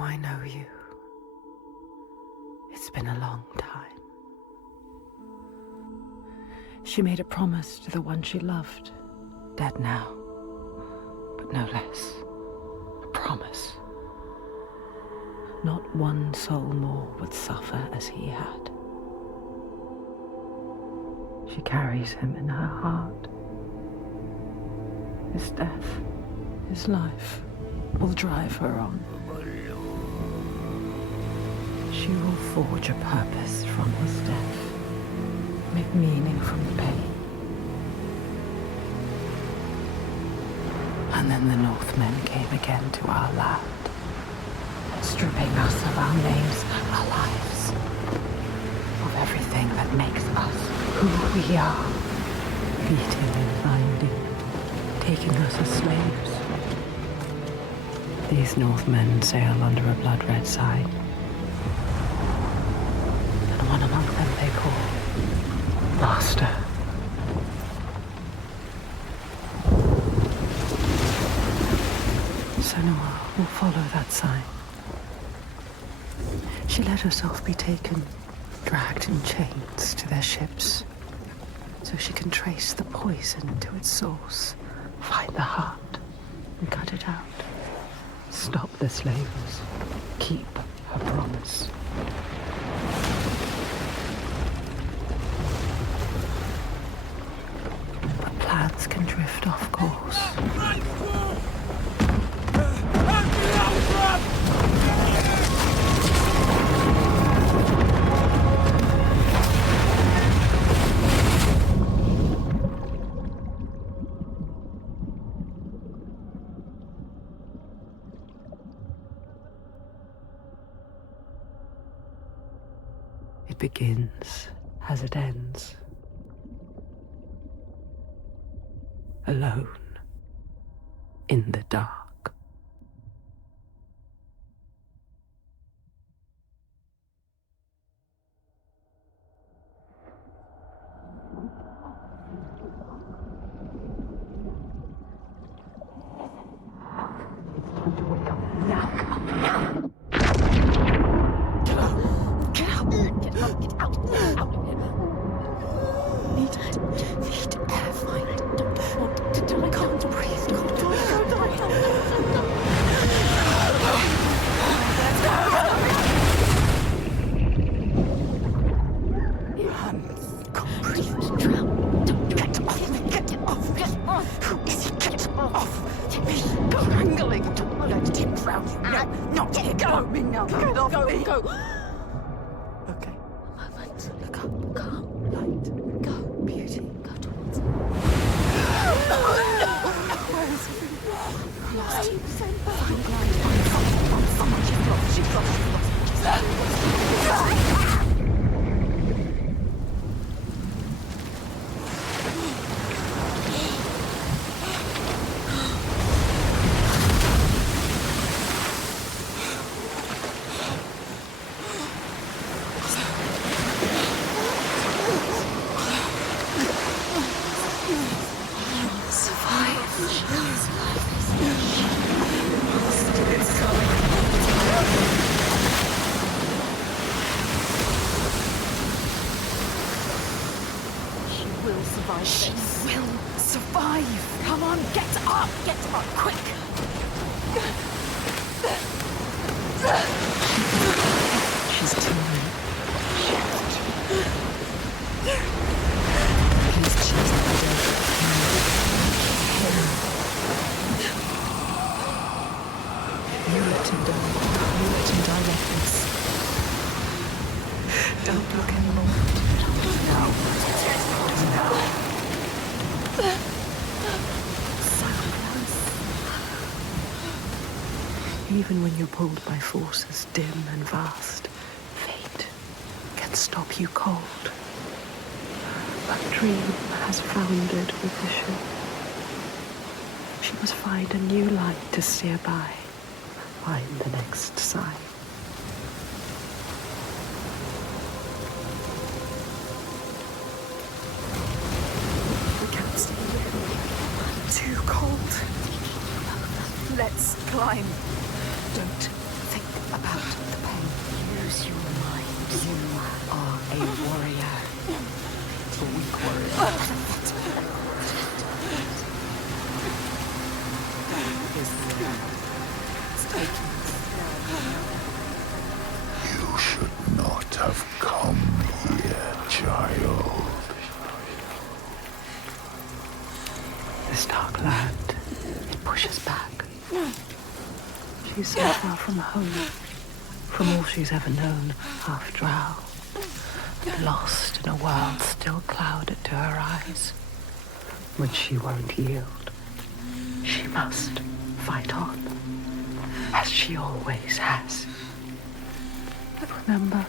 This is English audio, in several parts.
I know you? It's been a long time. She made a promise to the one she loved, dead now, but no less. A promise. Not one soul more would suffer as he had. She carries him in her heart. His death, his life, will drive her on. She will forge a purpose from his death, make meaning from the pain. And then the Northmen came again to our land, stripping us of our names, our lives, of everything that makes us who we are, beating and binding, taking us as slaves. These Northmen sail under a blood-red sign, and one among them they call Master. Senua will follow that sign. She let herself be taken, dragged in chains to their ships, so she can trace the poison to its source, find the heart, and cut it out. Stop the slavers. Keep her promise. But plans can drift off course. It begins as it ends. Alone in the dark. She will survive. Come on, get up, quick. She's too He's just Mutant directness. Don't look anymore. Even when you're pulled by forces dim and vast, fate can stop you cold. A dream has foundered with the ship. She must find a new light to steer by, find the next sign. We can't stay here. Too cold. Let's climb. Don't think have come here, child. This dark land, it pushes back. She's so far from home, from all she's ever known, half drowned, lost in a world still clouded to her eyes. But she won't yield. She must fight on, as she always has. Remember,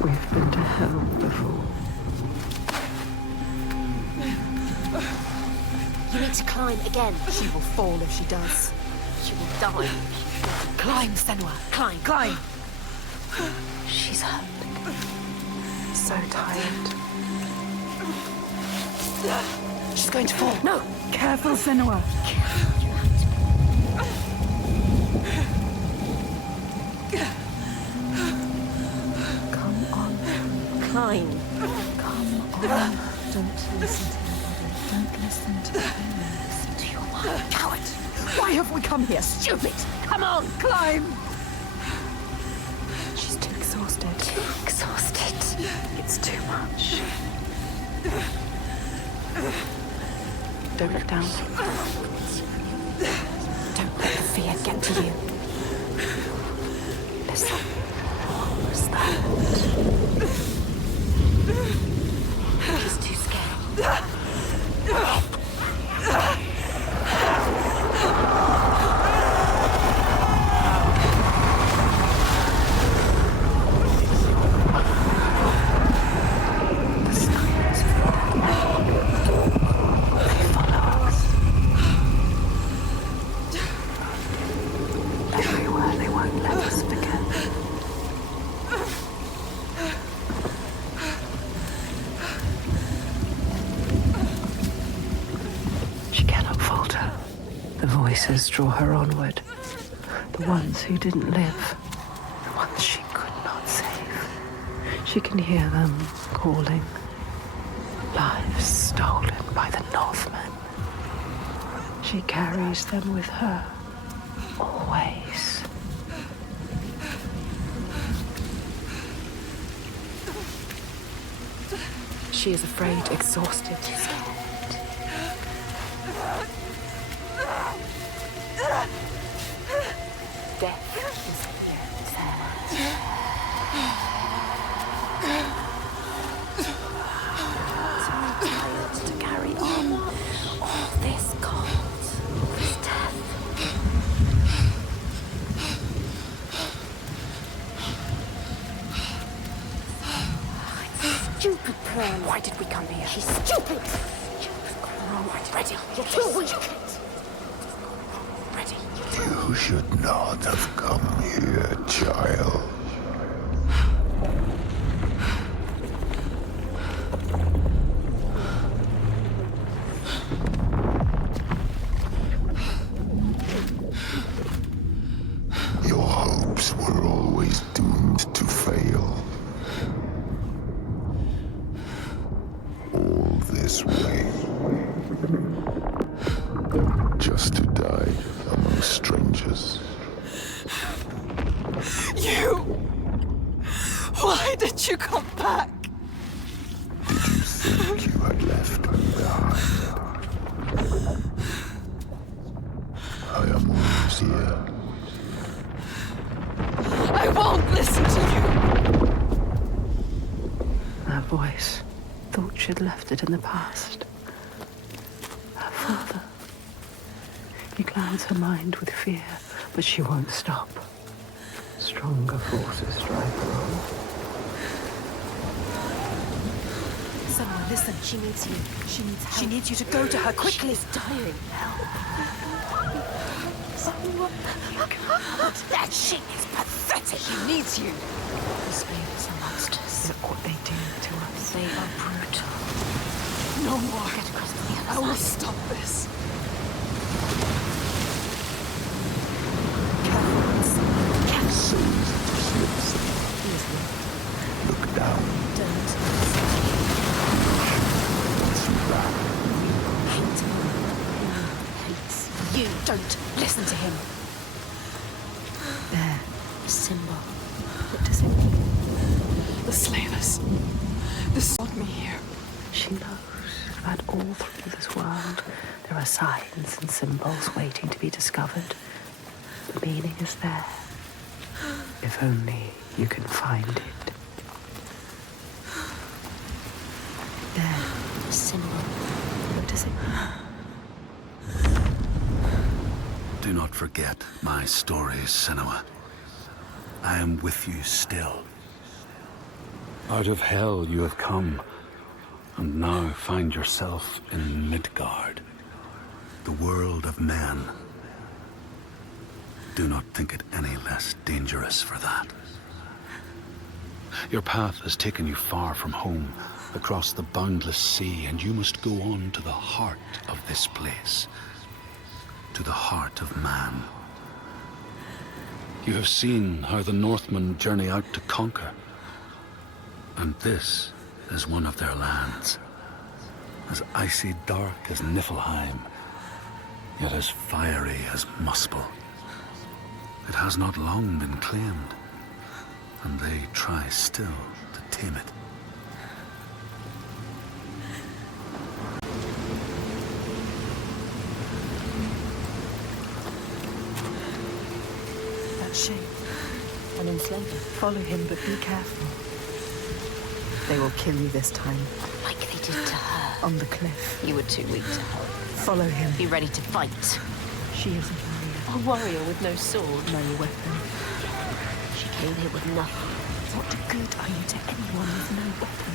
we've been to hell before. You need to climb again. She will fall if she does. She will die. Climb, Senua. Climb. Climb. She's hurt. So tired. She's going to fall. No. Careful, Senua. Come on. Climb. Come on. Don't listen to nobody. Don't listen to anyone. Listen to your mind. Coward. Why have we come here? Stupid. Come on. Climb. She's too exhausted. Too exhausted. It's too much. Don't look down. Don't let the fear get to you. Listen. What was that? She's too scared. Everywhere they won't let us begin. She cannot falter. The voices draw her onward. The ones who didn't live. The ones she could not save. She can hear them calling. Lives stolen by the Northmen. She carries them with her. Always. She is afraid, exhausted. Death is tired to carry on. All this cold, this death. Stupid plan. Why did we come here? She's stupid. Ready. You're too weak. Ready. You should not have come here, child. Your hopes were always doomed to fail. All this way. Just to die among strangers. You. Why did you come back? Did you think you had left me behind? I am always here. I won't listen to you. Her voice thought she'd left it in the past. Her father. He clouds her mind with fear, but she won't stop. Stronger forces drive her on. Someone, listen. She needs you. She needs help. She needs you to go to her quickly. She's dying. That shit is pathetic. She needs you. These babies are monsters. Look what they do to us. They are brutal. No more. Get across to the I other will side. stop this. Look down. Don't. Through that. Hate him. He hates you. Don't listen to him. There, symbol. What does it mean? The slavers. This brought me here. She knows that all through this world there are signs and symbols waiting to be discovered. The meaning is there. If only you can find it. There, The symbol. what does it mean? Do not forget my stories, Senua. I am with you still. Out of hell you have come, and now find yourself in Midgard, the world of men. Do not think it any less dangerous for that. Your path has taken you far from home, across the boundless sea, and you must go on to the heart of this place, to the heart of man. You have seen how the Northmen journey out to conquer, and this is one of their lands, as icy dark as Niflheim, yet as fiery as Muspel. It has not long been claimed, and they try still to tame it. That shape. An enslaver. Follow him, but be careful. They will kill you this time, Like they did to her. on the cliff. You were too weak to help. Follow him. Be ready to fight. She is a A warrior with no sword. warrior, no weapon. She came here with nothing. What good are you to anyone with no weapon?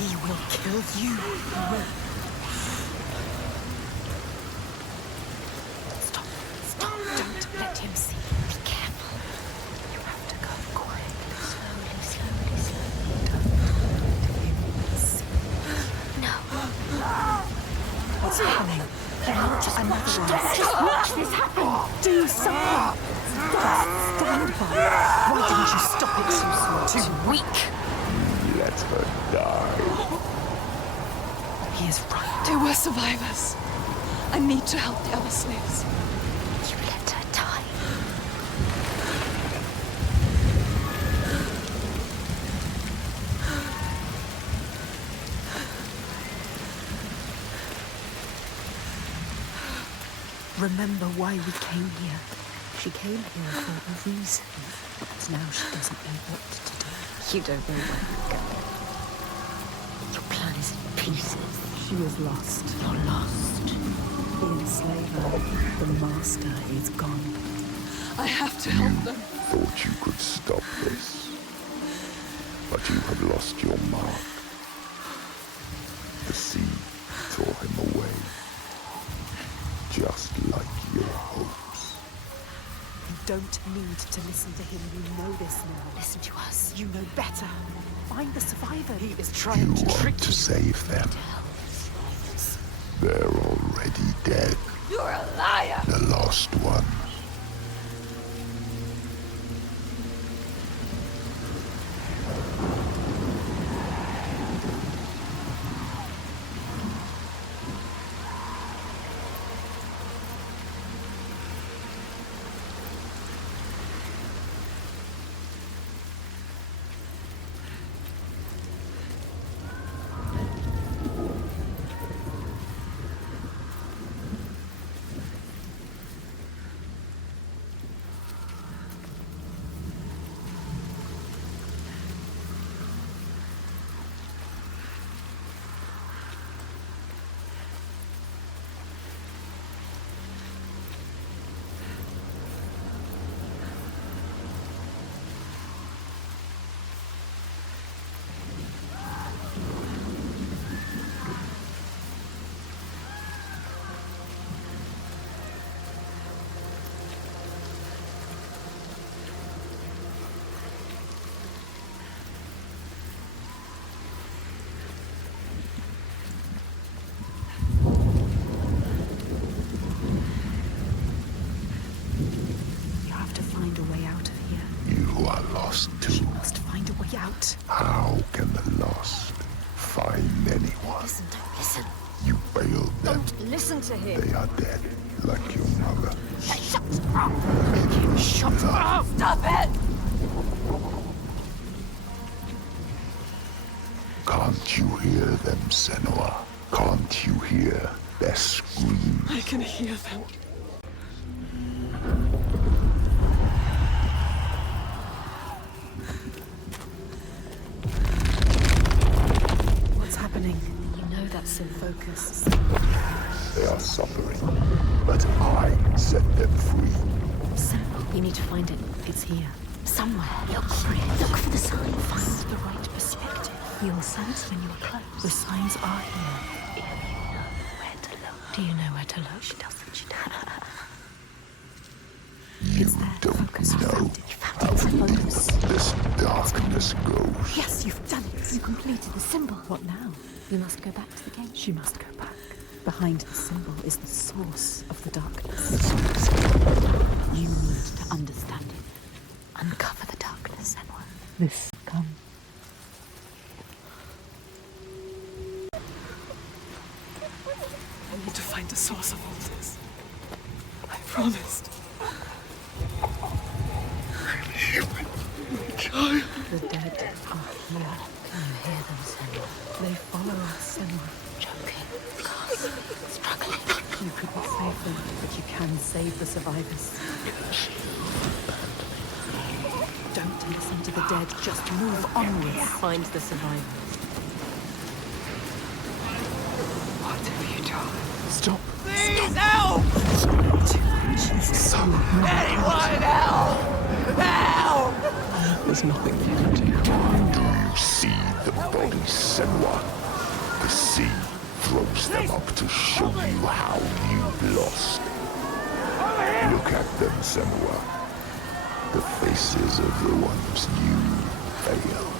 He will kill you. He will. Stop. Stop. Don't let him see. Be careful. You have to go quietly. Slowly, slowly, slowly. Don't let him see. No. What's happening? Just Another watch one. this. Just watch this happen. Do something. Stand by. Why didn't you stop it so soon? Too weak. Let her die. He is right. They were survivors. I need to help the other slaves. You let her die. Remember why we came here. She came here for a reason. And now she doesn't know what to do. You don't know where you're going. Your plan is in pieces. She is lost. You're lost. The enslaver, the master, is gone. I have to help them. Thought you could stop this, but you have lost your mark. The sea tore him away, just like your hopes. You don't need to listen to him. You know this now. Listen to us. You know better. Find the survivor. He is You trying to trick want to you. save them. They're already dead. You're a liar. The lost one. You have to find a way out of here. You are lost too. You must find a way out. How can the lost find anyone? Listen, don't listen. You failed them. Don't listen to him. They are dead, like your mother. Shut up! Shut up! Stop it! you hear them, Senua? Can't you hear their screams? I can hear them. What's happening? You know that's in focus. They are suffering, but I set them free. Senua, you need to find it. It's here. Somewhere. Look for it. Look for the sign. Find the right perspective. You'll sense when you're close. The signs are here. If you know where to look. Do you know where to look? She doesn't. She doesn't. You It's there. don't Focus. know You found it. Focus. this darkness goes. Yes, you've done it. You completed the symbol. What now? You must go back to the gate. She must go back. Behind the symbol is the source of the darkness. You need to understand it. Uncover the darkness, Senua. This come. I need to find the source of all this. I promised. I'm human. My child. The dead are here. Can you hear them, Senua? They follow us, Senua. Choking, gasping, struggling. You couldn't save them, but you can save the survivors. Don't listen to the dead. Just move onwards. Find the survivors. What have you done? Stop. Please help! Anyone help! Help! There's nothing you can do. Do you see the body, Senua? The sea throws them up to show you how you've lost. Look at them, Senua. The faces of the ones you failed.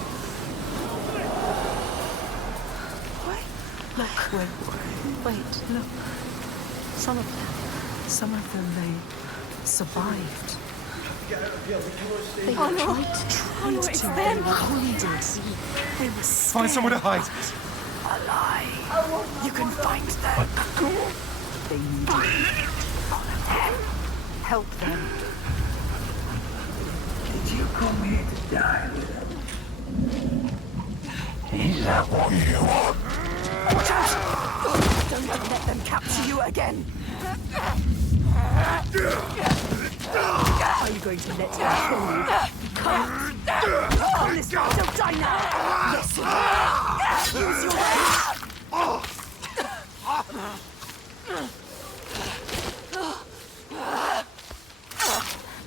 Wait, look. Some of them, they survived. They tried to. They were wounded. They were scared. Find somewhere to hide. Alive. You can find them. They need you. Follow them. Help them. Did you come here to die with him? Is that what you want? Watch out! Don't let them capture you again. Are you going to let them kill you? Come. Oh, listen, don't die now. Yes, you will. Use your head.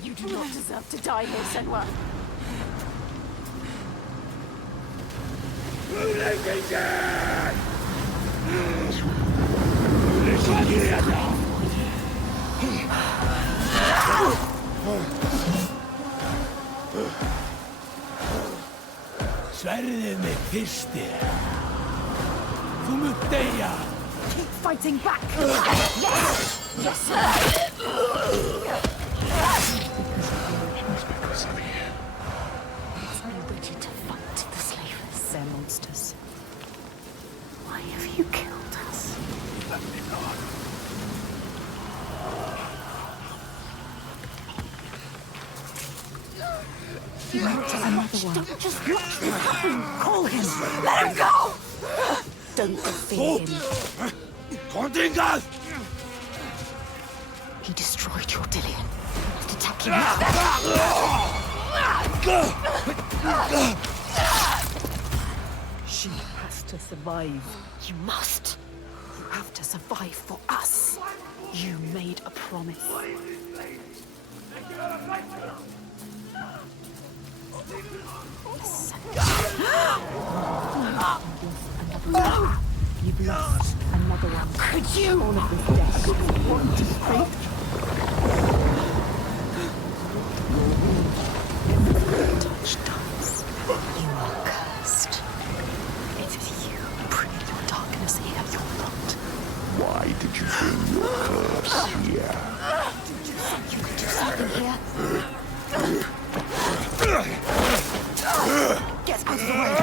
You do not deserve to die here, Senua. Sverðið með fyrsti. Þú munt deyja. Keep fighting back. Yes. Yes, sir. It's because of you. They waited to fight the slavers. They're monsters. Why have you killed us? Let me know. You went to another one. Don't just watch this happen. Call him. Let him go! Don't defeat him. Contingas! He destroyed your Dillion. You must attack him now. She has to survive. You must. You have to survive for us. You made a promise. You've lost another one. Could you? All of this death. Want to fight? Every touch dies. You are cursed. It is you who bring your darkness here. You're not. Why did you bring your curse here? Did you think you could do something here? Get out of the way.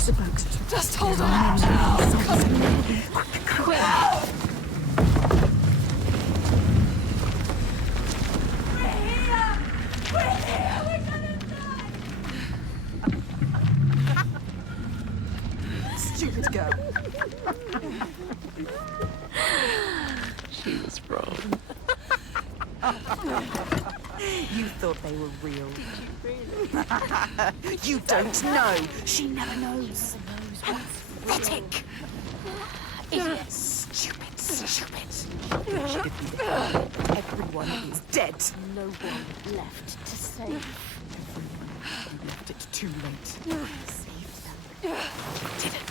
Just hold on. Stupid girl. She was wrong. You thought they were real. Did you really? You don't know. She never knows. Pathetic. Idiots. Stupid. Everyone is dead. No one left to save. We left it too late. Save them. Did it?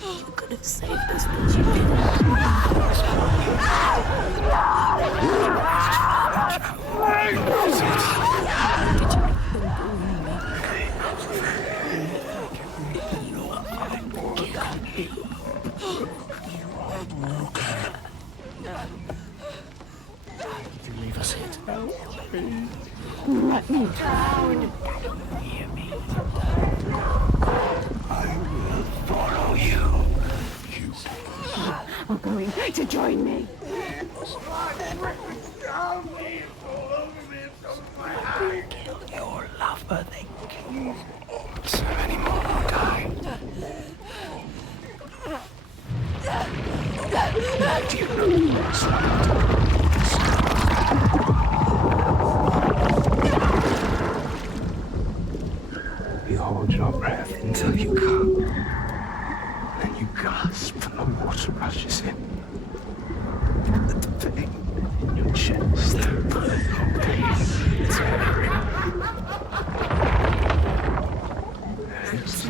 You could have saved us, but you You leave us here. let me down. Hear me. I will follow you. You Are going to join me. Kill your lover, then kill you. So many more will die. Do you know what's You hold your breath until you come. Then you gasp and the water rushes in. The pain in your chest. The pain. It's very. It's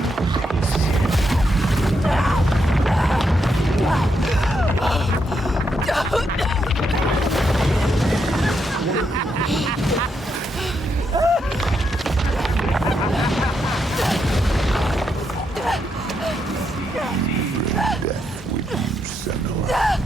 death with you, Senua.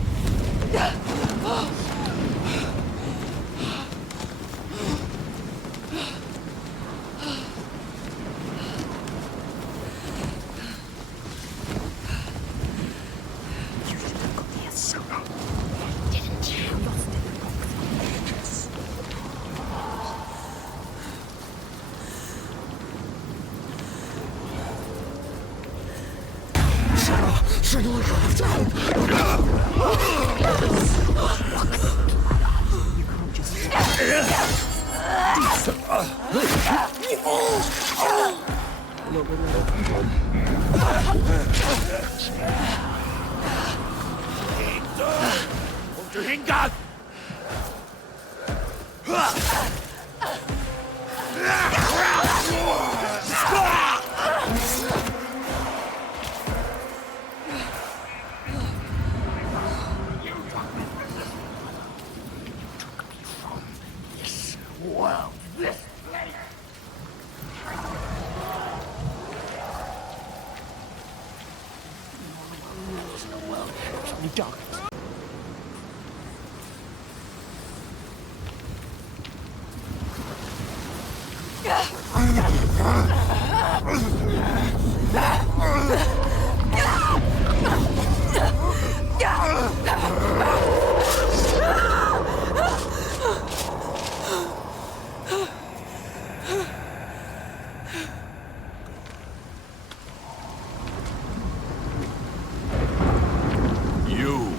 You,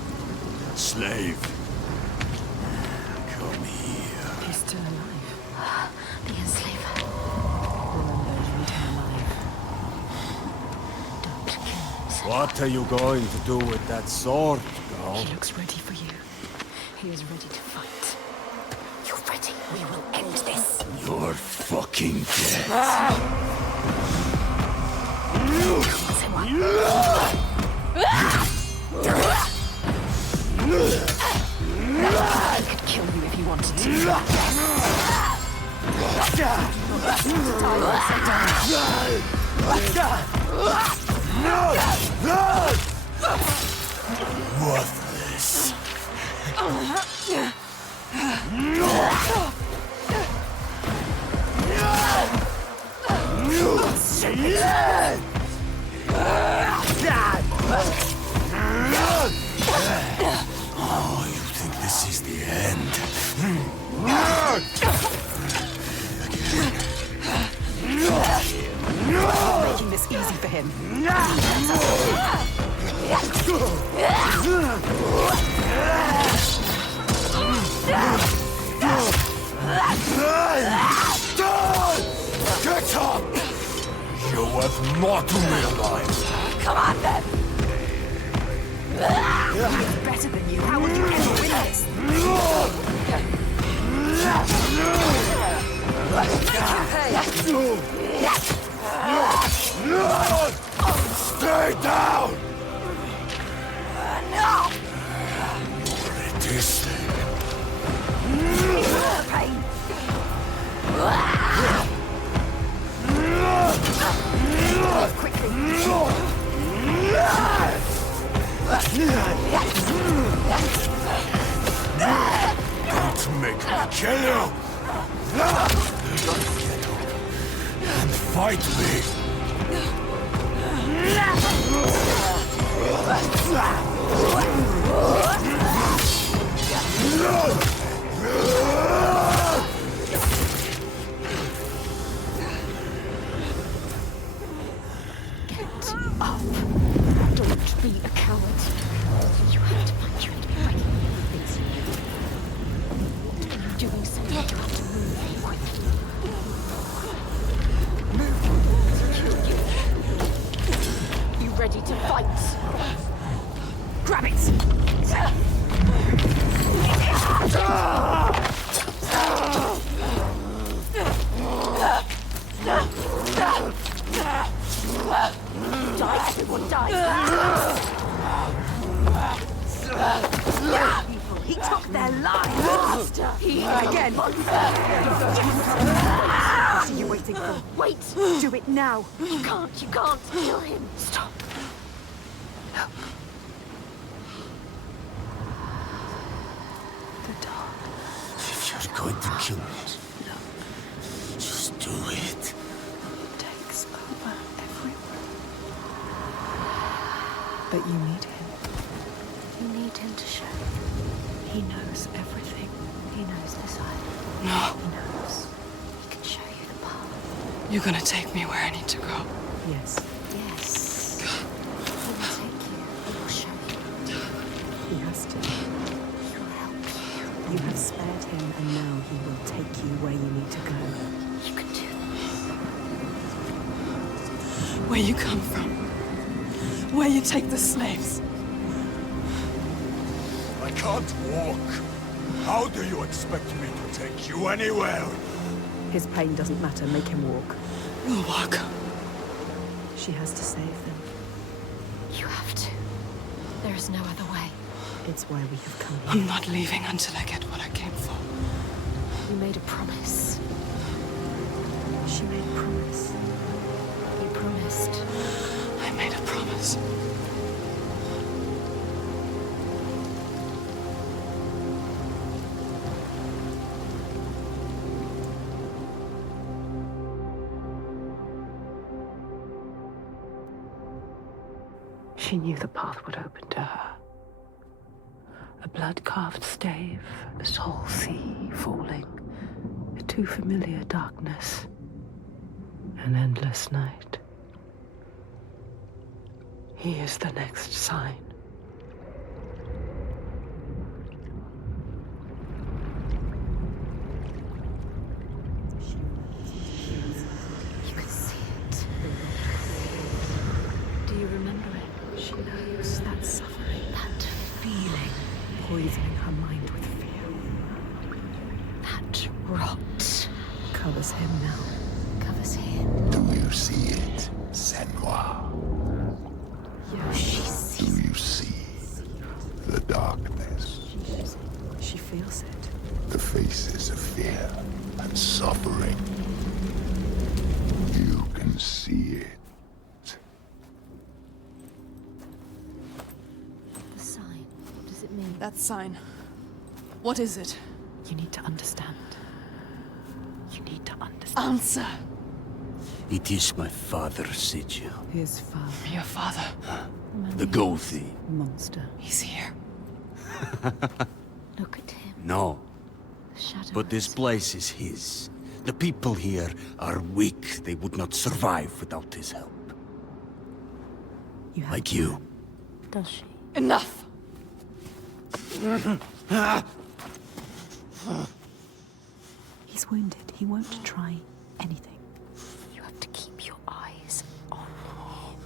slave. Come here. He's still alive. The enslaver. Remember, read him alive. Don't kill him. What are you going to do with that sword, girl? He looks ready for you. He is ready to fight. You're ready. We will end this. You're fucking dead. I could kill you if you wanted to. Worthless. Oh, you think this is the end? Making this easy for him. Get up! You're worth more to me alive. Come on, then! He's better than you. How would you ever win this? Stay down! No! It is Pain. Quickly. Don't make me kill you! Get up and fight me! Don't be a coward. You have to find your independence. Doing something, you have to move. You ready to fight? Grab it! Die, everyone die! He took their lives. Again. What are you waiting for? Wait! Do it now. You can't kill him! Stop! The dog If you're going to kill me, just do it. takes over everyone. But you need him. You need him to show. He knows everything. He knows the side. No. He knows. He can show you the path. You're gonna take me where I need to go. Yes. Yes. He will take you. He will show you. He has to. He will help you. You have spared him, and now he will take you where you need to go. You can do this. Where you come from. Where you take the slaves. I can't walk. How do you expect me to take you anywhere? His pain doesn't matter. Make him walk. We'll walk. She has to save them. You have to. There is no other way. It's why we have come I'm here. not leaving until I get what I came for. You made a promise. She made a promise. You promised. I made a promise. She knew the path would open to her. A blood-carved stave, a soul sea falling, a too familiar darkness, an endless night. He is the next sign. You can see it. Do you remember it? She knows that suffering, that feeling, poisoning her mind with fear. That rot Covers him now. covers him. Do you see it, Senua? She Do sees you see the darkness, She feels it. the faces of fear and suffering? You can see it. the sign. What does it mean? That sign. What is it? You need to understand. You need to understand. Answer. It is my father, Sigil. His father. Your father. The Gothi. Monster. He's here. Look at him. No, The shadow. but this place is his. The people here are weak. They would not survive without his help. You have Like you. Does she? Enough! He's wounded. He won't try anything. You have to keep your eyes on him.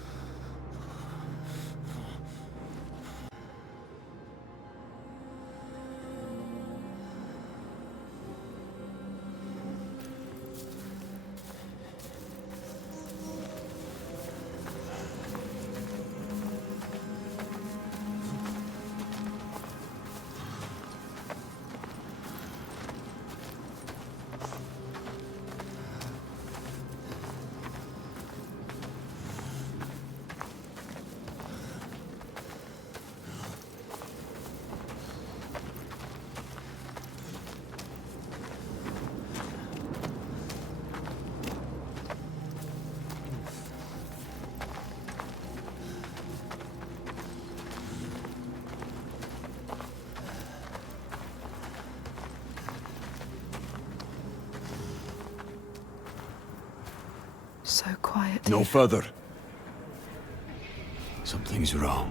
So quiet. No further. Something's wrong.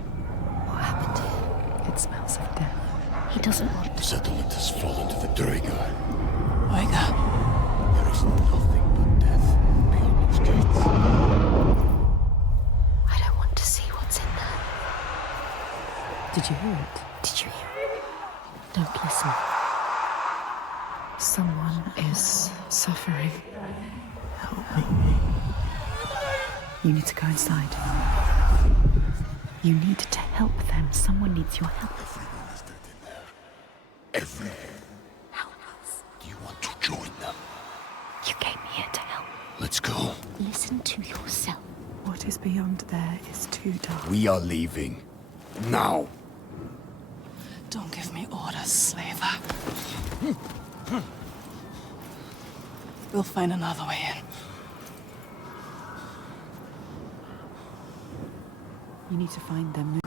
What happened here? It smells of death. He doesn't want The settlement has fallen to the Dragar. Oiga. There is nothing but death beyond its gates. I don't want to see what's in there. Did you hear it? Did you hear it? Don't listen. Someone is suffering. Help me. You need to go inside. You need to help them. Someone needs your help. Everyone is dead in there. Everyone. Help us. Do you want to join them? You came here to help. Let's go. Listen to yourself. What is beyond there is too dark. We are leaving. Now. Don't give me orders, slaver. We'll find another way in. You need to find them.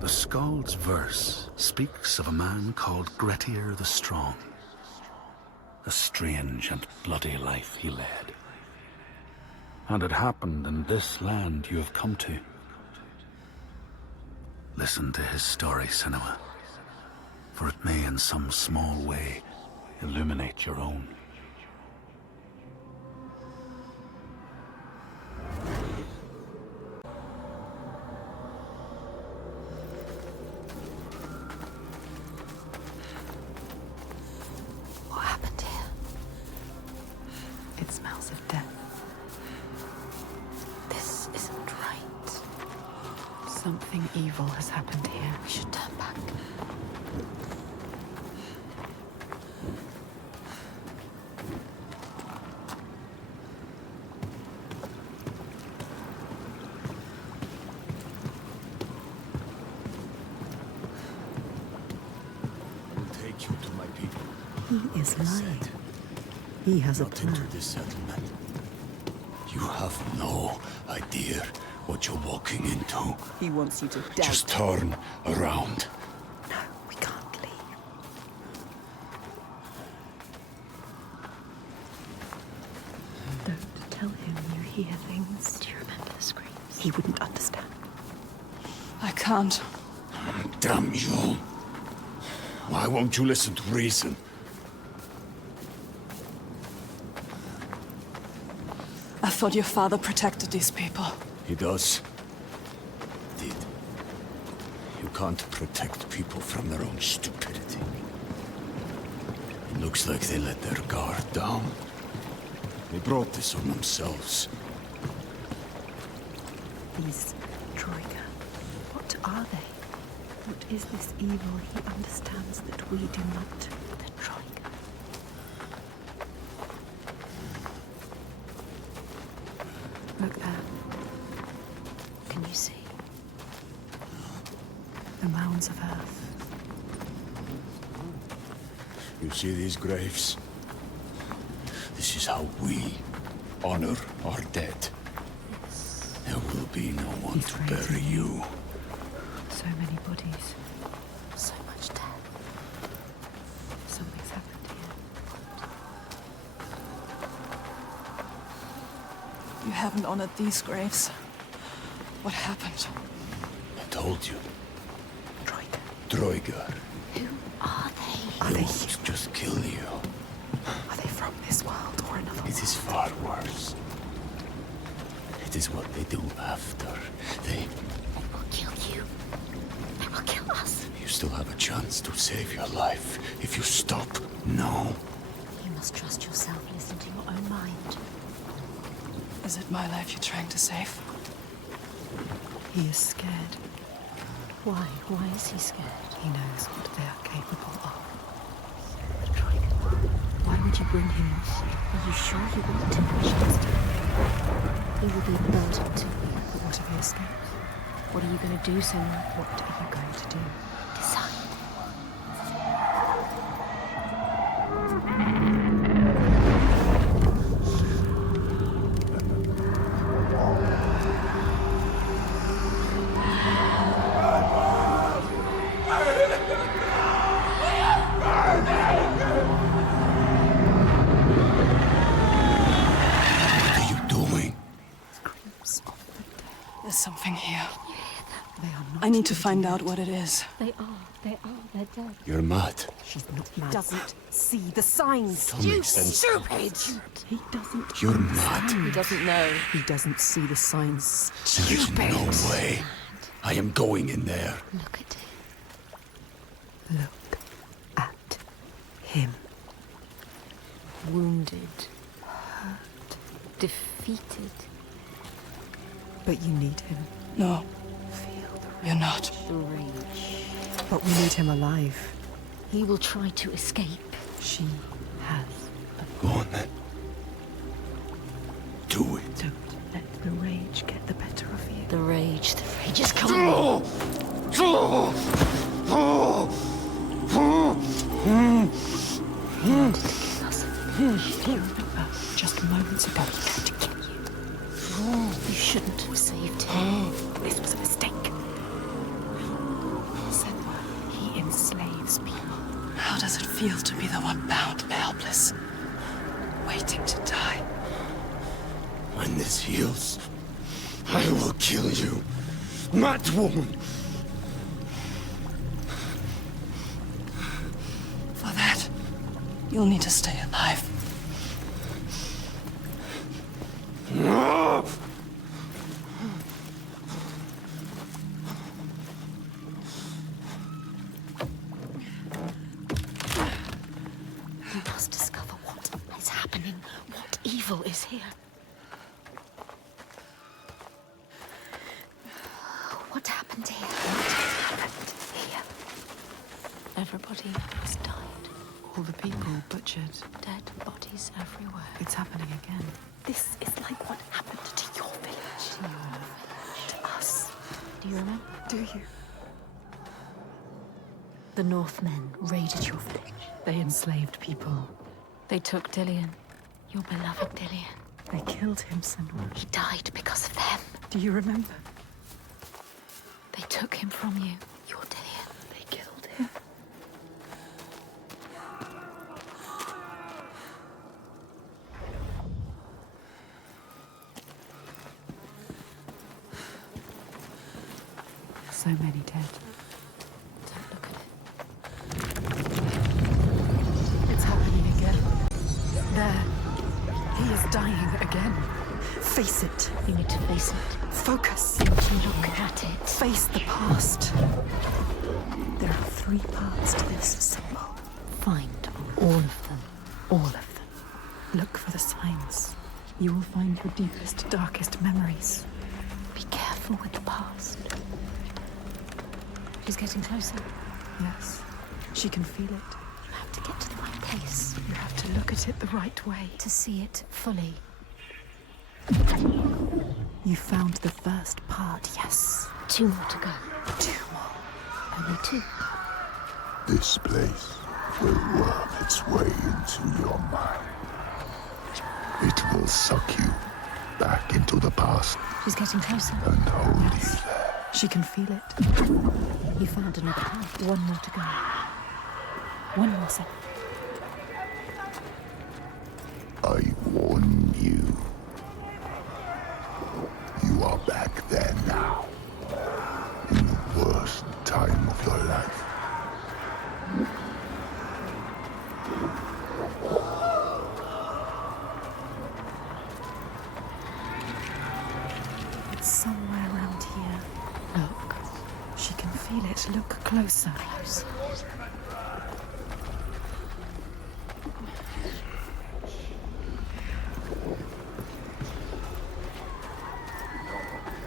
The Skald's verse speaks of a man called Grettir the Strong. A strange and bloody life he led. And it happened in this land you have come to. Listen to his story, Senua, for it may in some small way illuminate your own. What happened here? It smells of death. This isn't right. Something evil has happened here. We should turn back. I will take you to my people. He is lying. Said, He has a not into plan. this settlement. You have no idea what you're walking into. He wants you to doubt. Just turn around. No, we can't leave. Don't tell him you hear things. Do you remember the screams? He wouldn't understand. I can't. Damn you. Why won't you listen to reason? I thought your father protected these people. He does. Did. You can't protect people from their own stupidity. It looks like they let their guard down. They brought this on themselves. These Troika, what are they? What is this evil he understands that we do not? The Troika. Look there. Can you see? The mounds of earth. You see these graves? This is how we honor our dead. There will be no one to bury you. So many bodies. So much death. Something's happened here. You haven't honored these graves. What happened? I told you. Troika. Troika. Who are they? Are They they won't just kill you. Are they from this world or another? It is far worse. It is what they do after. They will kill you. They will kill us. You still have a chance to save your life if you stop now. You must trust yourself, listen to your own mind. Is it my life you're trying to save? He is scared. Why? Why is he scared? He knows what they are capable of. The Troika. Why would you bring him? Are you sure you want him? He will be a burden to you. But what if he escapes? What are you going to do, Senua? What are you going to do? Decide. There's something here. They are not. I need to find out what it is. They're dead. You're mad. She's not mad. Doesn't see the signs. Don't make sense. Stupid! He doesn't. You're mad. He doesn't know. He doesn't see the signs. There is no way. I am going in there. Look at him. Look at him. Wounded. Hurt. Defeated. But you need him. No, Feel the you're not. The rage. But we need him alive. He will try to escape. She has. Go on then. Do it. Don't let the rage get the better of you. The rage is coming. Do you remember just moments ago he tried to kill you? You shouldn't have saved him. This was a mistake. Senua, he enslaves people. How does it feel to be the one bound and helpless? Waiting to die. When this heals, I will kill you, mad woman. For that, you'll need to stay alive. We must discover what is happening. What evil is here? What happened here? What happened here? Everybody has died. All the people butchered. Dead bodies everywhere. It's happening again. This is like what happened to your village. To us. Do you remember? Do you? The Northmen raided your village. They enslaved people. They took Dillion. Your beloved Dillion. They killed him, Senua. He died because of them. Do you remember? They took him from you. Your Dillion. They killed him. So many dead. Don't look at it. It's happening again. There. He is dying again. Face it. You need to face it. Focus. You need to look at it. Face the past. There are 3 parts to this symbol. Find all of them. All of them. Look for the signs. You will find your deepest, darkest memories. Be careful with the past. She's getting closer. Yes, she can feel it. You have to get to the right place. You have to look at it the right way. To see it fully. You found the first part, yes. 2 more to go. 2 more. Only 2. This place will work its way into your mind. It will suck you back into the past She's getting closer. and hold you there. She can feel it. You found another part. 1 more to go. 1 more second. I warn you. You are back there now. In the worst time of your life. It's somewhere around here. Look. She can feel it. Look closer. Closer.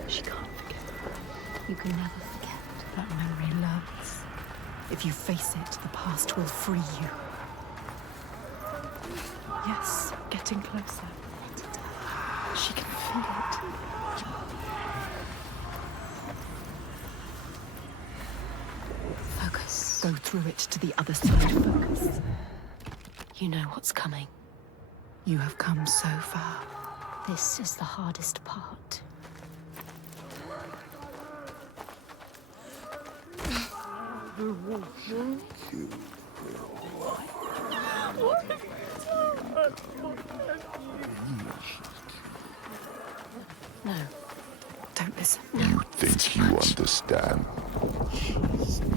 She can't forget. You can never forget. That memory loves. If you face it, the past will free you. Yes, getting closer. She can feel it. Focus. Go through it to the other side. Focus. You know what's coming. You have come so far. This is the hardest part. No. Don't listen. You think you understand.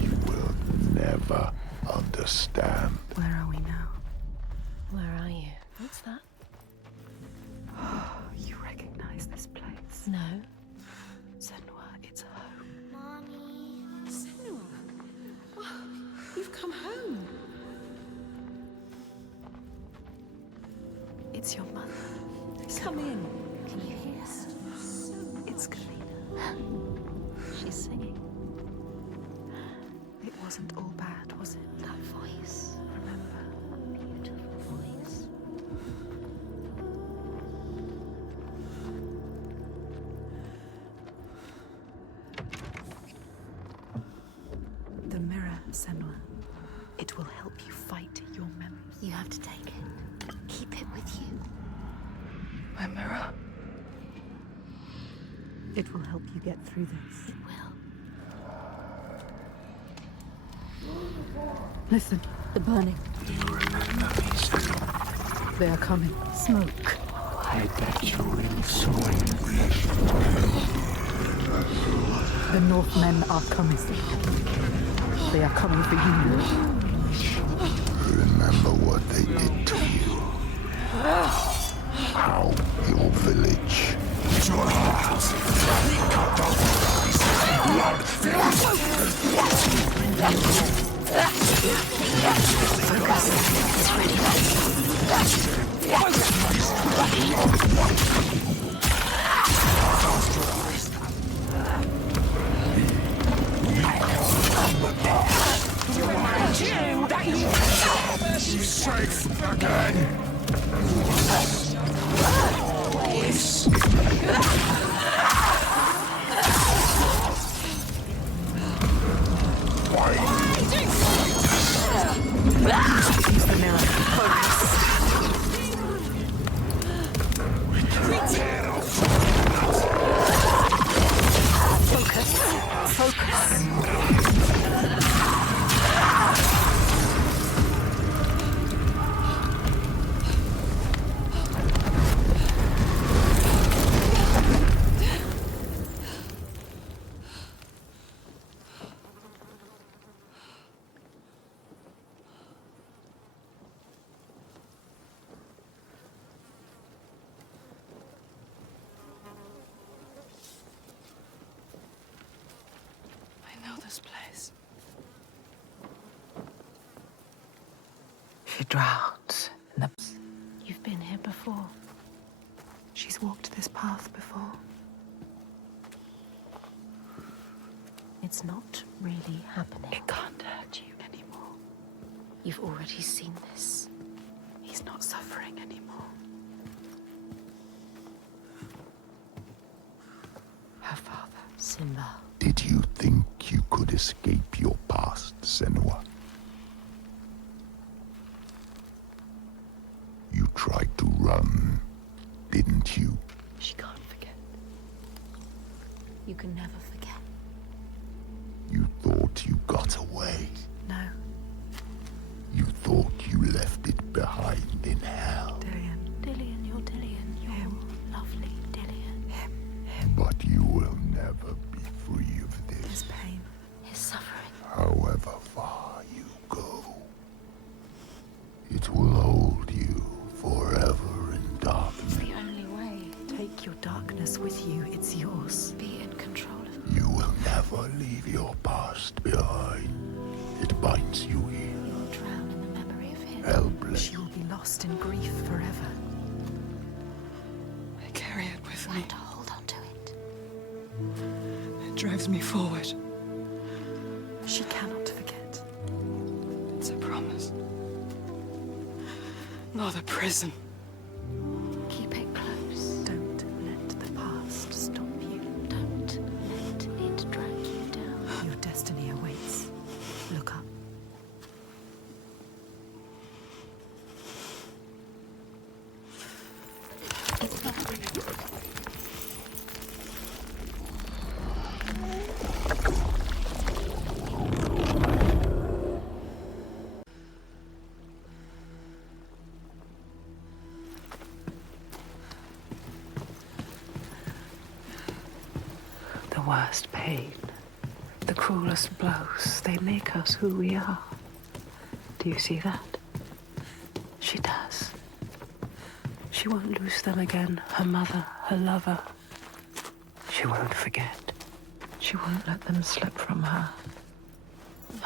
You will never understand. Where are we now? Where are you? What's that? You recognize this place? No. Senua, it's home. Senua, you've come home. It's your mother. Come in. Can you hear her? It's Kalina. She's singing. It wasn't all bad, was it? That voice. Remember? Beautiful voice. The mirror, Senua. It will help you fight your memories. You have to take it. Keep it with you. My mirror. It will help you get through this. It will. Listen, The burning. Do you remember me, Senua? they are coming. Smoke. I bet you really saw it. The Northmen are coming. They are coming for you. Remember what they did to you. How your village. Your heart. Safe again. Use the mirror. Focus. I know this place. She drowns in the... You've been here before. She's walked this path before. It's not really happening. It can't hurt you anymore. You've already seen this. He's not suffering anymore. Her father. Simba. Did you think you could escape your past, Senua? You tried to run, didn't you? She can't forget. You can never forget. You thought you got away. No, You thought you left it behind in hell. Dillian. Dillian, you're Dillian. You're lovely, Dillian. But you will never be free of His this. pain. His suffering. However far you go, it will hold you forever in darkness. The only way. Take your darkness with you. It's yours. Be in control of You will never leave your past behind. It binds you here. You'll drown in the memory of him. Hellblade. She will be lost in grief forever. I carry it with Learn me. to hold on to it. It drives me forward. She cannot forget. It's a promise. Not a prison. Keep it close. Don't let the past stop you. Don't let it drag you down. Your destiny awaits. Look up. It's not real. The worst pain, the cruelest blows, they make us who we are. Do you see that? She does. She won't lose them again, her mother, her lover. She won't forget. She won't let them slip from her.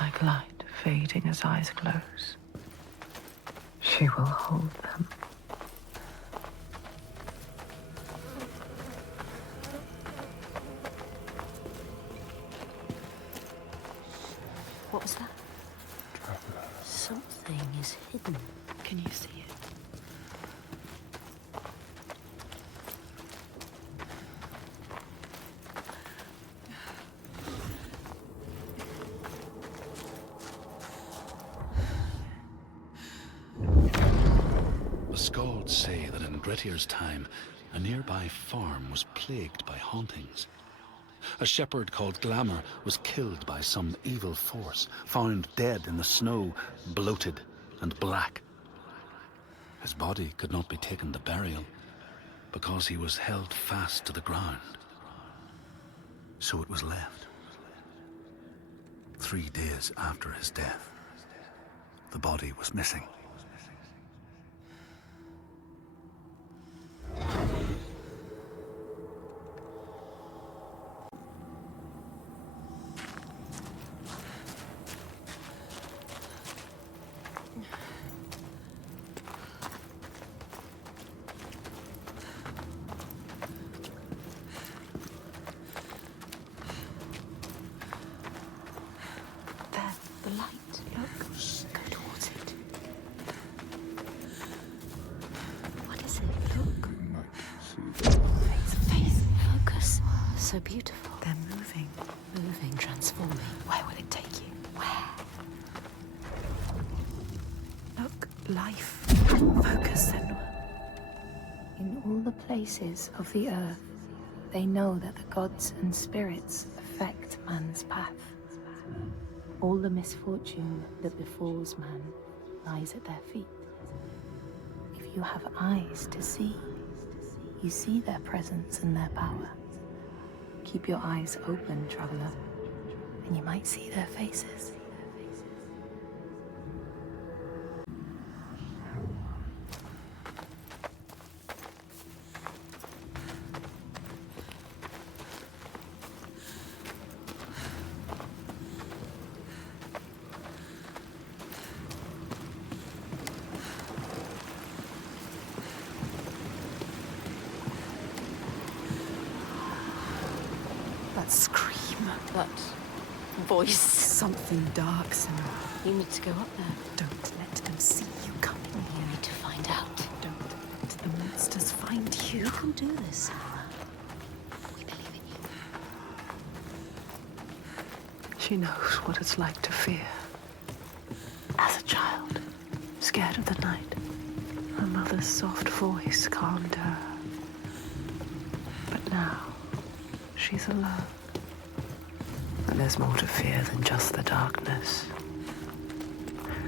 Like light fading as eyes close. She will hold them. What was that? Something is hidden. Can you see it? The Skalds say that in Grettir's time, a nearby farm was plagued by hauntings. A shepherd called Glamour was killed by some evil force, found dead in the snow, bloated and black. His body could not be taken to burial because he was held fast to the ground. So it was left. 3 days after his death, the body was missing. There, the light. Look. Go towards it. What is it? Look. Face. Focus. So beautiful. They're moving. Moving, transforming. Where will it take you? Where? Look. Life. Focus, Senua. In all the places of the earth, they know that the gods and spirits affect man's path. All the misfortune that befalls man lies at their feet. If you have eyes to see, you see their presence and their power. Keep your eyes open, traveler, and you might see their faces. That scream. That voice. Something dark, Senua. You need to go up there. Don't let them see you coming You here. need to find out. Don't let the monsters find you. You can do this, Senua. We believe in you. She knows what it's like to fear. As a child, scared of the night, her mother's soft voice calmed her. But now, she's alone. And there's more to fear than just the darkness.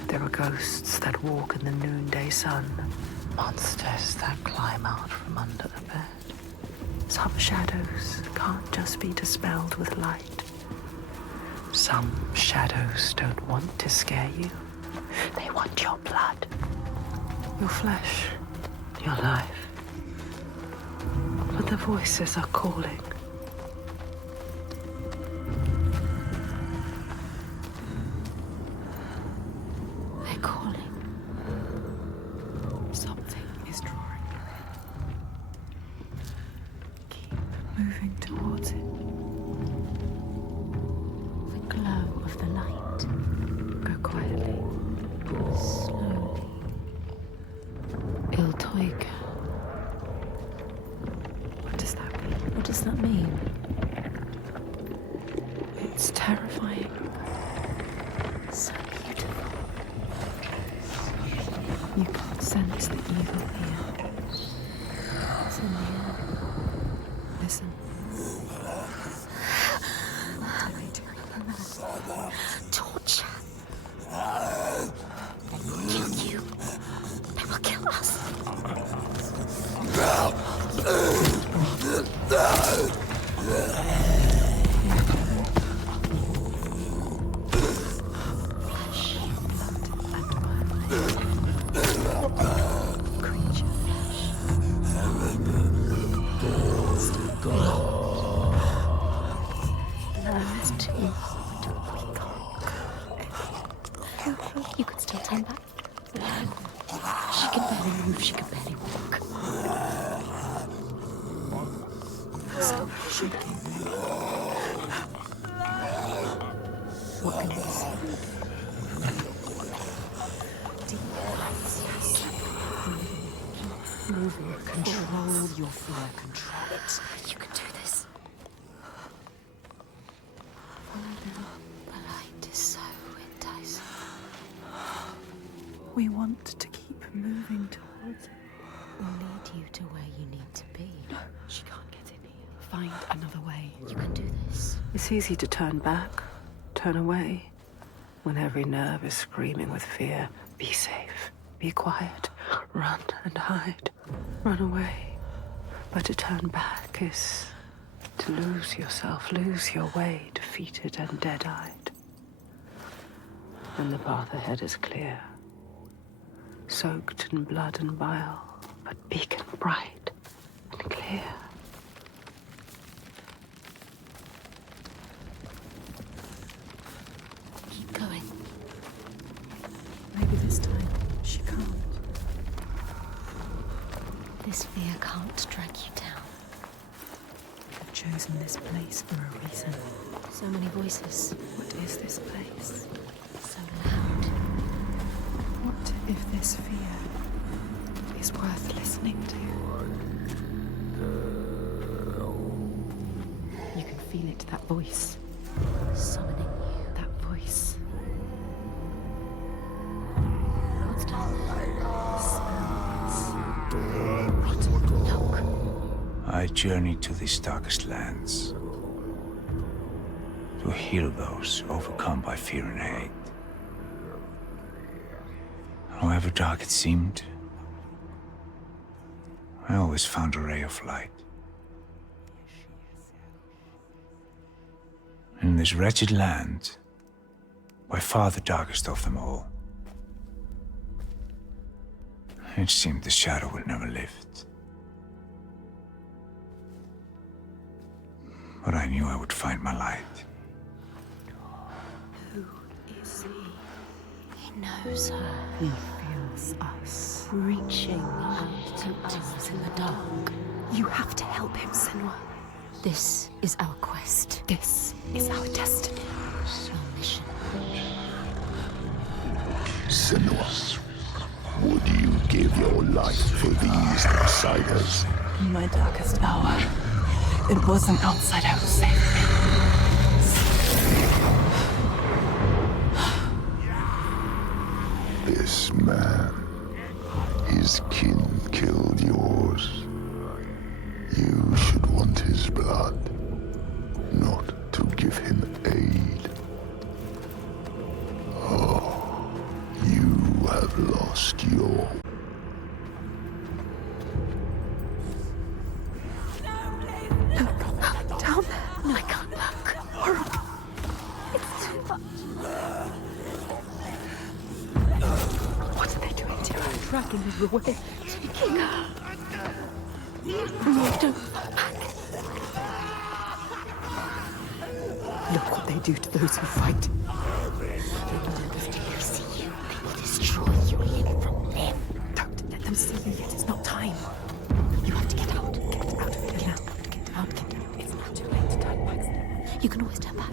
There are ghosts that walk in the noonday sun, monsters that climb out from under the bed. Some shadows can't just be dispelled with light. Some shadows don't want to scare you. They want your blood, your flesh, your life. But the voices are calling. They're calling. Something is drawing you in. Keep moving towards it. The glow of the light. Go quietly. Slowly. Il Toiga. What does that mean? What does that mean? It's terrifying. So beautiful. You can sense the evil here. It's in the air. Listen. What are they doing? Torture. Kill you. They will kill us. You could still turn back. She can barely move, she can barely walk. Stop shaking. What can you see? Deep breaths, yes. Moving. Control your fear. Control it. You can do this. Follow them. The light is so enticing. We want to keep moving towards it. We'll lead you to where you need to be. She can't get in here. Find another way. You can do this. It's easy to turn back, turn away, when every nerve is screaming with fear. Be safe, be quiet, run and hide, run away. But to turn back is to lose yourself, lose your way, defeated and dead-eyed. And the path ahead is clear, soaked in blood and bile, but beacon bright and clear. Keep going. Maybe this time she can't. This fear can't drag you down. I've chosen this place for a reason. So many voices. What is this place? So loud. What if this fear is worth listening to? You can feel it, that voice. Summoning you. That voice. What's down there? Rotten milk. I journey to these darkest lands to heal those overcome by fear and hate. However dark it seemed, I always found a ray of light. In this wretched land, by far the darkest of them all, it seemed the shadow would never lift. But I knew I would find my light. Who is he? He knows her. He feels us. Reaching out to us in the dark. You have to help him, Senua. This is our quest. This is our destiny. Our mission. Senua, would you give your life for these outsiders? In my darkest hour, it was an outsider who saved me. This man, his kin killed yours. You should want his blood, not to give him aid. Oh, you have lost your... Down there. No, I can't look. Horrible. It's too much. What are they doing to her? Dragging her away. Taking her. No, don't. Look what they do to those who fight. Do you see you? They will destroy you limb from limb. Don't let them see you yet. It's not time. You have to get out. Get out of here now. Get out. Get out. It's not too late to turn back. You can always turn back.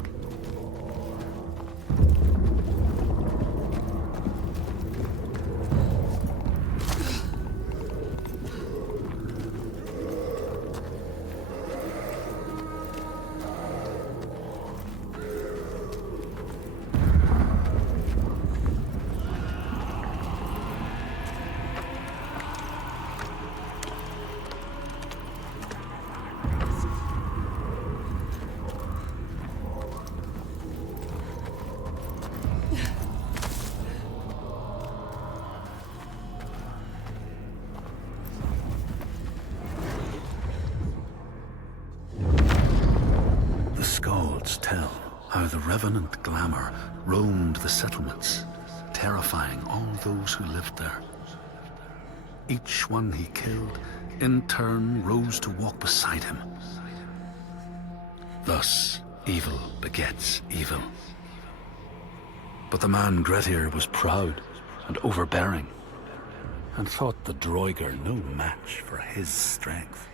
Tell how the revenant glamour roamed the settlements, terrifying all those who lived there. Each one he killed, in turn, rose to walk beside him. Thus, evil begets evil. But the man Grettir was proud and overbearing, and thought the Droiger no match for his strength.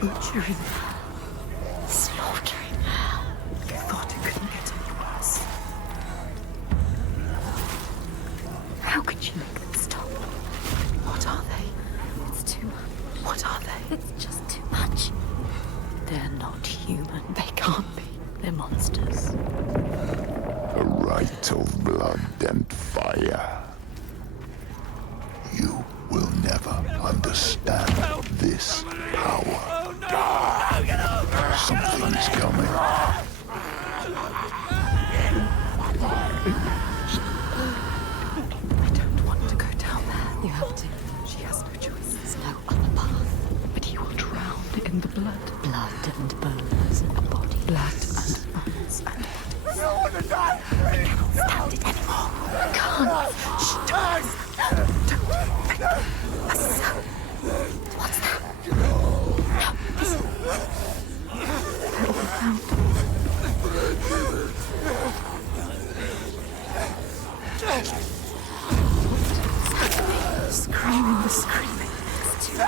Butchering her. Slaughtering her. You thought it couldn't get any worse. How could you make them stop? What are they? It's too much. What are they? It's just too much. They're not human. They can't be. They're monsters. A rite of blood and fire. You will never understand this power. Something's coming. I don't want to go down there. You have to. She has no choice. There's no other path. But he will drown in the blood. Blood and bones and a body. Blood and bones and I don't want to die! I cannot stand it anymore. I can't. Shh, don't. What's that? No, listen. They're all found. Screaming, the screaming. It's too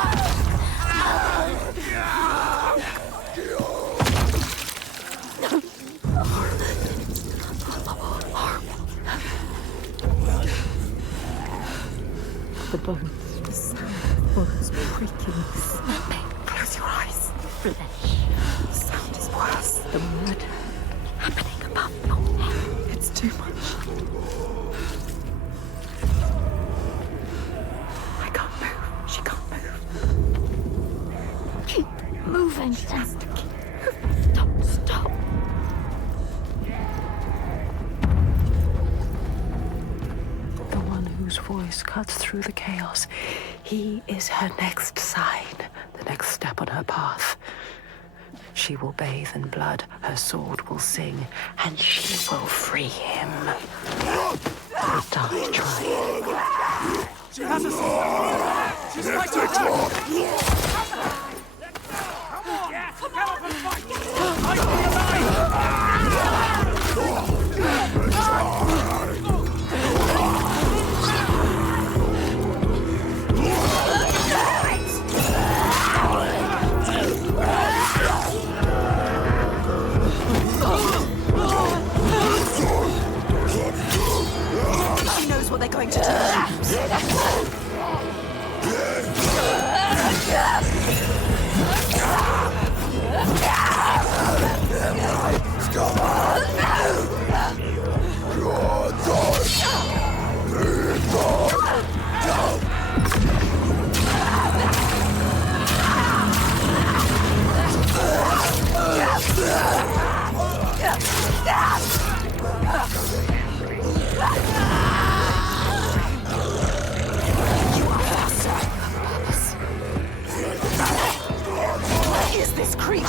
the bones, the sound of bones creaking, snapping. Close your eyes. Flesh. The sound is worse. The murder happening above your head. whose voice cuts through the chaos. He is her next sign, the next step on her path. She will bathe in blood, her sword will sing, and she will free him. He'll die trying. She has a sword! She's right to attack! Come on! And fight! Fight for your She knows what they're going to do. Is this creature?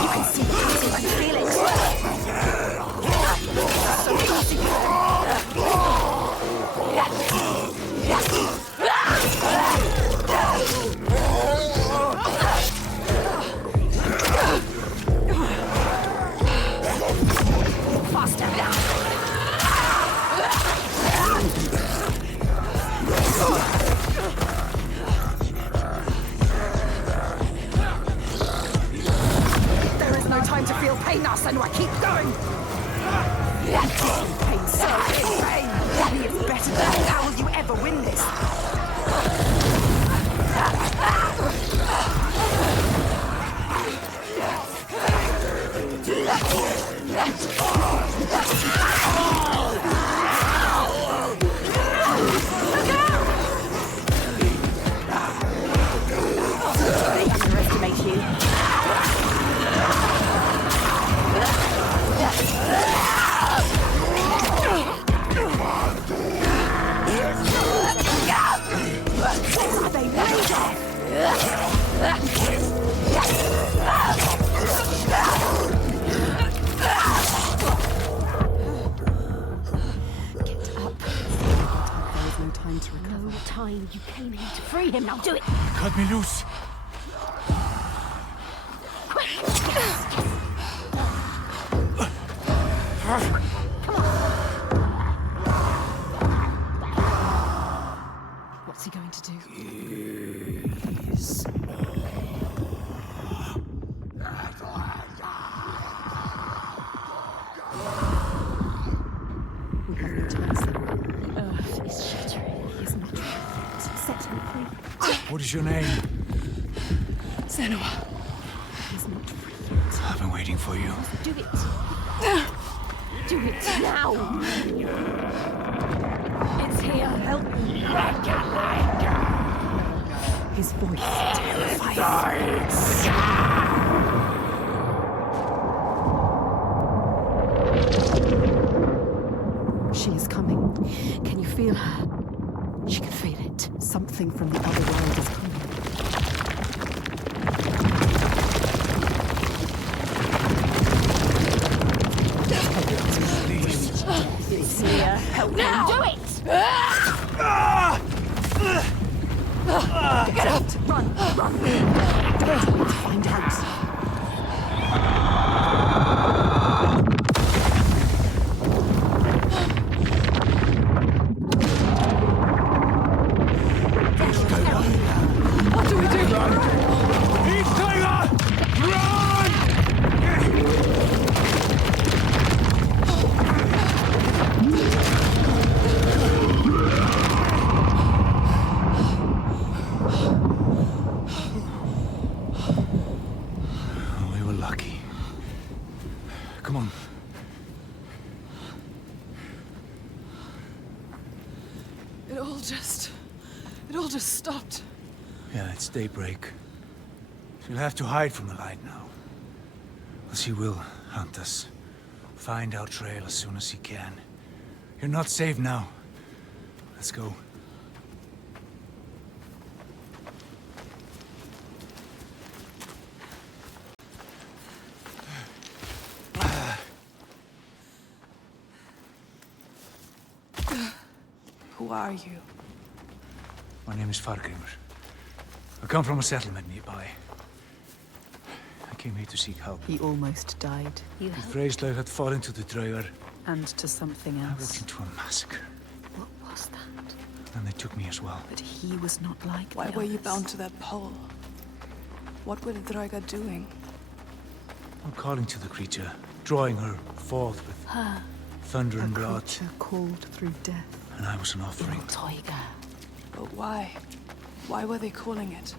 You can see the passing and feel it. So faster now. There is no time to feel pain now, Senua. Keep going. Pain, so in pain. He is better than you. How will you ever win this? They underestimate you. Are they made of? Get up. There is no time to recover. No time. You came here to free him. Now do it. Cut me loose! What's he going to do? We have no time, Senua. The earth is shattering. He is not ready. Set him free. What is your name? Senua. He is not free yet. I've been waiting for you. Do it. Do it now. It's here. Help me. His voice terrifies. She is coming. Can you feel her? She can feel it. Something from the other world is coming. It's here. Help now. Do it! Get out! Run! Run! Don't find out. What do we do? He's Saga! Run! We were lucky. Come on. It all just stopped. Yeah, it's daybreak. She'll have to hide from the light now. But she will hunt us. Find our trail as soon as he can. You're not safe now. Let's go. Who are you? My name is Fargrimur. I come from a settlement nearby. I came here to seek help. He almost died. You The helped? phrase like had fallen to the Draugar. And to something I walked else. into a massacre. What was that? And they took me as well. But he was not like Why the were you others. bound to that pole? What were the Draugar doing? I'm calling to the creature, drawing her forth with Her. thunder A and blood. creature called through death. And I was an offering. Toiga. But why? Why were they calling it?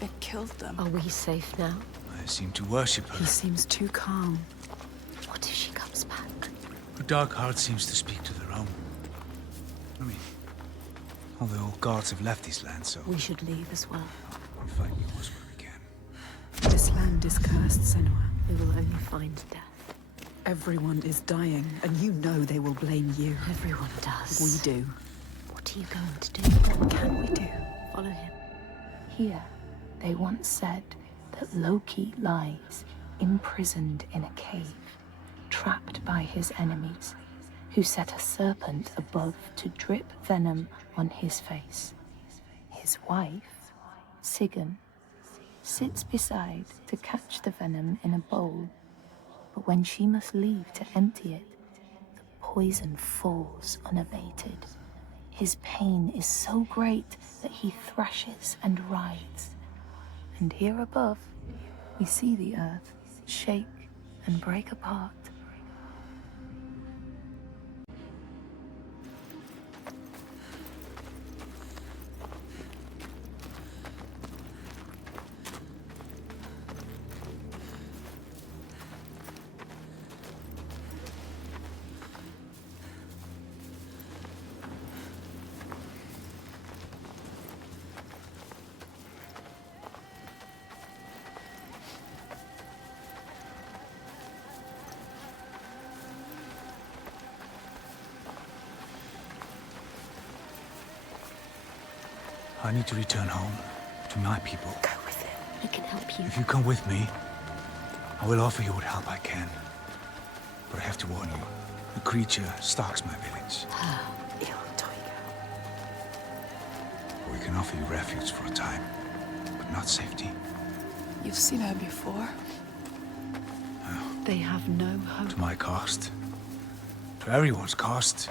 It killed them. Are we safe now? I seem to worship He her. seems too calm. What if she comes back? Her dark heart seems to speak to their own. I mean, all the old gods have left these lands, so We should leave as well. we find yours where we can. This land is cursed, Senua. We will only find death. Everyone is dying, and you know they will blame you. Everyone does. We do. What are you going to do? What can we do? Follow him. Here, they once said that Loki lies imprisoned in a cave, trapped by his enemies, who set a serpent above to drip venom on his face. His wife, Sigyn, sits beside to catch the venom in a bowl, but when she must leave to empty it, the poison falls unabated. His pain is so great that he thrashes and writhes. And here above, we see the earth shake and break apart. I need to return home to my people. Go with him. He can help you. If you come with me, I will offer you what help I can. But I have to warn you, the creature stalks my village. We can offer you refuge for a time, but not safety. You've seen her before? They have no hope. To my cost. To everyone's cost.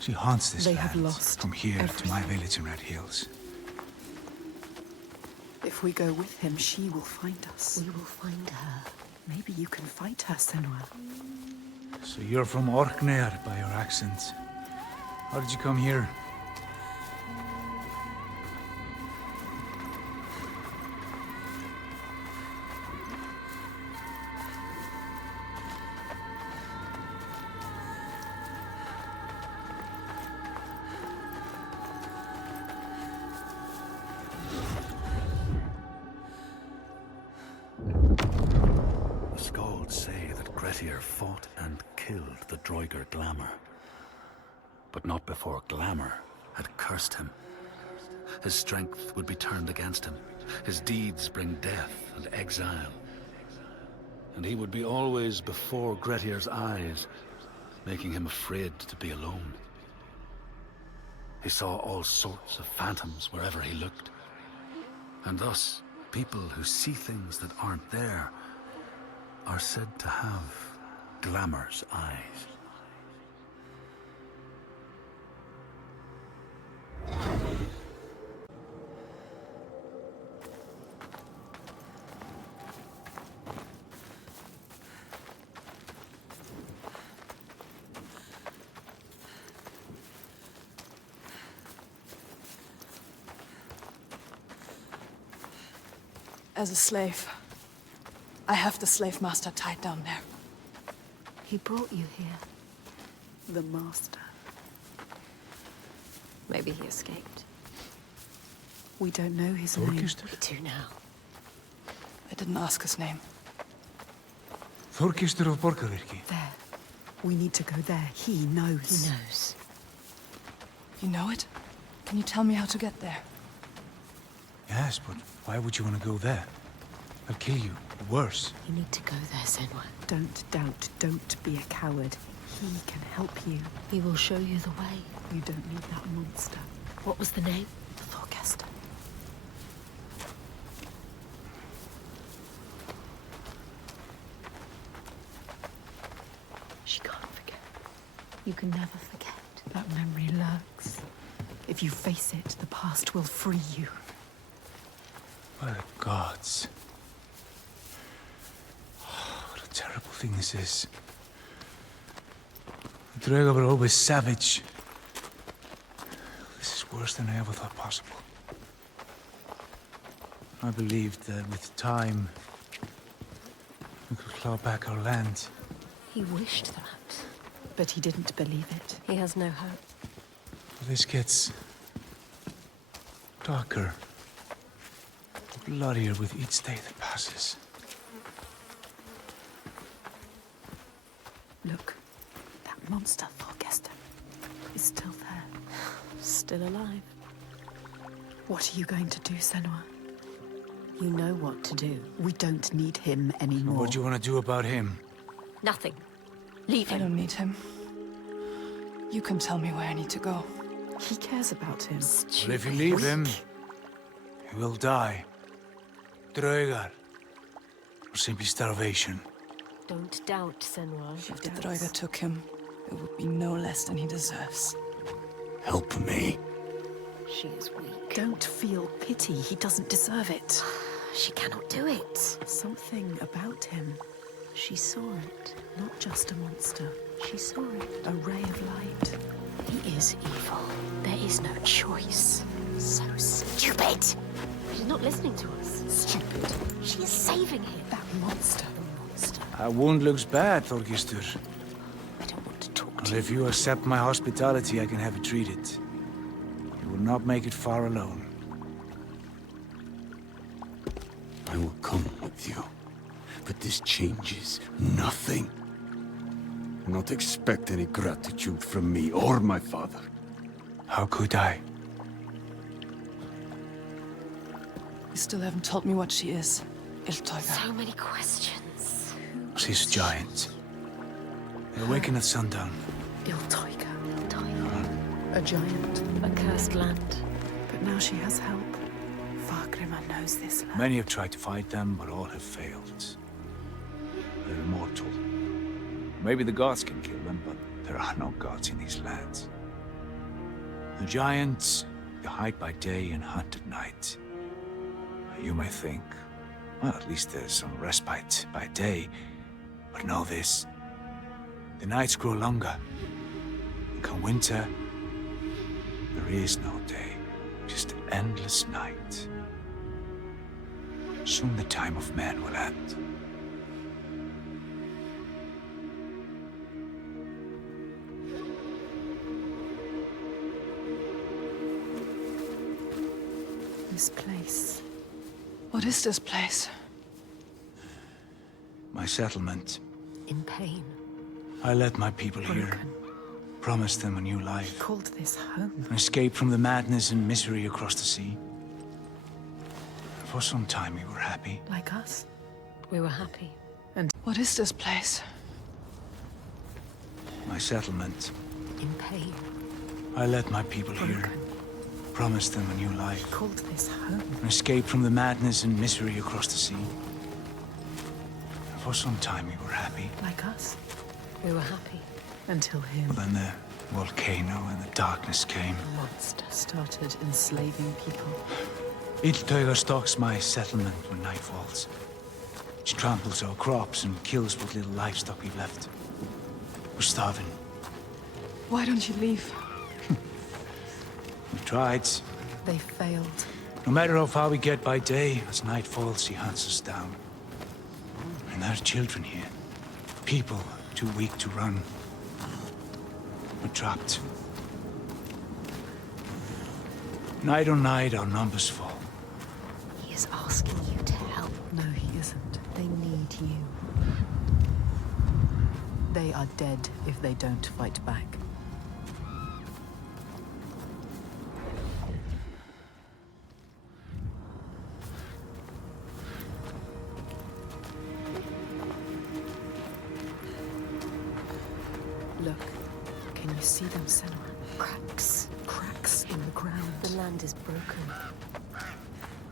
She haunts this They land, have lost from here to everything. my village in Red Hills. If we go with him, she will find us. We will find her. Maybe you can fight her, Senua. So you're from Orkneyar by your accent. How did you come here? The Skalds say that Grettir fought and killed the Draugar Glamour. But not before Glamour had cursed him. His strength would be turned against him. His deeds bring death and exile. And he would be always before Grettir's eyes, making him afraid to be alone. He saw all sorts of phantoms wherever he looked. And thus, people who see things that aren't there are said to have Glamour's eyes. As a slave, I have the slave master tied down there. He brought you here. The master. Maybe he escaped. We don't know his Orcish name. did? We do now. I didn't ask his name. Þorgistur of Borgarvirki. There. We need to go there. He knows. He knows. You know it? Can you tell me how to get there? Yes, but why would you want to go there? They'll kill you. Or worse. You need to go there, Senua. Don't doubt. Don't be a coward. He can help you. He will show you the way. You don't need that monster. What was the name? The Thorcaster. She can't forget. You can never forget. That memory lurks. If you face it, the past will free you. By the gods. What a terrible thing this is. The Draugr were always savage. This is worse than I ever thought possible. I believed that with time, we could claw back our land. He wished that. But he didn't believe it. He has no hope. But this gets darker, bloodier with each day that passes. Look, that monster Thorcaster is still there. Still alive. What are you going to do, Senua? You know what to do. We don't need him anymore. What do you want to do about him? Nothing. Leave I him. don't need him. You can tell me where I need to go. He cares about him. But if you leave him, he will die. Draugr. Or simply starvation. Don't doubt, Senua. If the Draugr took him, it would be no less than he deserves. Help me. She is weak. Don't feel pity. He doesn't deserve it. She cannot do it. Something about him. She saw it. Not just a monster. She saw it. A ray of light. He is evil. There is no choice. So stupid. She's not listening to us. Stupid. She is saving him. That monster. The monster. Our wound looks bad, Thorgistur. I don't want to talk Well, to you. if you accept my hospitality, I can have it treated. You will not make it far alone. I will come with you. But this changes nothing. Do not expect any gratitude from me or my father. How could I? You still haven't told me what she is. Iltoiga. So many questions. She's a giant. They awaken at sundown. Iltoiga. Time. A giant. A cursed land. But now she has help. Fargrimr knows this land. Many have tried to fight them, but all have failed. They're immortal. Maybe the gods can kill them, but there are no gods in these lands. The giants, they hide by day and hunt at night. You may think, well, at least there's some respite by day. But know this, the nights grow longer. And come winter, there is no day, just endless night. Soon the time of man will end. This place. What is this place? My settlement. In pain. I led my people here, promised them a new life. Called this home. An escape from the madness and misery across the sea. For some time we were happy. Like us. We were happy. And what is this place? My settlement. In pain. I led my people here, promised them a new life. Called this home. An escape from the madness and misery across the sea. For some time we were happy. Like us. We were happy. Until him. But then the volcano and the darkness came. The monster started enslaving people. Iltoiga stalks my settlement when night falls. She tramples our crops and kills what little livestock we've left. We're starving. Why don't you leave? We tried. They failed. No matter how far we get by day, as night falls, she hunts us down. And there are children here. People too weak to run. We're trapped. Night on night, our numbers fall. He is asking you to help. No, he isn't. need you. They are dead if they don't fight back. Look, can you see them, Senua? Cracks in the ground. The land is broken.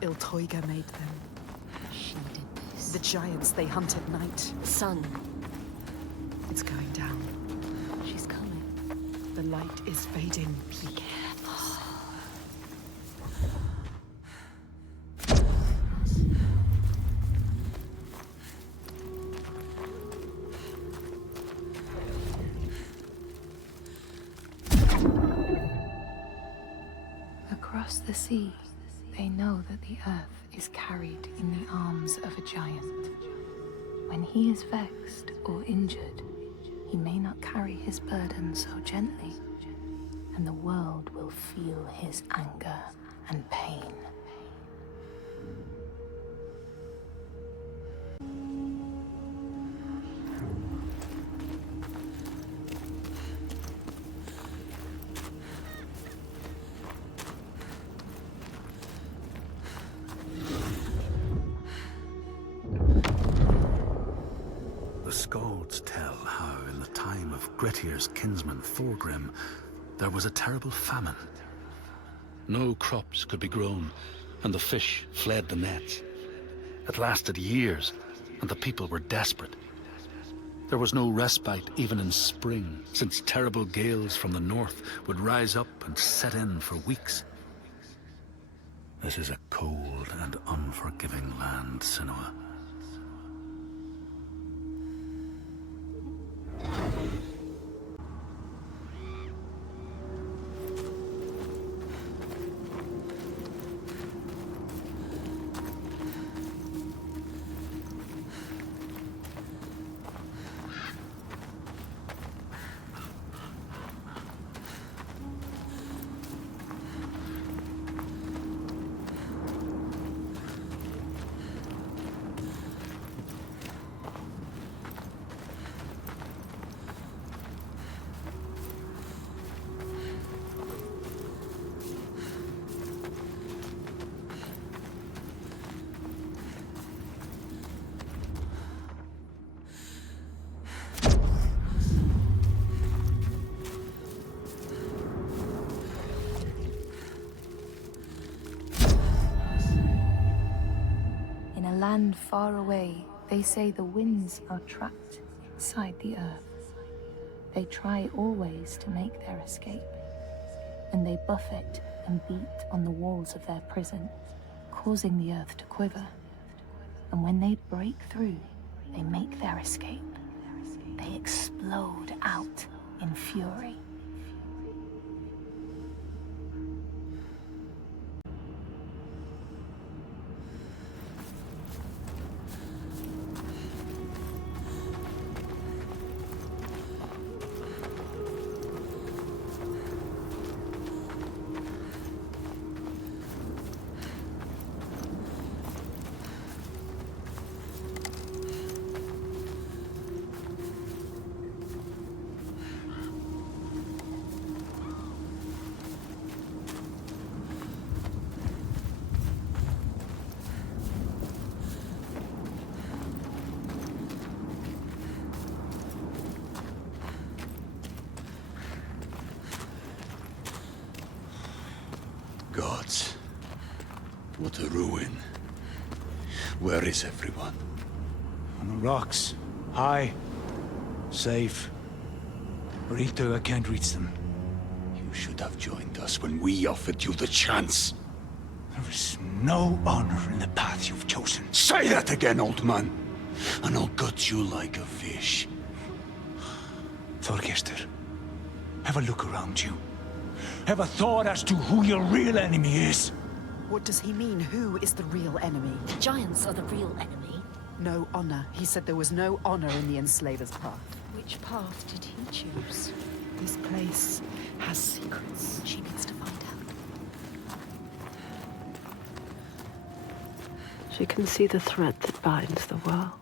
Iltoiga made them. She did this. The giants they hunt at night. Sun. It's going down. She's coming. The light is fading. Be careful. Across the sea, they know that the earth is carried in the arms of a giant. When he is vexed or injured, he may not carry his burden so gently, and the world will feel his anger and pain. The Skalds tell how, in the time of Grettir's kinsman Thorgrim, there was a terrible famine. No crops could be grown, and the fish fled the nets. It lasted years, and the people were desperate. There was no respite even in spring, since terrible gales from the north would rise up and set in for weeks. This is a cold and unforgiving land, Senua. Land far away, they say the winds are trapped inside the earth. They try always to make their escape, and they buffet and beat on the walls of their prison, causing the earth to quiver. And when they break through, they make their escape. They explode out in fury. Gods, what a ruin. Where is everyone? On the rocks. High. Safe. Rito, I can't reach them. You should have joined us when we offered you the chance. There is no honor in the path you've chosen. Say that again, old man, and I'll gut you like a fish. Thorgestur, have a look around you. Have a thought as to who your real enemy is. What does he mean? Who is the real enemy? The giants are the real enemy. No honor. He said there was no honor in the enslaver's path. Which path did he choose? This place has secrets. She needs to find out. She can see the thread that binds the world.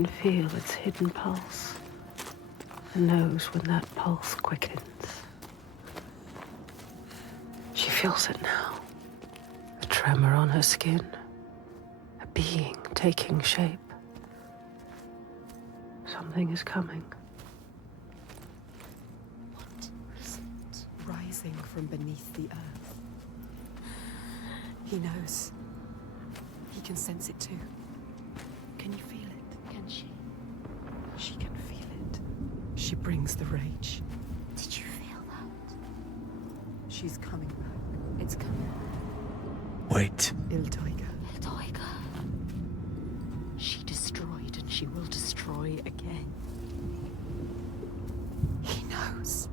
can feel its hidden pulse and knows when that pulse quickens. She feels it now. A tremor on her skin. A being taking shape. Something is coming. What is it? Rising from beneath the earth. He knows. He can sense it too. Can you feel it? Can she? She can feel it. She brings the rage. Did you feel that? She's coming back. It's coming. Wait. Il Tiger. Il Tiger. She destroyed and she will destroy again. He knows.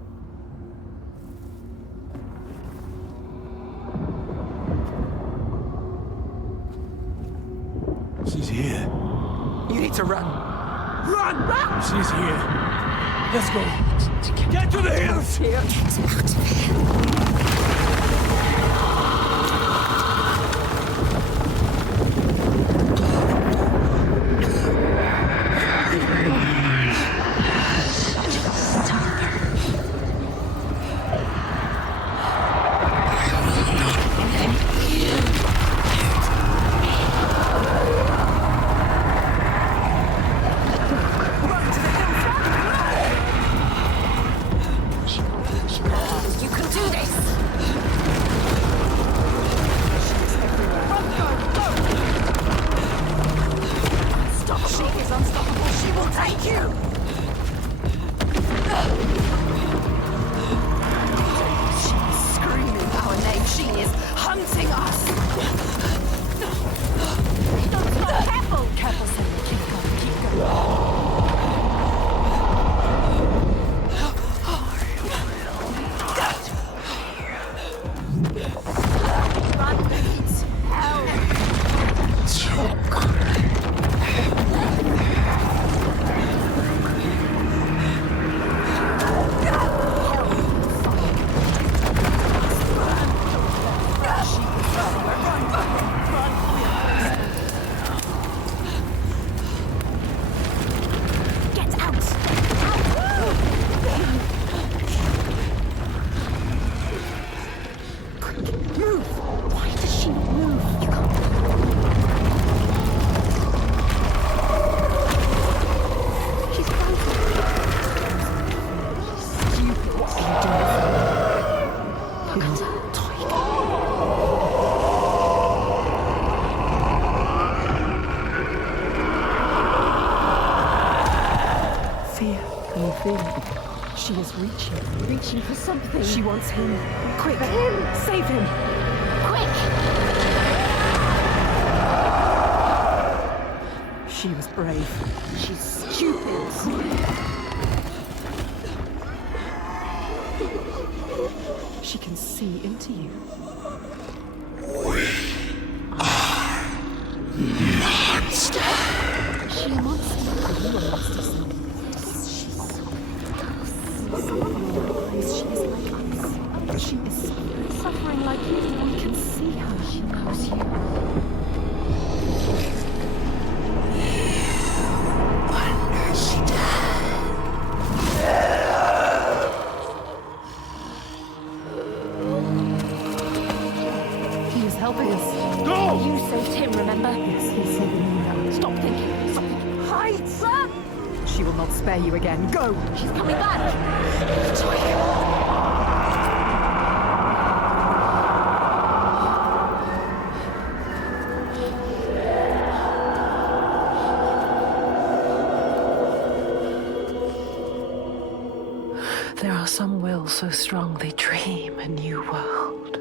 She's here. You need to run. Run! Run! She's here. Let's go. Get to the hills! Here. Get out of here. You can do this. Stop. She is unstoppable. She will take you. She is screaming our name. She is hunting us. Don't stop. Careful. Careful, Senua. Keep going. Keep going. She is reaching for something. She wants him. Quick, him! Save him! Quick! She was brave. She's stupid. She can see into you. Monster. She wants you. You are monster. She is like us. She is suffering like you. We can see her. She knows you. He is helping us. Go! You saved him, remember? Yes, he's saving you now. Stop thinking. Stop thinking. Hide! Run! She will not spare you again. Go! She's coming back. There are some wills so strong they dream a new world.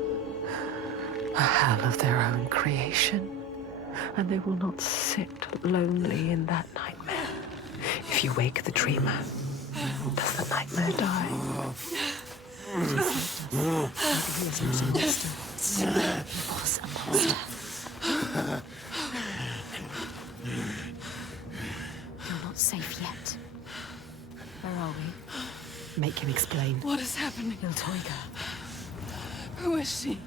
A hell of their own creation. And they will not sit lonely in that nightmare. If you wake the dreamer, does the nightmare die? He was a monster. You're not safe yet. Where are we? Make him explain. What is happening? Il Tiger. Who is she?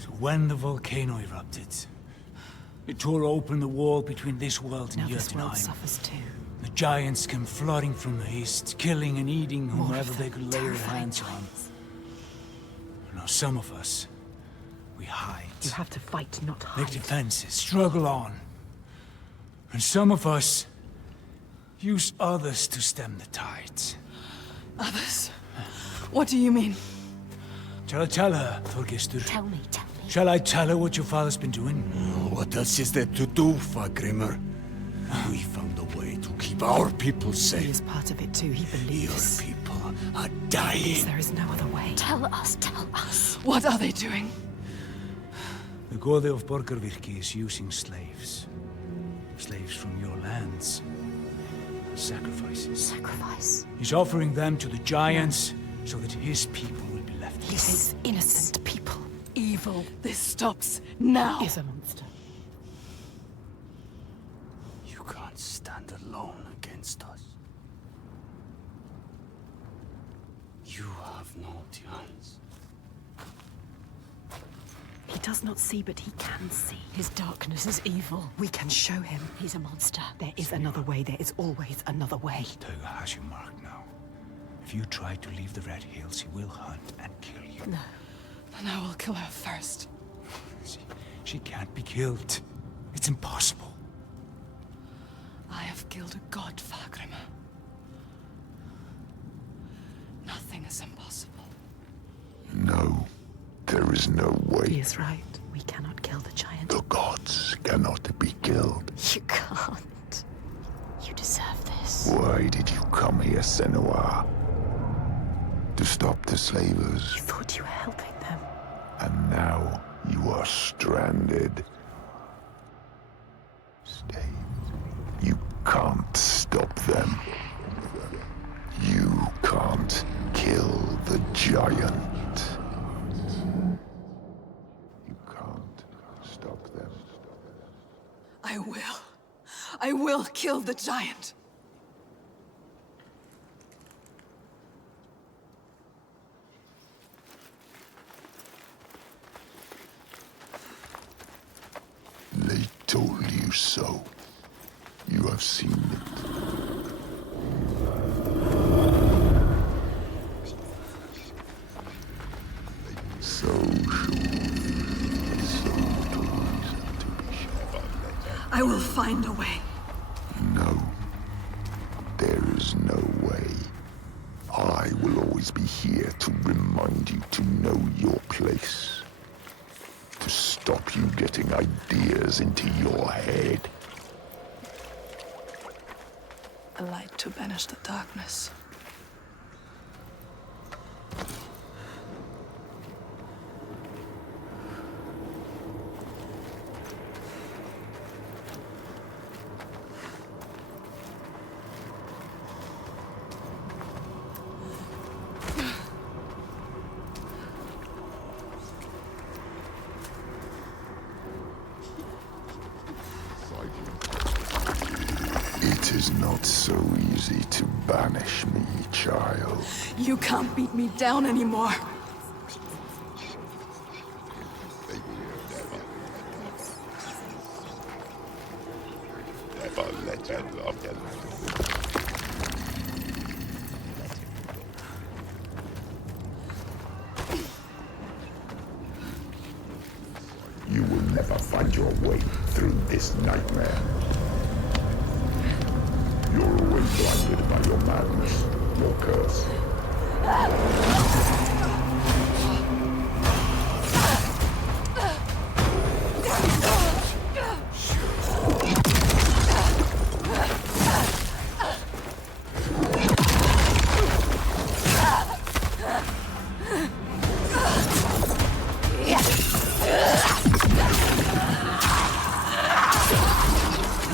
So when the volcano erupted, It tore open the wall between this world Now and this world Jotunheim. suffers too. The giants came flooding from the east, killing and eating More whomever of they them, could lay their terrifying hands giants. on. Now some of us, we hide. You have to fight, not hide. Make defenses, struggle on. And some of us use others to stem the tides. Others? What do you mean? Shall I tell her, Thorgestur? Tell me. Shall I tell her what your father's been doing? What else is there to do, Fagrimur? We found a way to keep our people He safe. is part of it too. He believes. Your people are dying. There is no other way. Tell us. What are they doing? The Gode of Borgarvirki is using slaves. Slaves from your lands. Sacrifices. Sacrifice. He's offering them to the giants so that his people will be left. He hates innocent people. Evil. This stops now. He is a monster. You can't stand alone against us. You have no chance. He does not see, but he can see. His darkness is evil. We can show him. He's a monster. There is another way. There is always another way. Teuga has you marked now. If you try to leave the Red Hills, he will hunt and kill you. No. Then I will kill her first. She can't be killed. It's impossible. I have killed a god, Fagrimur. Nothing is impossible. No, there is no way. He is right. We cannot kill the giant. The gods cannot be killed. You can't. You deserve this. Why did you come here, Senua? To stop the slavers. You thought you were helping them. And now you are stranded. Stay. You can't stop them. You can't kill the giant. You can't stop them. I will kill the giant. They told you so. You have seen it. So I will find a way. no. There is no way. I will always be here to remind you to know your place. To stop you getting ideas into your head. A light to banish the darkness. It is not so easy to banish me, child. You can't beat me down anymore. Never let your love get You will never find your way through this nightmare. You're always blinded by your madness, your curse.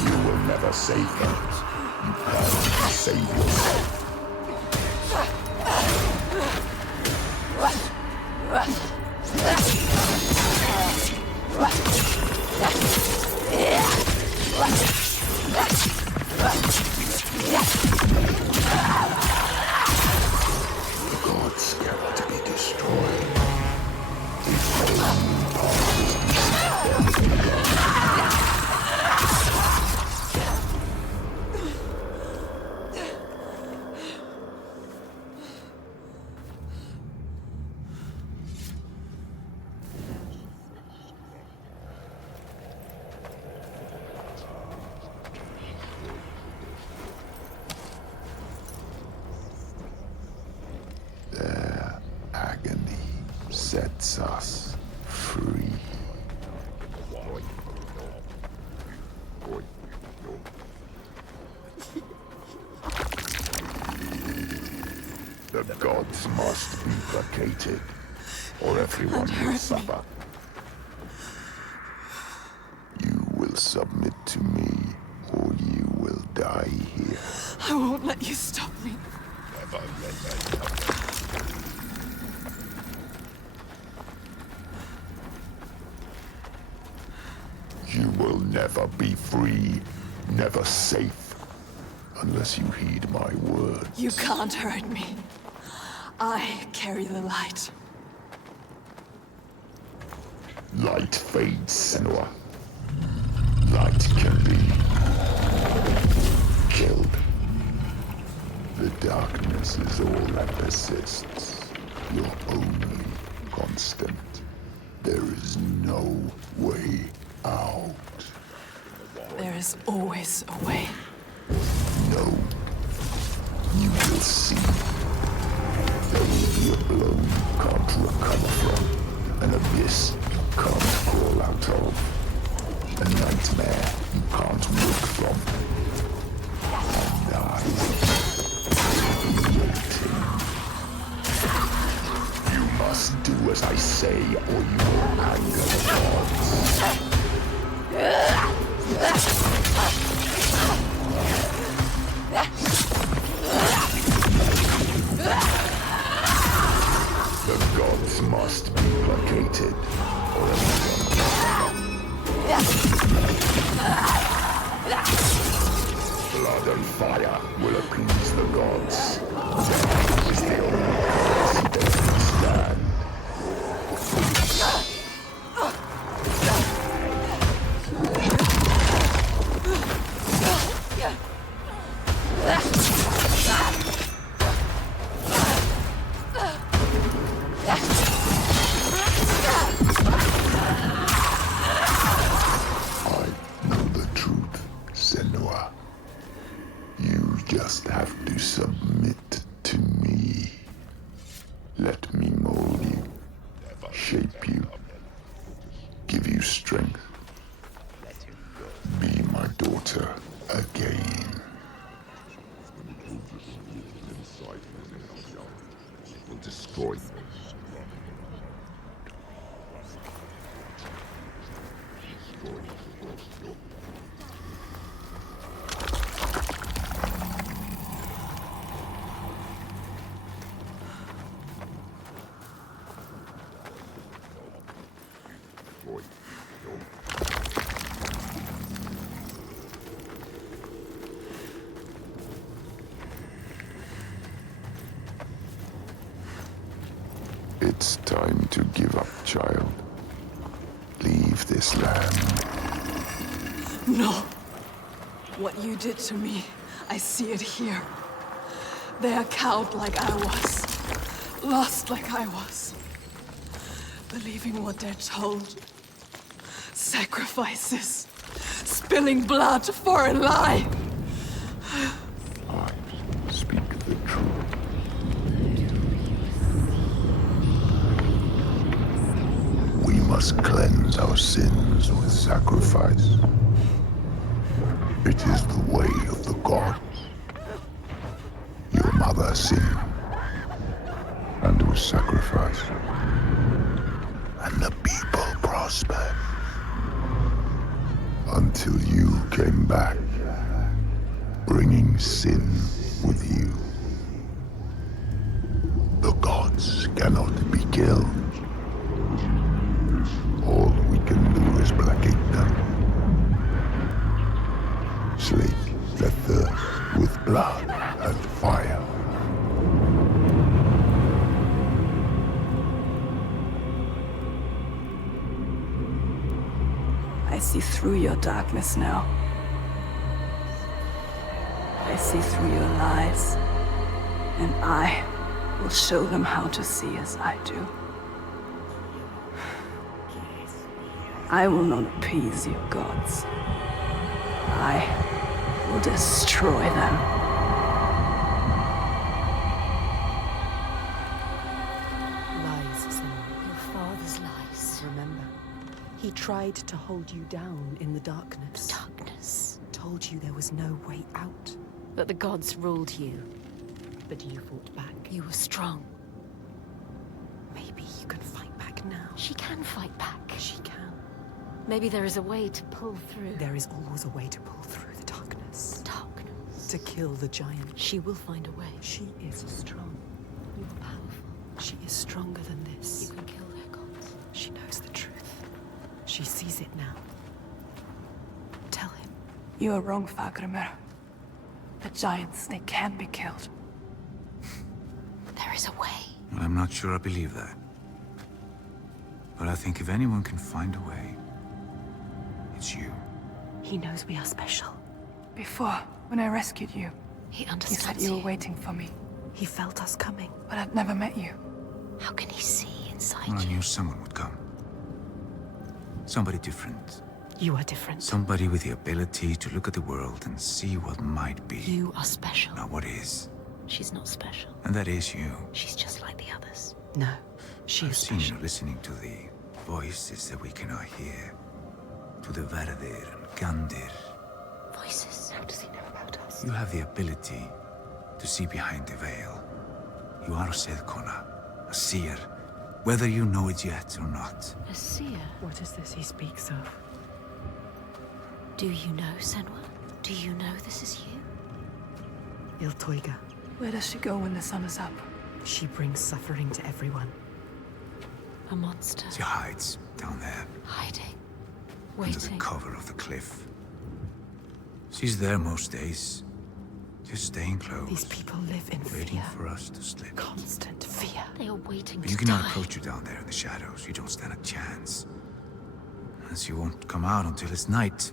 You will never save them. You can't save yourself. sets us free. The gods must be placated, or everyone will suffer. You will submit to me, or you will die here. I won't let you stop me. Never let them come. You will never be free, never safe, unless you heed my words. You can't hurt me. I carry the light. Light fades, Senua. Light can be killed. The darkness is all that persists. Your only constant. There is no way out. There is always a way. No. You will see. There will be a blow you can't recover from. An abyss you can't crawl out of. A nightmare you can't wake from. And I will be waiting. You must do as I say, or you will anger the gods. The gods must be placated, or blood and fire will appease the gods. Death is the only precedent to stand. Just have to submit to me. Let me mold you, shape you, give you strength. Be my daughter again. Will destroy you. It's time to give up, child. Leave this land. No. What you did to me, I see it here. They are cowed like I was. Lost like I was. Believing what they're told. Sacrifices. Spilling blood for a lie. I speak the truth. We must cleanse our sins with sacrifice. It is the way of the gods. Your mother sinned and was sacrificed, and the people prospered until you came back, bringing sin with you. The gods cannot be killed. All we can do is placate them. Slake their thirst with blood and fire. I see through your darkness now. I see through your lies. And I will show them how to see as I do. I will not appease your gods. I will destroy them. Lies, Senua. You He tried to hold you down in the darkness. Darkness. Told you there was no way out. That the gods ruled you. But you fought back. You were strong. Maybe you can fight back now. She can fight back. She can. Maybe there is a way to pull through. There is always a way to pull through the darkness. Darkness. To kill the giant. She will find a way. She is strong. You are powerful. She is stronger than this. You can kill their gods. She knows the truth. She sees it now. Tell him. You are wrong, Fagrimer. The giants, they can be killed. There is a way. Well, I'm not sure I believe that. But I think if anyone can find a way, it's you. He knows we are special. Before, when I rescued you, He you understands said you were waiting for me. He felt us coming. But I'd never met you. How can he see inside Well, I you? knew someone would come. Somebody different. You are different. Somebody with the ability to look at the world and see what might be. You are special. Not what is. She's not special. And that is you. She's just like the others. No, she I've is seen special. you listening to the voices that we cannot hear. To the Verdir and Gandir. Voices. How does he know about us? You have the ability to see behind the veil. You are a Sedkona, a seer, whether you know it yet or not. A seer? What is this he speaks of? Do you know, Senua? Do you know this is you? Iltoiga. Where does she go when the sun is up? She brings suffering to everyone. A monster. She hides down there, Hiding. under the Waiting. cover of the cliff. She's there most days, just staying close. These people live in waiting fear. for us to slip. Constant fear. They are waiting But to you cannot die. approach her down there in the shadows. You don't stand a chance. And she won't come out until it's night.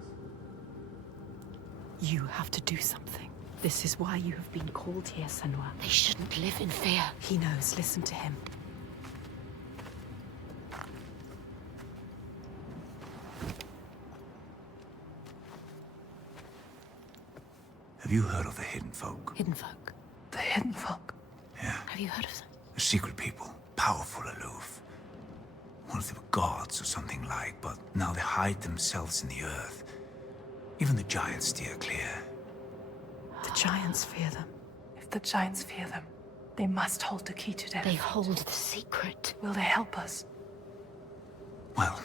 You have to do something. This is why you have been called here, Senua. They shouldn't live in fear. He knows. Listen to him. Have you heard of the Hidden Folk? Hidden folk. The hidden folk. Yeah. Have you heard of them? They're secret people, powerful, aloof. Once they were gods or something like, but now they hide themselves in the earth. Even the giants steer clear. The giants fear them. If the giants fear them, they must hold the key to their They fate. hold the secret. Will they help us? Well,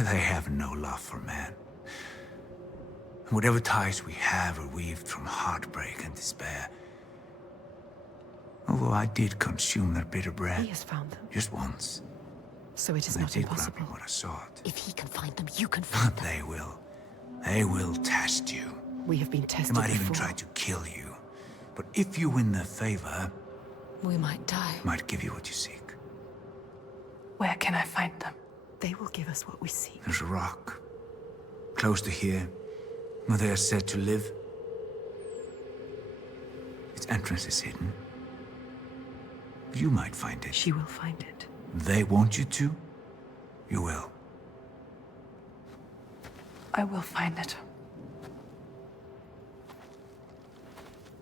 they have no love for man. Whatever ties we have are weaved from heartbreak and despair. Although I did consume their bitter bread. He has found them. Just once. So it is And not they did grant impossible. me what I sought. If he can find them, you can find them. They will. They will test you. We have been They tested might before. even try to kill you. But if you win their favor, We might die. they might give you what you seek. Where can I find them? They will give us what we seek. There's a rock, close to here, where they are said to live. Its entrance is hidden. You might find it. She will find it. They want you to, you will. I will find it.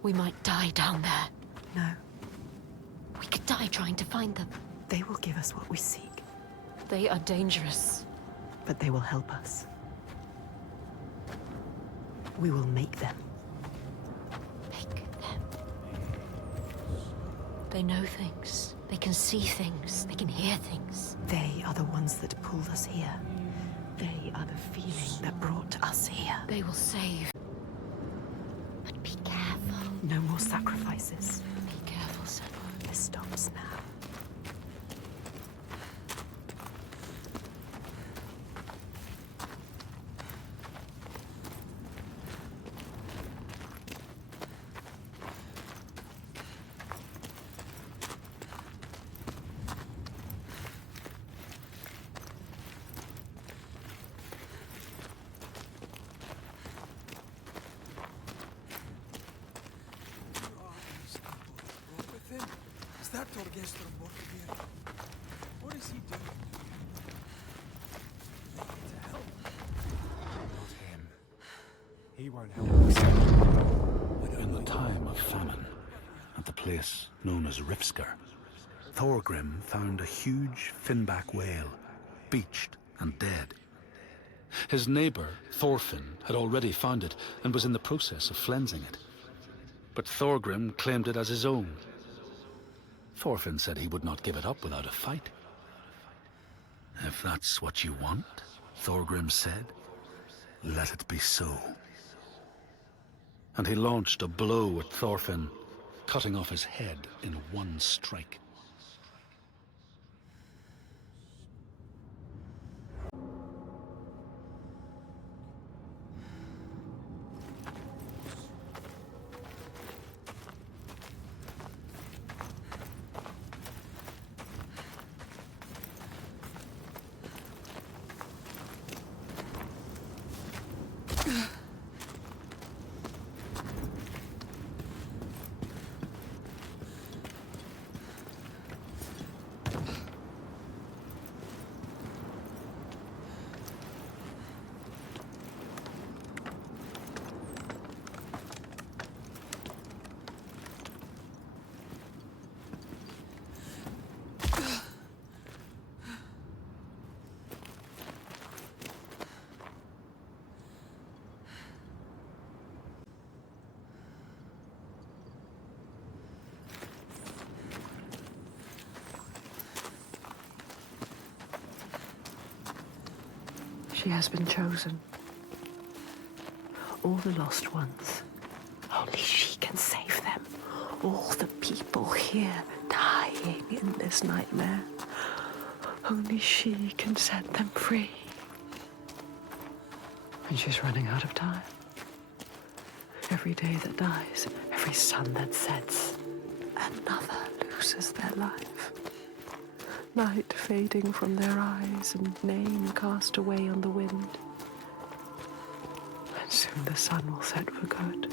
We might die down there. No, We could die trying to find them. they will give us what we seek. They are dangerous. But they will help us. We will make them. Make them. They know things. They can see things. They can hear things. They are the ones that pulled us here. They are the feeling that brought us here. They will save. But be careful. No more sacrifices. Be careful, Senua. This stops now. Is that Torgestor here? What is he doing? To help? Not him. He won't help us. In the time of famine, at the place known as Rifsker, Thorgrim found a huge finback whale, beached and dead. His neighbor, Thorfinn, had already found it and was in the process of cleansing it. But Thorgrim claimed it as his own. Thorfinn said he would not give it up without a fight. If that's what you want, Thorgrim said, let it be so. And he launched a blow at Thorfinn, cutting off his head in one strike. She has been chosen. All the lost ones. Only she can save them. All the people here dying in this nightmare. Only she can set them free. And she's running out of time. Every day that dies, every sun that sets, another loses their life. Light fading from their eyes and name cast away on the wind. And soon the sun will set for good.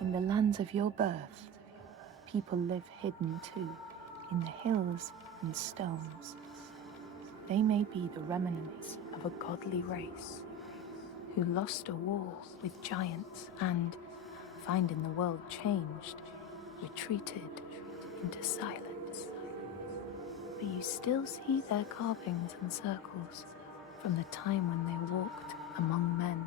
In the lands of your birth, people live hidden too, in the hills and stones. They may be the remnants of a godly race who lost a war with giants and, finding the world changed, retreated into silence. But you still see their carvings and circles from the time when they walked among men.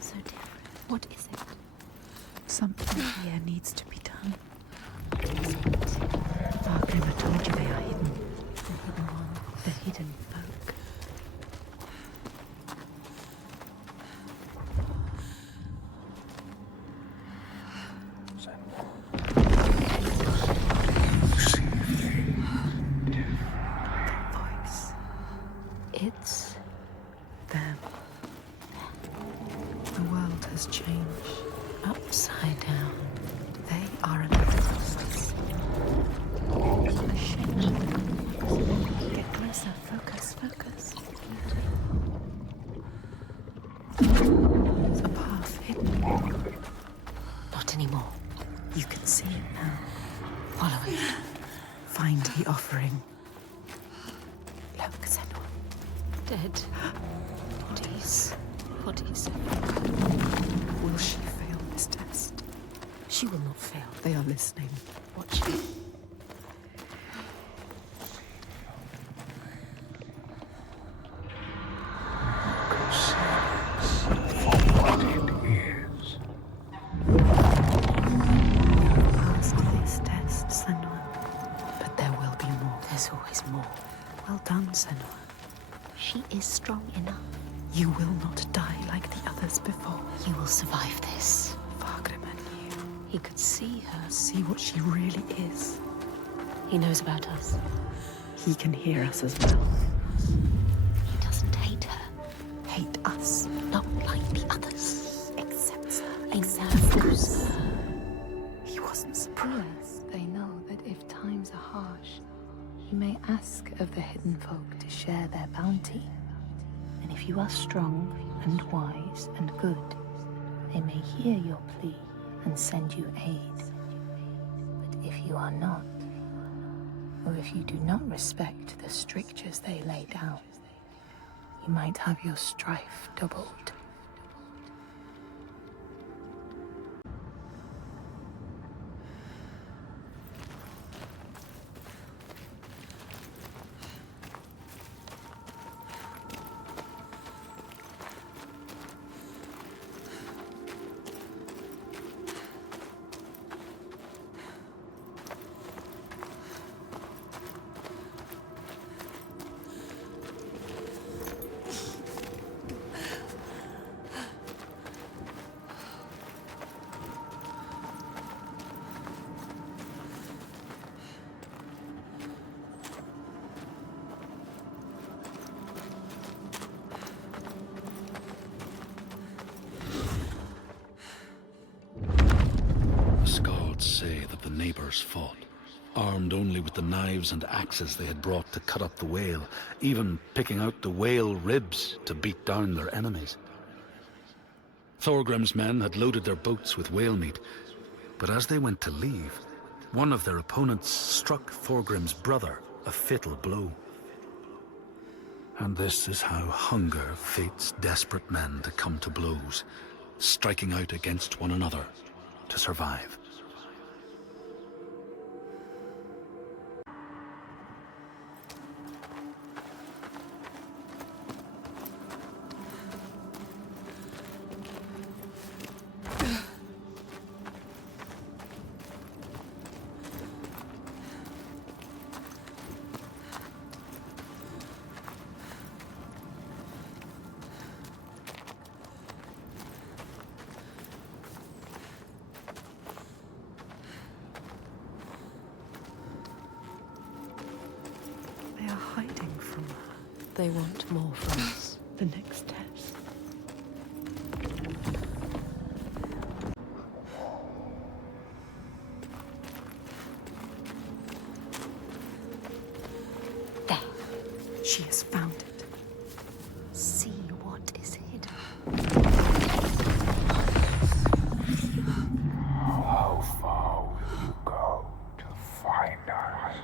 So different. What is it? Something here needs to be done. What is it? Archiver told you they are hidden. The hidden one. The hidden folk. The voice. It's them. The world has changed. Upside down. They are an ghosts. Get closer. Focus, focus. There's a path hidden. Not anymore. You can see it now. Follow it. Find the offering. Look, Senua. Dead. Bodies. Bodies. Will she fail this test? She will not fail. They are listening. Watching. Passed this test, Senua. But there will be more. There's always more. Well done, Senua. She is strong enough. You will not die like the others before. You will survive this. Fargrim knew. He could see her. See what she really is. He knows about us. He can hear us as well. He doesn't hate her. Hate us. Not like the others. Accepts her. Accepts her. He wasn't surprised. You may ask of the hidden folk to share their bounty, and if you are strong and wise and good, they may hear your plea and send you aid. But if you are not, or if you do not respect the strictures they lay down, you might have your strife doubled. Say that the neighbors fought, armed only with the knives and axes they had brought to cut up the whale, even picking out the whale ribs to beat down their enemies. Thorgrim's men had loaded their boats with whale meat, but as they went to leave, one of their opponents struck Thorgrim's brother a fatal blow. And this is how hunger fates desperate men to come to blows, striking out against one another to survive. They want more from us. The next test. There. She has found it. See what is hidden. How far will you go to find us?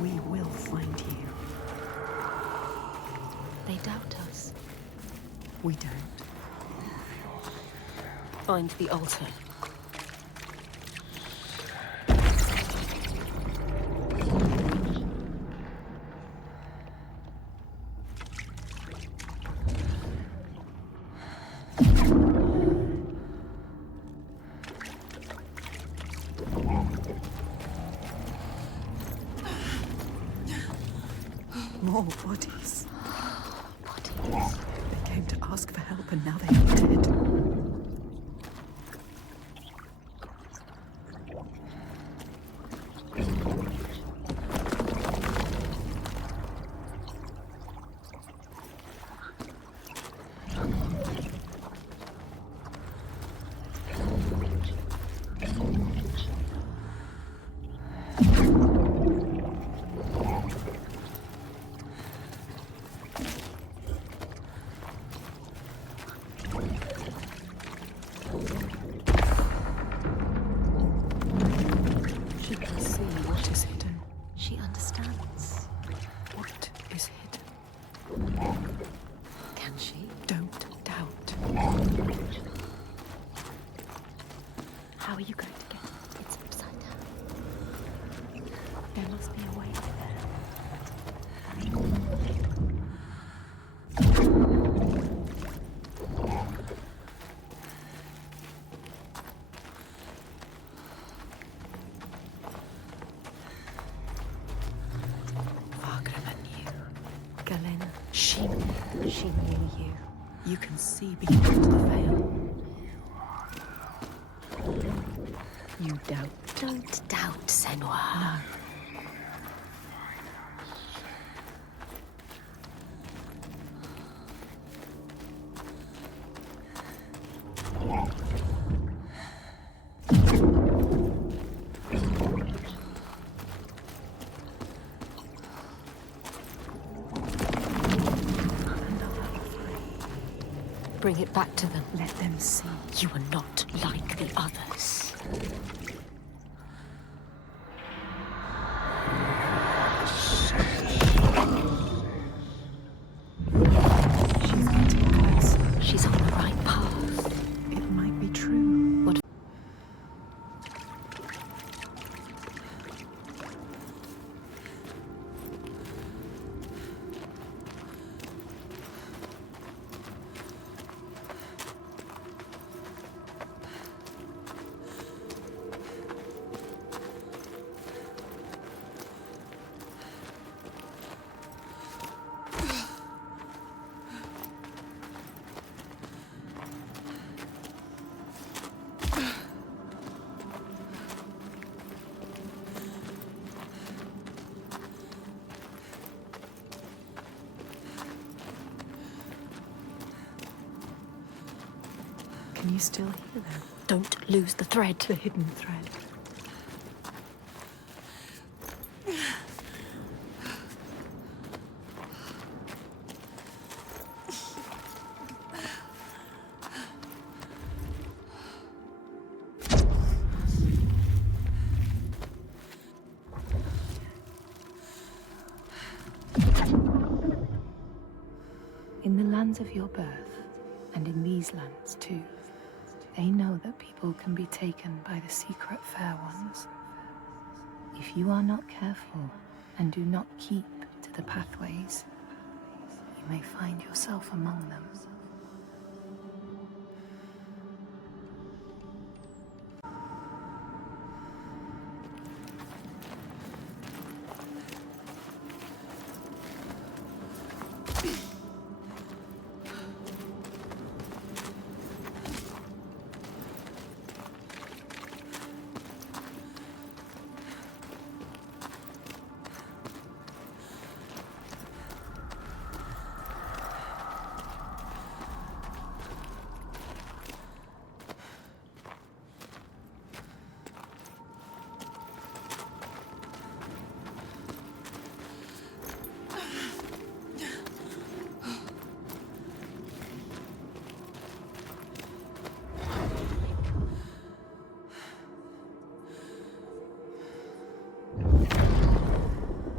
We will find you. They doubt us. We don't. Find the altar. More bodies. Bodies. They came to ask for help and now they are dead. How are you going to get it? It's upside down. There must be a way Wagner knew. Galen, she knew you. You can see beyond the veil. You doubt. Don't doubt, Senua. No. Bring it back to them. Let them see. You are not like the others. She's getting closer. She's on the right path. It might be true. What? Can you still hear them? Don't lose the thread. The hidden thread. In the lands of your birth, and in these lands too, they know that people can be taken by the secret fair ones. If you are not careful and do not keep to the pathways, you may find yourself among them.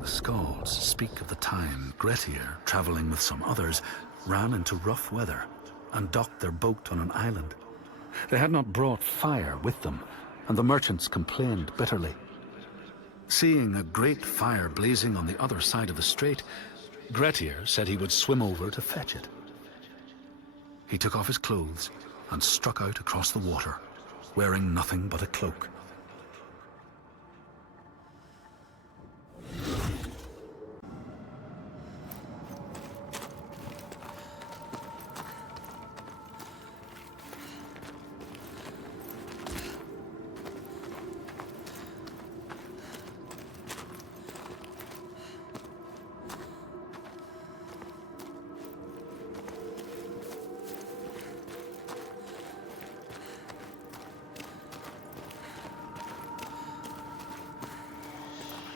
The Skalds speak of the time Grettir, traveling with some others, ran into rough weather and docked their boat on an island. They had not brought fire with them, and the merchants complained bitterly. Seeing a great fire blazing on the other side of the strait, Grettir said he would swim over to fetch it. He took off his clothes and struck out across the water, wearing nothing but a cloak.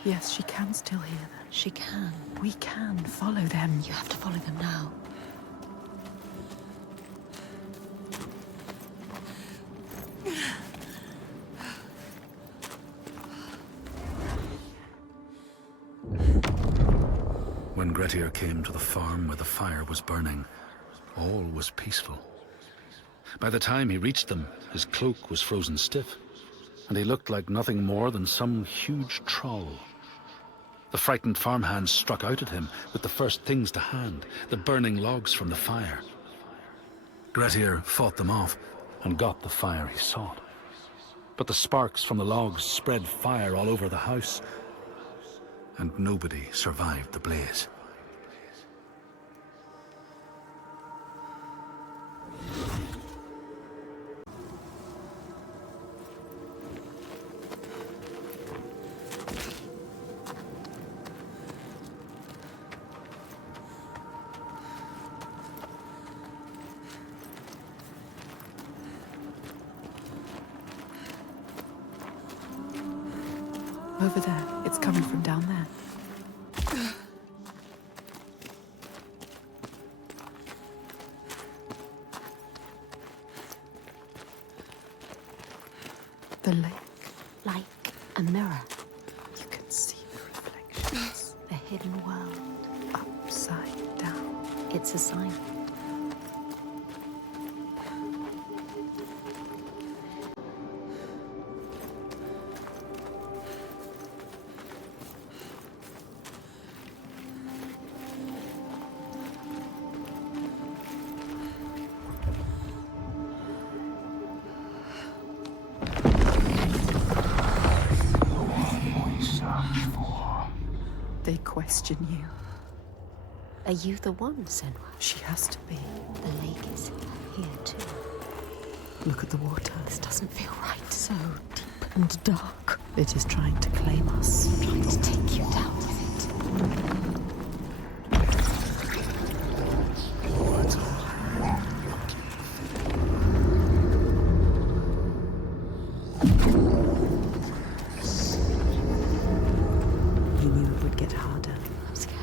Yes, she can still hear them. She can. We can follow them. You have to follow them now. When Grettir came to the farm where the fire was burning, all was peaceful. By the time he reached them, his cloak was frozen stiff, and he looked like nothing more than some huge troll. The frightened farmhands struck out at him with the first things to hand, the burning logs from the fire. Grettir fought them off and got the fire he sought. But the sparks from the logs spread fire all over the house, and nobody survived the blaze. Over there. It's coming from down there. The lake. Like a mirror. You can see the reflections. The hidden world. Upside down. It's a sign. They question you. Are you the one, Senua? She has to be. The lake is here too. Look at the water. This doesn't feel right. So deep and dark. It is trying to claim us. Trying to take you down with it. You knew it would get harder. I'm scared.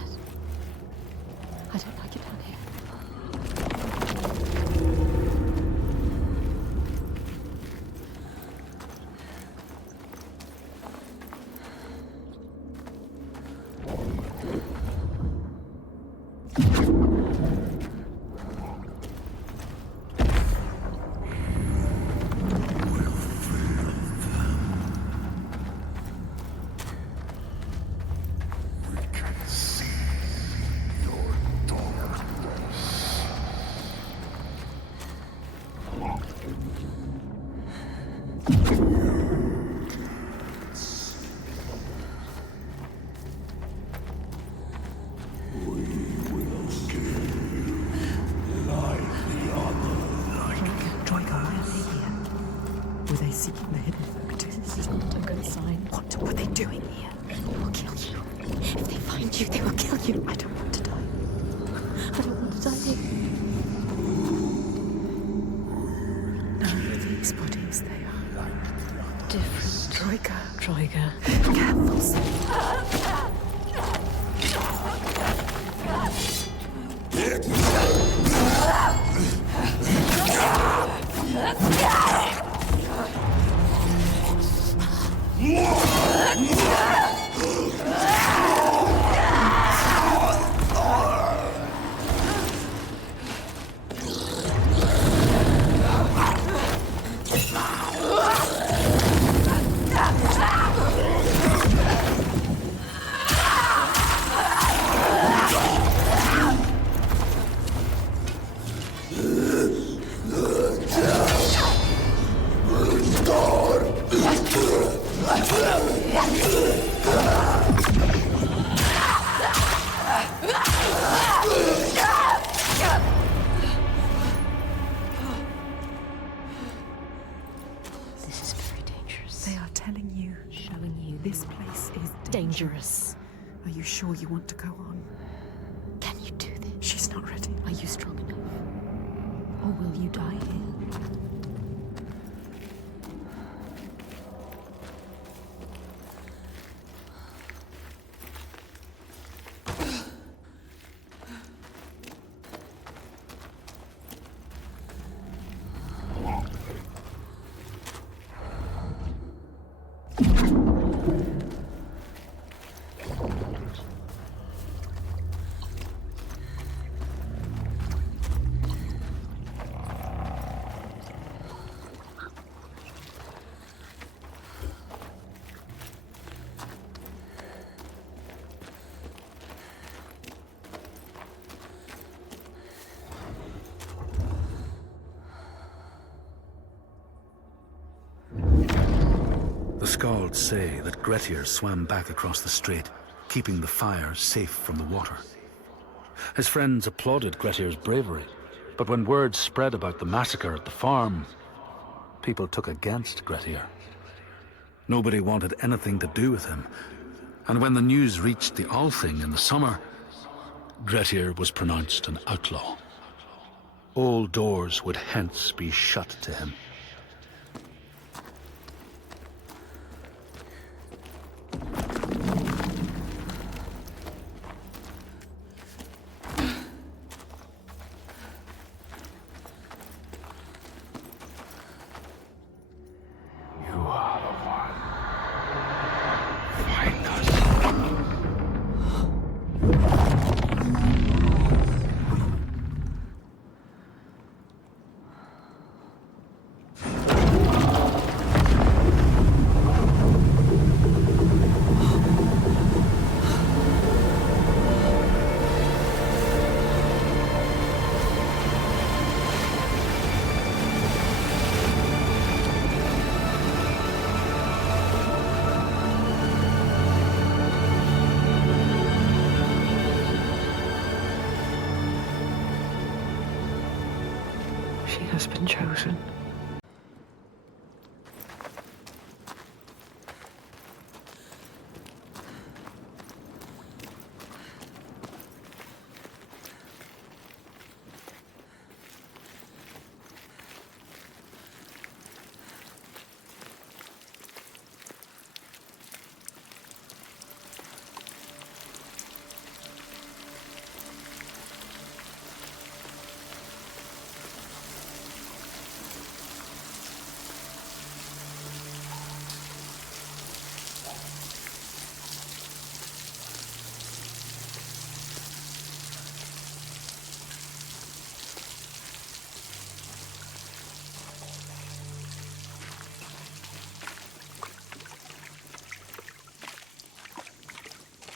I don't like it down here. Were they seeking the hidden focus? This is not a good sign. What were they doing here? They will kill you. If they find you, they will kill you. I don't want to die. I don't want to die here. None of these bodies, they are Different. Troika. Careful, This is very dangerous. They are telling you. Showing you This place is dangerous. Are you sure you want to go on? Can you do this? She's not ready. Are you strong enough? Or will you die here? The Skalds say that Grettir swam back across the strait, keeping the fire safe from the water. His friends applauded Grettir's bravery, but when word spread about the massacre at the farm, people took against Grettir. Nobody wanted anything to do with him, and when the news reached the Althing in the summer, Grettir was pronounced an outlaw. All doors would hence be shut to him. You are She has been chosen.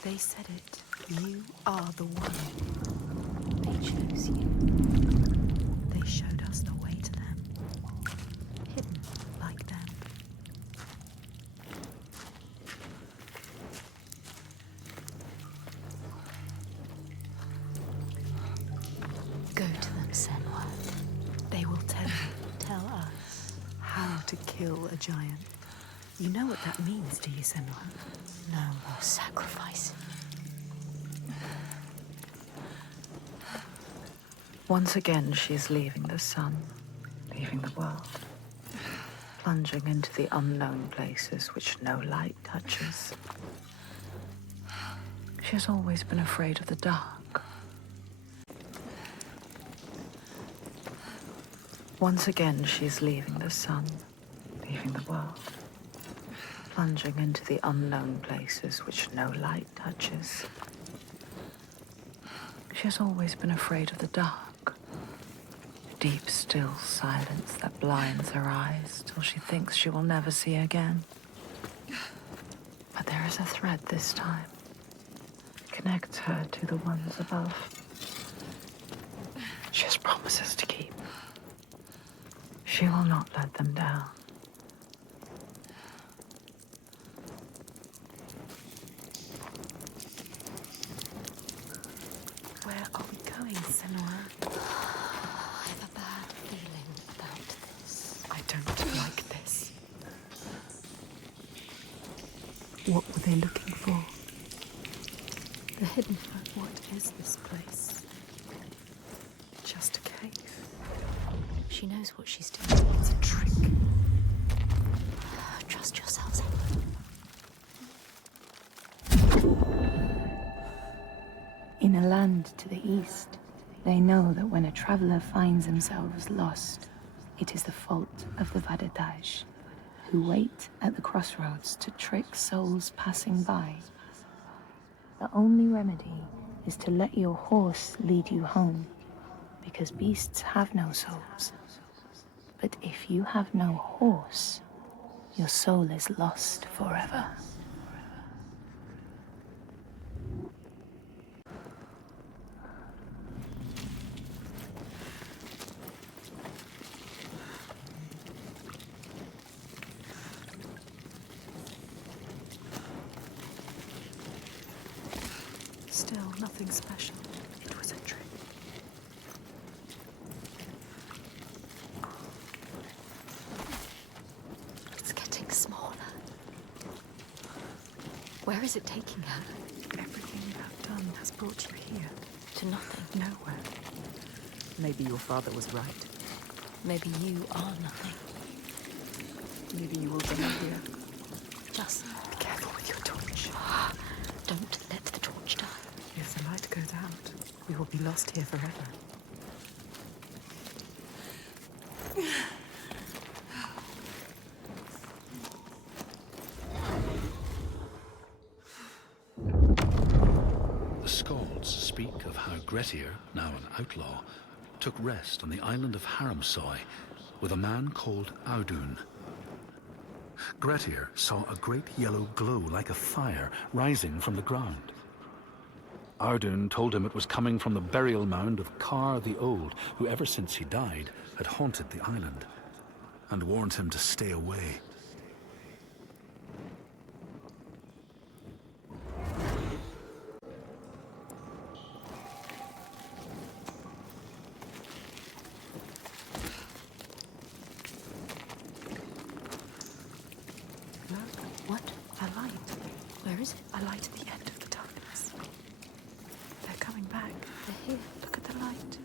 They said it. You are the one. They choose you. They showed us the way to them. Hidden like them. Go to them, Senua. They will tell you Tell us. how to kill a giant. You know what that means, do you, Senua? No more sacrifice. Once again, she is leaving the sun, leaving the world, plunging into the unknown places which no light touches. She has always been afraid of the dark. Once again, she is leaving the sun, leaving the world, plunging into the unknown places which no light touches. She has always been afraid of the dark. Deep, still silence that blinds her eyes till she thinks she will never see again. But there is a thread this time. It connects her to the ones above. She has promises to keep. She will not let them down. Where are we going, Senua? I have a bad feeling about this. I don't like this. What were they looking for? The hidden. What is this place? Just a cave. She knows what she's doing. It's a trick. Trust yourselves. In a land to the east, they know that when a traveler finds themselves lost, it is the fault of the Vadataj, who wait at the crossroads to trick souls passing by. The only remedy is to let your horse lead you home, because beasts have no souls. But if you have no horse, your soul is lost forever. Still nothing special. It was a trick. It's getting smaller. Where is it taking her? Everything you have done has brought you here. To nothing. Nowhere. Maybe your father was right. Maybe you are nothing. Maybe you will die here. Just Be careful with your torch. don't let the torch die. If the light goes out, we will be lost here forever. The Skalds speak of how Grettir, now an outlaw, took rest on the island of Haramsoy with a man called Audun. Grettir saw a great yellow glow like a fire rising from the ground. Audun told him it was coming from the burial mound of Kar the Old, who ever since he died had haunted the island, and warned him to stay away. Where is it? A light at the end of the darkness. They're coming back. They're here. Look at the light.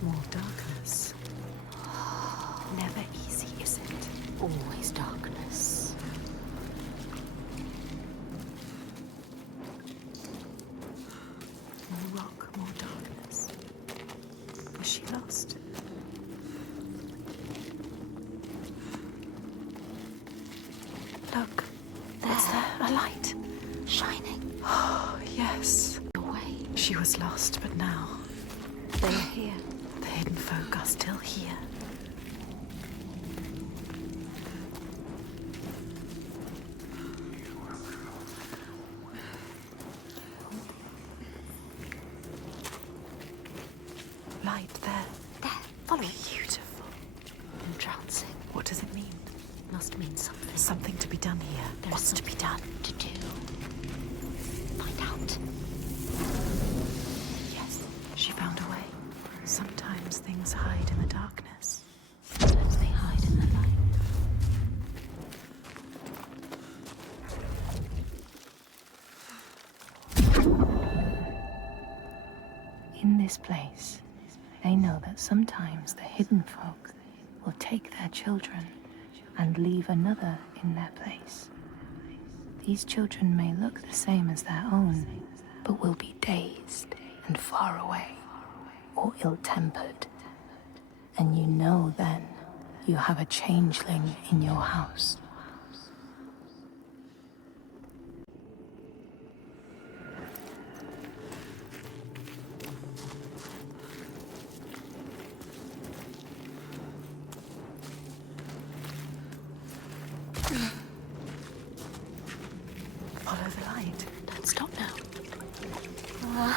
More darkness. Never easy, is it? Always darkness. More rock, more darkness. Was she lost? Look, there's a light. Shining. Oh, yes. Away. She was lost, but now They are here. the hidden folk are still here. Light there. There. Follow. Beautiful. Entrancing. What does it mean? Must mean something. There's something to be done here. There's What's to be done? To do. Find out. Yes, she found a way. Sometimes things hide in the darkness. Sometimes they hide in the light. In this place, they know that sometimes the hidden folk will take their children and leave another in their place. These children may look the same as their own, but will be dazed and far away, or ill-tempered. And you know then you have a changeling in your house. Follow the light. Don't stop now.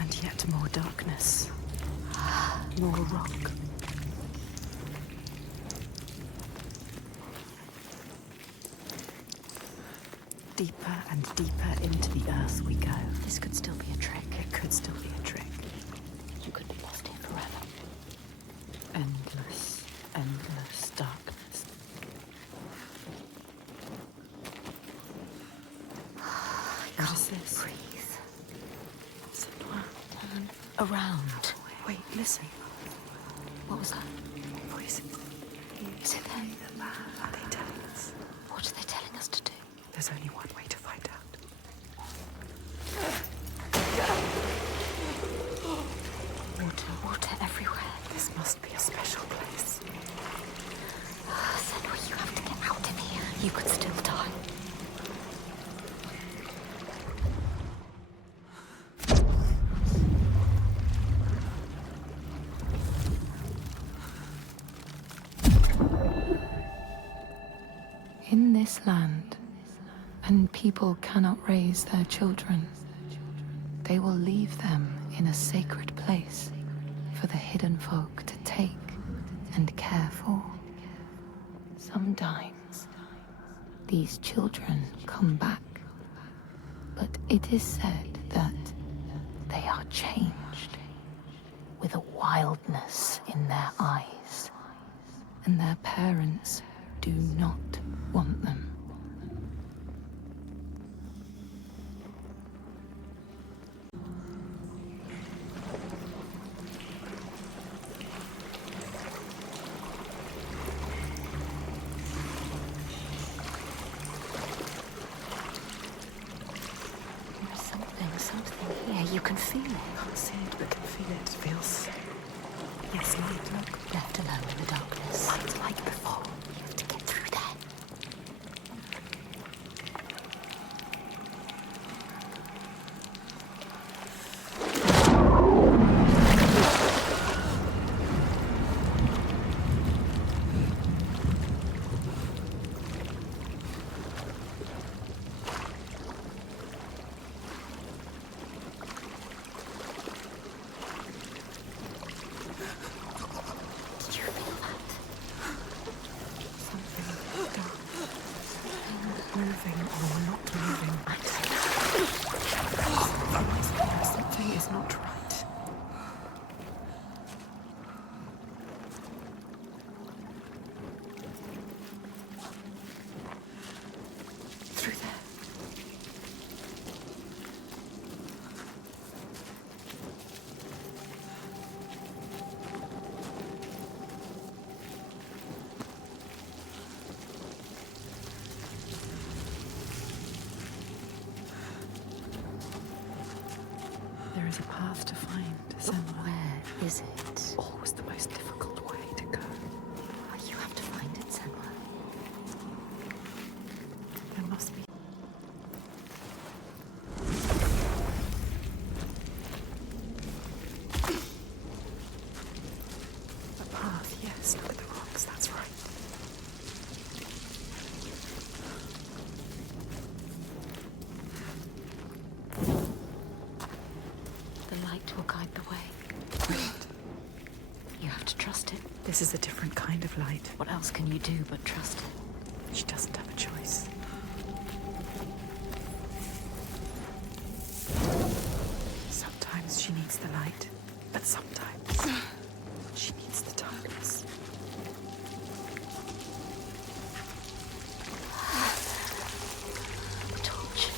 And yet more darkness. More rock. Deeper and deeper into the earth we go. This could still be a trick. It could still be a trick. You could be lost here forever. Endless, endless darkness. What is this? Breathe. Senua. Turn around. Wait, listen. What was that? Voices. Is it them? Are they telling us? What are they telling us to do? There's only one way to find out. Water, water everywhere. This must be a special place. Senua, you have to get out of here. You could still die. In this land, and people cannot raise their children, they will leave them in a sacred place for the hidden folk to take and care for. Sometimes these children come back, but it is said that they are changed with a wildness in their eyes, and their parents do not want them. There's something here. You can feel it. Can't see it, but can feel it. Feels. Yes, light, look. Left alone in the darkness. Light like before. You have to get through there. is a path to find, Senua. Where is it? Always the most difficult way to go. Oh, you have to find it, Senua. There must be. A path, yes. Look at the rocks, that's right. The light will guide the way. Right. You have to trust it. This is a different kind of light. What else can you do but trust it? She doesn't have a choice. Sometimes she needs the light, but sometimes she needs the darkness. A torch.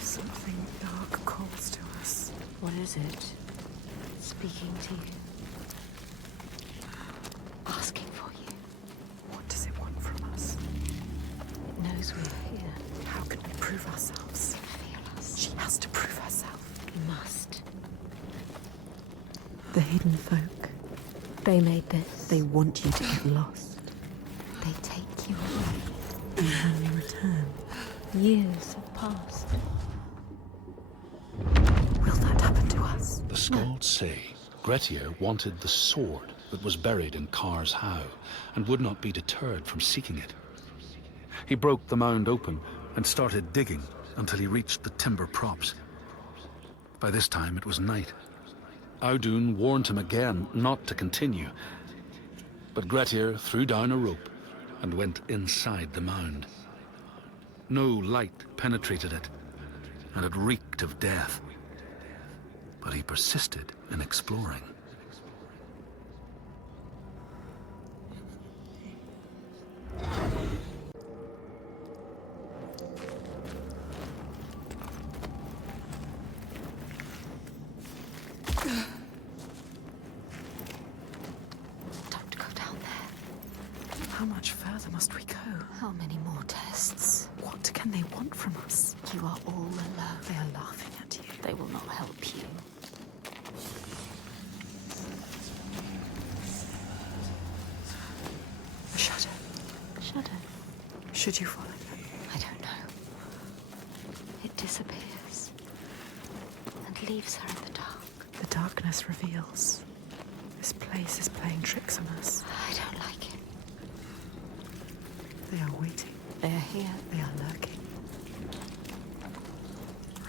Something dark calls to us. What is it? Speaking to you. Asking for you. What does it want from us? It knows we're here. How can we prove ourselves? Feel us. She has to prove herself. You must. The hidden folk. They made this. They want you to get lost. They take you away. And when you return, Years have passed. will that happen to us? The Skalds say Grettir wanted the sword that was buried in Kar's How, and would not be deterred from seeking it. He broke the mound open and started digging until he reached the timber props. By this time it was night. Audun warned him again not to continue, but Grettir threw down a rope and went inside the mound. No light penetrated it, and it reeked of death. But he persisted in exploring. Don't go down there. How much further must we go? How many more tests? What can they want from us? You are all alone. They are laughing at you. They will not help you. A shadow. Shadow. Should you follow it? I don't know. It disappears and leaves her in the dark. The darkness reveals. This place is playing tricks on us. I don't like it. They are waiting. They are here. They are lurking.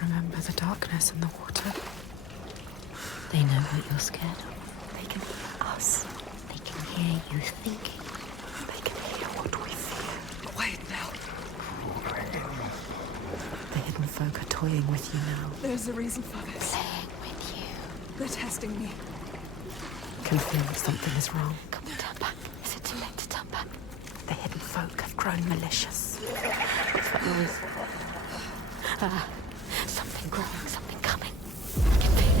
Remember the darkness and the water. They know what you're scared of. They can hear us. They can hear you thinking. They can hear what we fear. Quiet now. The hidden folk are toying with you now. There's a reason for this. Playing with you. They're testing me. Can feel something is wrong. Come on, turn back. Is it too late to turn back? The hidden folk have grown malicious. What noise? Something growing, something coming. I can feel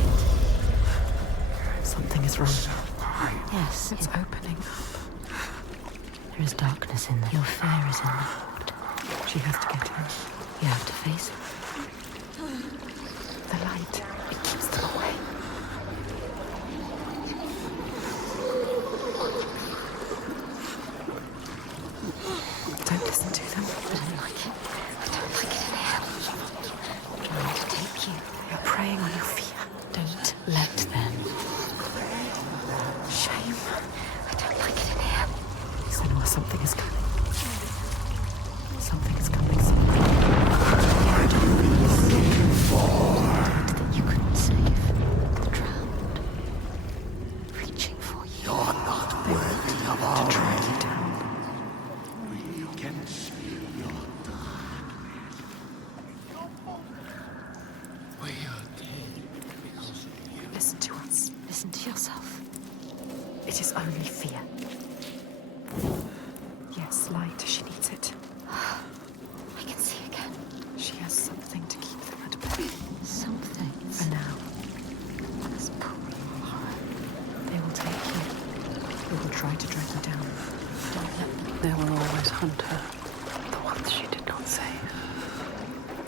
it. Something is wrong. Yes, It's opening. there is darkness in there. Your fear is in the heart. She has to get in. You have to face it. The light, it keeps them away. Don't listen to them. I don't like it. I don't like it in here. I'm trying to take you. You're preying on your fear. Don't let them. Shame. I don't like it in here. Senua, something is coming. Something is coming. Something. That you couldn't save. The drowned. Reaching for you. You're not They worthy of to our drag you down. We can see your we are dead because of you. Listen to us. Listen to yourself. It is only fear. Yes, This light, she needs it. I can see again. She has something to keep them at bay. Something. For now. This poor horror. They will take you. They will try to drag you down. Don't let them. There will always hunt her, the ones she did not save.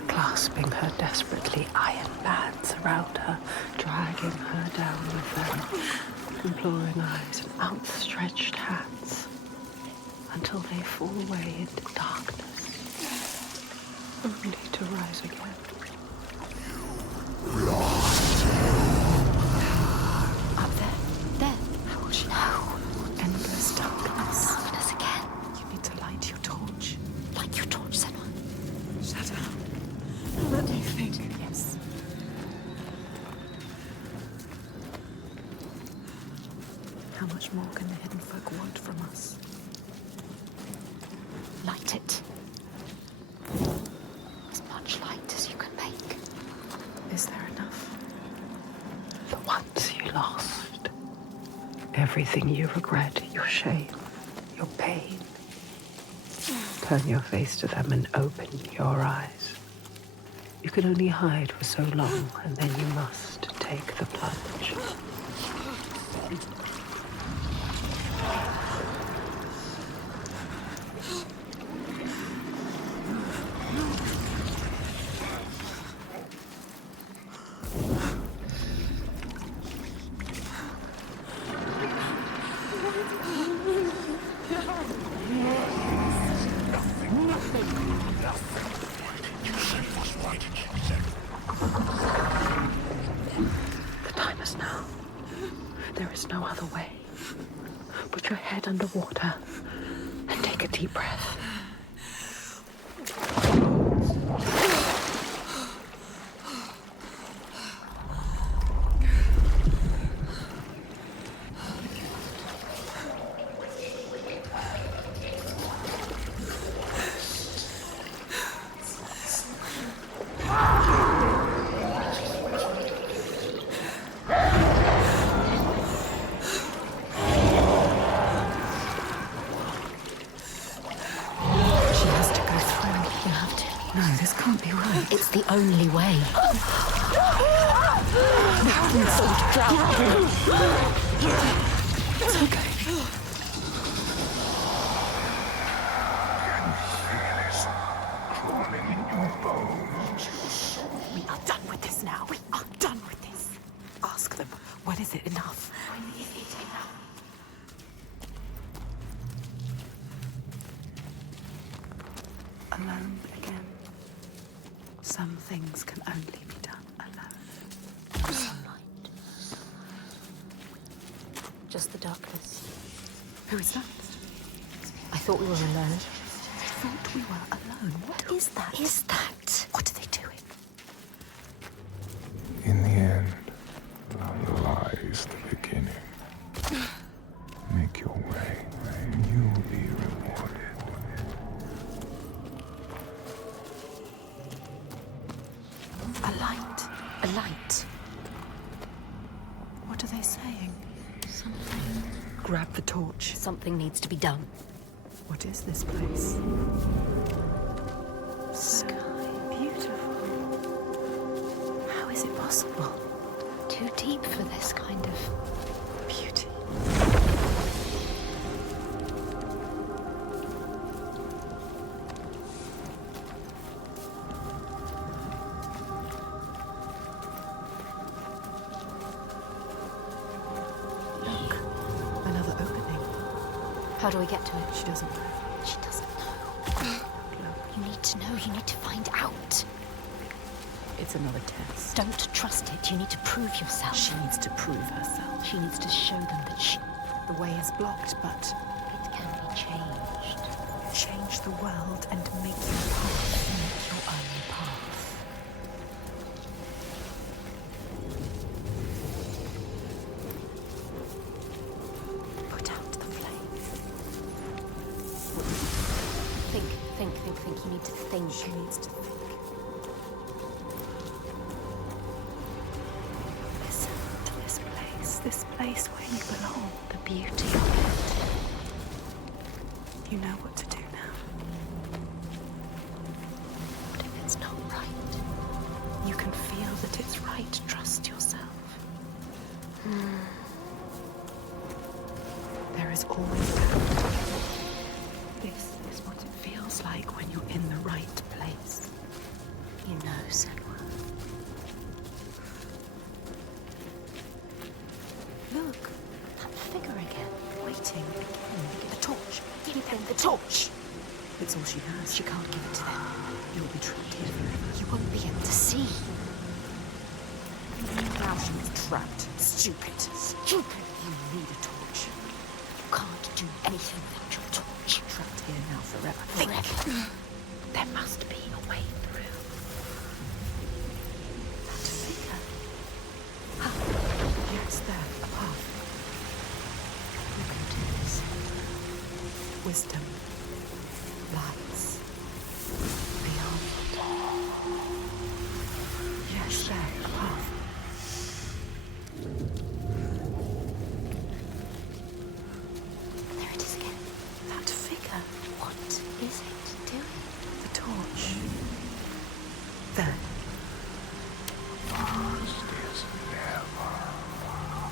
Clasping her desperately, iron bands around her, dragging her down with them, imploring eyes and outstretched hands, until they fall away into darkness, only to rise again. Up there. There. How will she know? Endless darkness. Found us again. You need to light your torch. Light your torch, Senua. Shut up. Let me think. Yes. How much more can the hidden folk want from us? Light it. As much light as you can make. Is there enough? The ones you lost, everything you regret, your shame, your pain. Turn your face to them and open your eyes. You can only hide for so long, and then you must take the plunge. The time is now. There is no other way. Put your head underwater and take a deep breath. It's the only way. It's okay. We are done with this now. We are done with this. Ask them, when is it enough? Alone again. Some things can only be done alone. Sunlight. Just the darkness. Who is that? I thought we were alone. I thought we were alone. What is that? Is that? What are they doing? In the end, love lies the beginning. Make your way, and you'll be rewarded. A light. A light. What are they saying? Something. Grab the torch. Something needs to be done. What is this place? Sky. Beautiful. How is it possible? Too deep for this kind of beauty. Look, another opening. How do we get to it? She doesn't know. She doesn't know. You need to know. You need to find out. It's another test. Don't trust it. You need to prove yourself. She needs to prove herself. She needs to show them that she... The way is blocked, but It can be changed. change the world and make your path. Make your own path. Put out the flame. Think. You need to think. She needs to think. Listen to this place where you belong, the beauty of it. You know what to do now. That's right. Trust yourself. There is always that. This is what it feels like when you're in the right place. You know, Senua. Look, that figure again. Waiting again. The torch. Give them the torch. It's all she has. She can't give it to them. You'll be trapped here forever. You won't be able to see. Now she's trapped. Stupid. Stupid. You need a torch. You can't do anything without your torch. Trapped here now forever. Forever. There must be a way through. That figure. Yes, there. A path. You can do this. Wisdom. Lights. Beyond. Yes, there. A path. There it is again. That figure. What is it doing? The torch. There.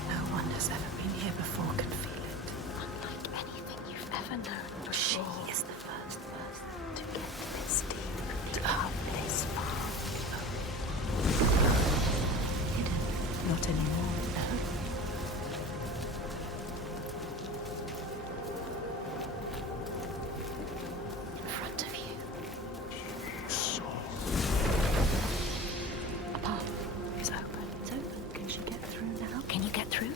No one has ever been here before can feel it. Unlike anything you've ever known before. She is the first person to get this deep, to come this far. Hidden. Not anymore, no. In front of you. A path It's open. is open. Can she get through now? Can you get through?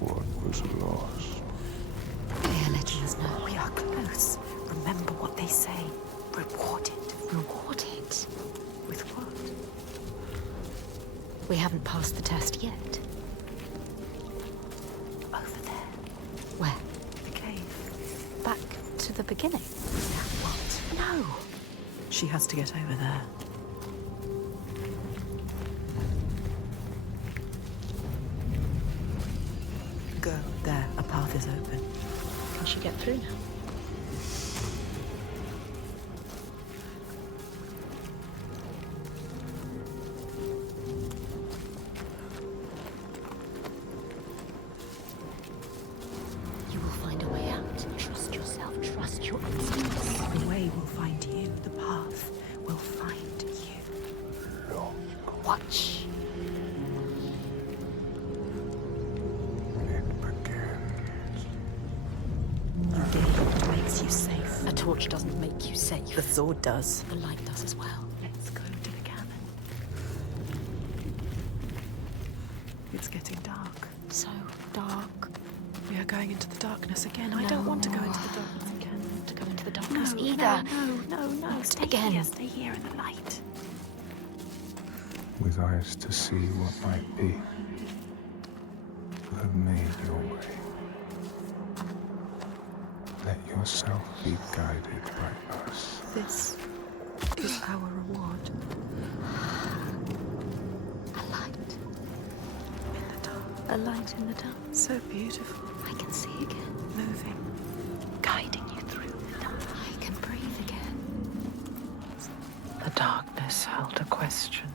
What was lost? They are letting us know. We are close. Remember what they say. Rewarded. Rewarded. With what? We haven't passed the test yet. Over there. Where? The cave. Back to the beginning. What? No. She has to get over there. Go. There. A path is open. Can she get through now? You will find a way out. Trust yourself. Trust your instincts. The way will find you. The path will find you. Watch. It begins. You gain what makes you safe. A torch doesn't make you safe. The sword does. The light does as well. Let's go to the cabin. It's getting dark. So dark. We are going into the darkness again. I don't want to go into the darkness again. I don't want to go into the darkness No, either. No. Stay Again. here. Stay here in the light. With eyes to see what might be. You have made your way. Let yourself be guided by us. This is our reward. A light. In the dark. A light in the dark. So beautiful. I can see again. Moving. Guiding you through the dark. I can breathe again. The darkness held a question.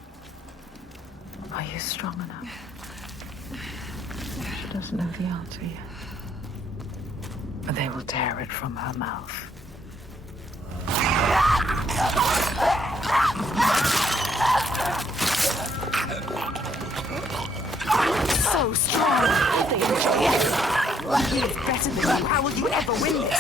Are you strong enough? She doesn't know the answer yet. But they will tear it from her mouth. So strong. They enjoy it. He is better than you. How will you ever win this?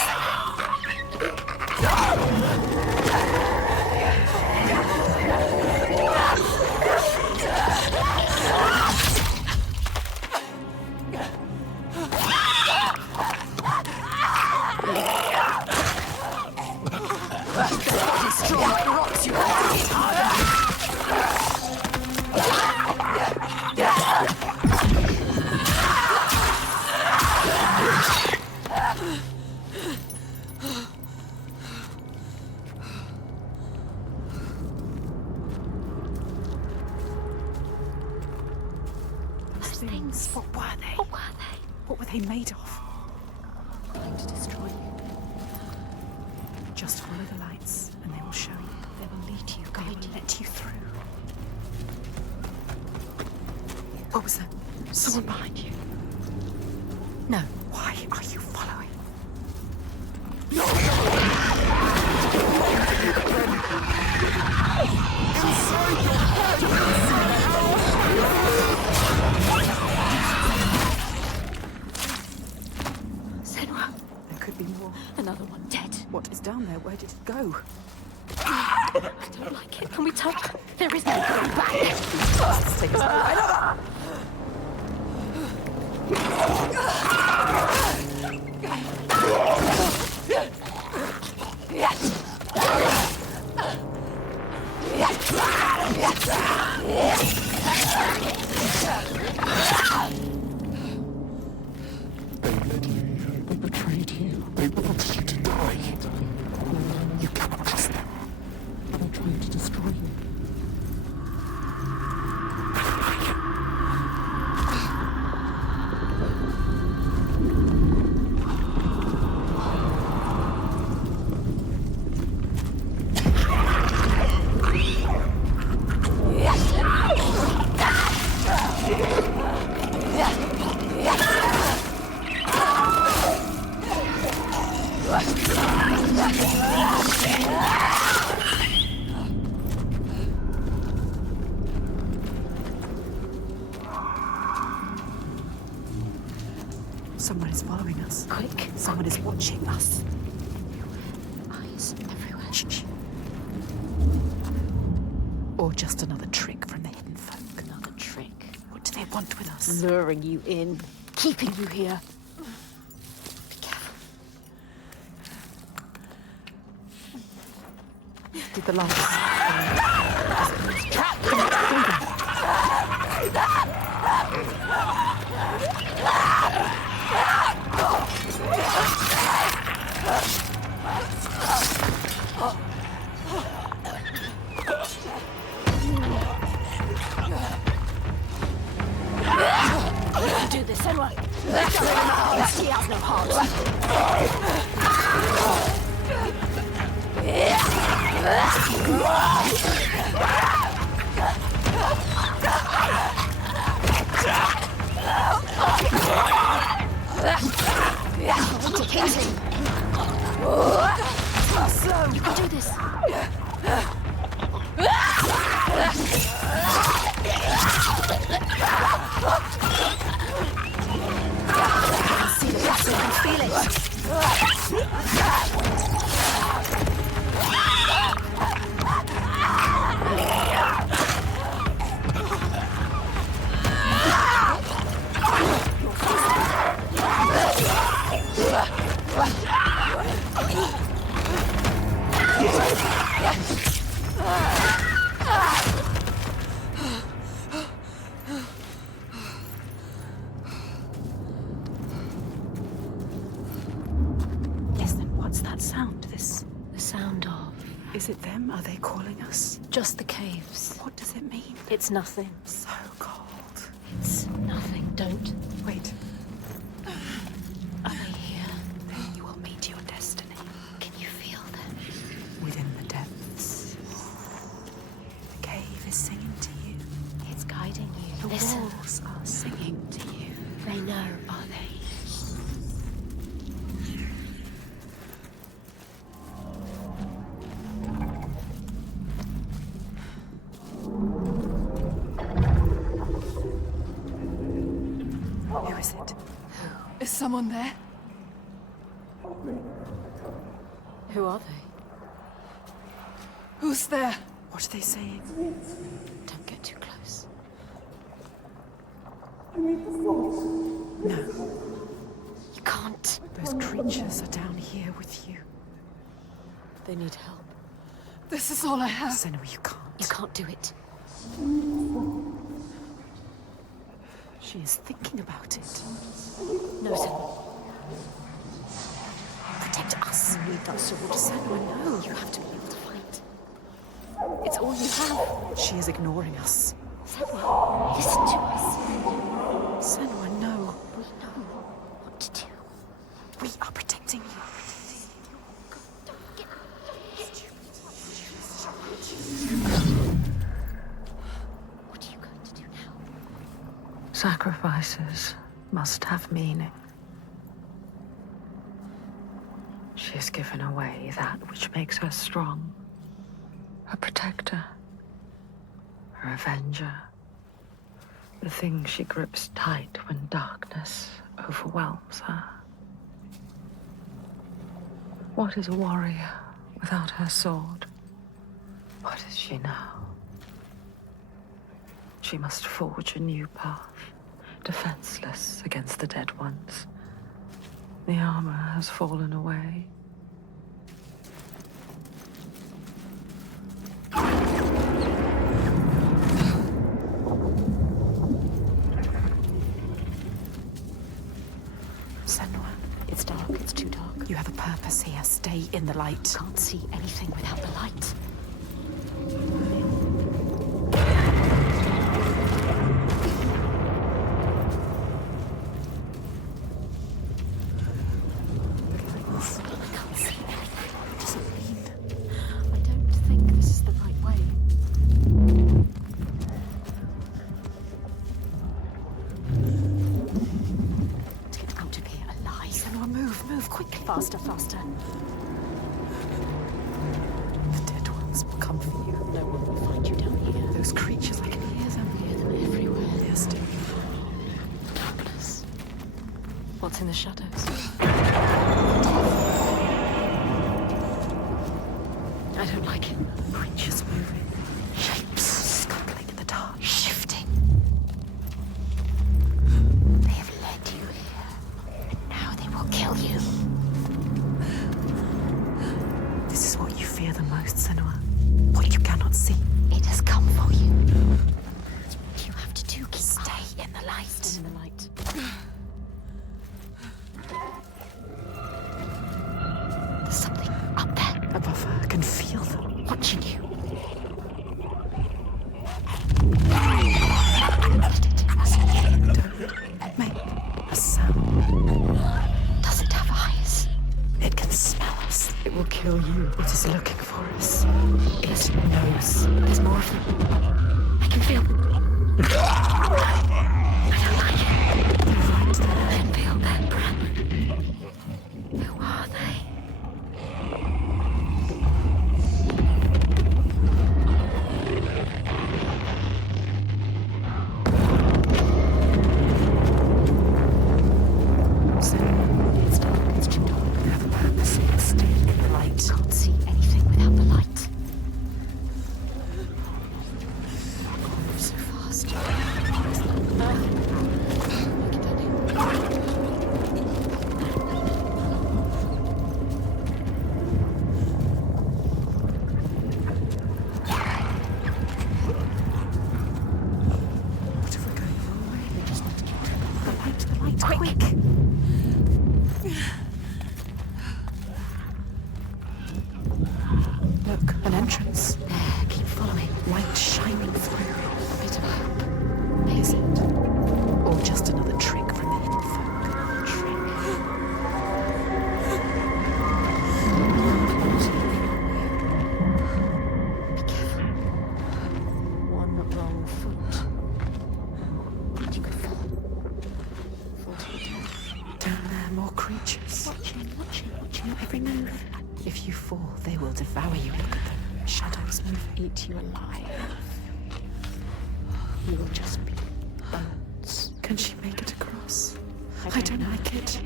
Strong like rocks, you Those things. What were they? What were they? What were they made of? Trying to destroy you. Just follow the lights and they will show you. They will lead you, guide you, let you through. What was that? Someone behind you. No. Why are you following? Senua. There could be more. Another one dead. What is down there? Where did it go? I don't like it. Can we talk? There is no going back. Let's take us another. They led you here. They betrayed you. They wanted you to die. You cannot trust them. They're trying to destroy you. Someone is following us. Quick. Someone is watching us. Eyes everywhere. Shh. Or just another trick from the hidden folk. Another trick. What do they want with us? Luring you in. Keeping you here. Be careful. Did the lights? Trap! Do this, Senua. He has no heart. Indicating. Awesome. You can do this. See the blessing and feel it. Yes, then what's that sound? The sound of... Is it them? Are they calling us? just the caves. What does it mean? It's nothing. So cold. It's nothing. Don't. Wait. Are they here? Then you will meet your destiny. Can you feel them? Within the depths. The cave is singing to you. It's guiding you. The Listen. walls are singing to you. They know, are they? Who is it? Is someone there? Who are they? Who's there? What are they saying? Don't get too close. No. You can't. Those creatures are down here with you. They need help. This is all I have. Senua, you can't. You can't do it. She is thinking about it. No, Senua. Protect us. You need that sword. Senua, no. You have to be able to fight. It's all you have. She is ignoring us. Senua, listen to us. Senua, no. We know what to do. We are protecting you. sacrifices must have meaning. She has given away that which makes her strong, her protector, her avenger, the thing she grips tight when darkness overwhelms her. What is a warrior without her sword? What is she now? She must forge a new path, defenseless against the dead ones. The armor has fallen away. Senua, it's dark. It's too dark. You have a purpose here. Stay in the light. Can't see anything without the light. Faster, faster. The dead ones will come for you. No one will find you down here. Those creatures, I can hear them. I hear them everywhere. They're still. Darkness. What's in the shadows? I don't like it. Creatures moving. Shapes scuttling in the dark. Shifting. They have led you here. And now they will kill you. This is what you fear the most, Senua. What you cannot see. It has come for you. What you have to do, stay in the light. Stay in the light. There's something up there. Above her, I can feel them. Watching you. Don't make a sound. Does it have eyes? It can smell us. It will kill you. It is looking for us. It knows. There's more of them. I can feel them. I don't like it. They're right there. I can feel their breath. Who are they? It's dark. It's too dark. We have a purpose. Stay in the light. Can't see anything without the light. Move so fast. Get down here. What if we're going the wrong way? We just need to keep the light, quick! Look, an entrance. There, keep following. Light shining through. A bit of hope. Is it? Or just another trick from the hidden folk? Be careful. One wrong foot. And you could fall. Fall to your death. Down there, more creatures. Watching your every move. If you fall, they will devour you. Look at them. Shadows moving. Eat you alive. You will just be bones. Can she make it across? I don't like it.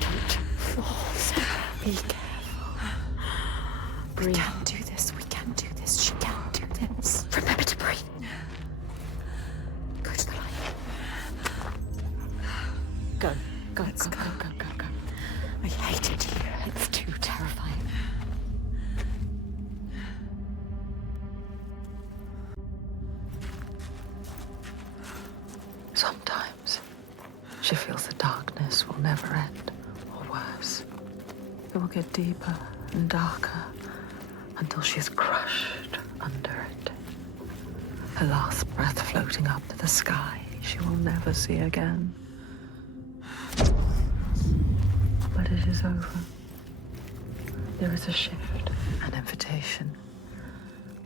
Don't fall. Be careful. We can do this. We can do this. She can do this. Remember to breathe. Go to the light. Go. Go. I hate it here. It's too terrifying. Sometimes she feels the darkness will never end, or worse. It will get deeper and darker until she is crushed under it. Her last breath floating up to the sky she will never see again. But it is over. There is a shift, an invitation.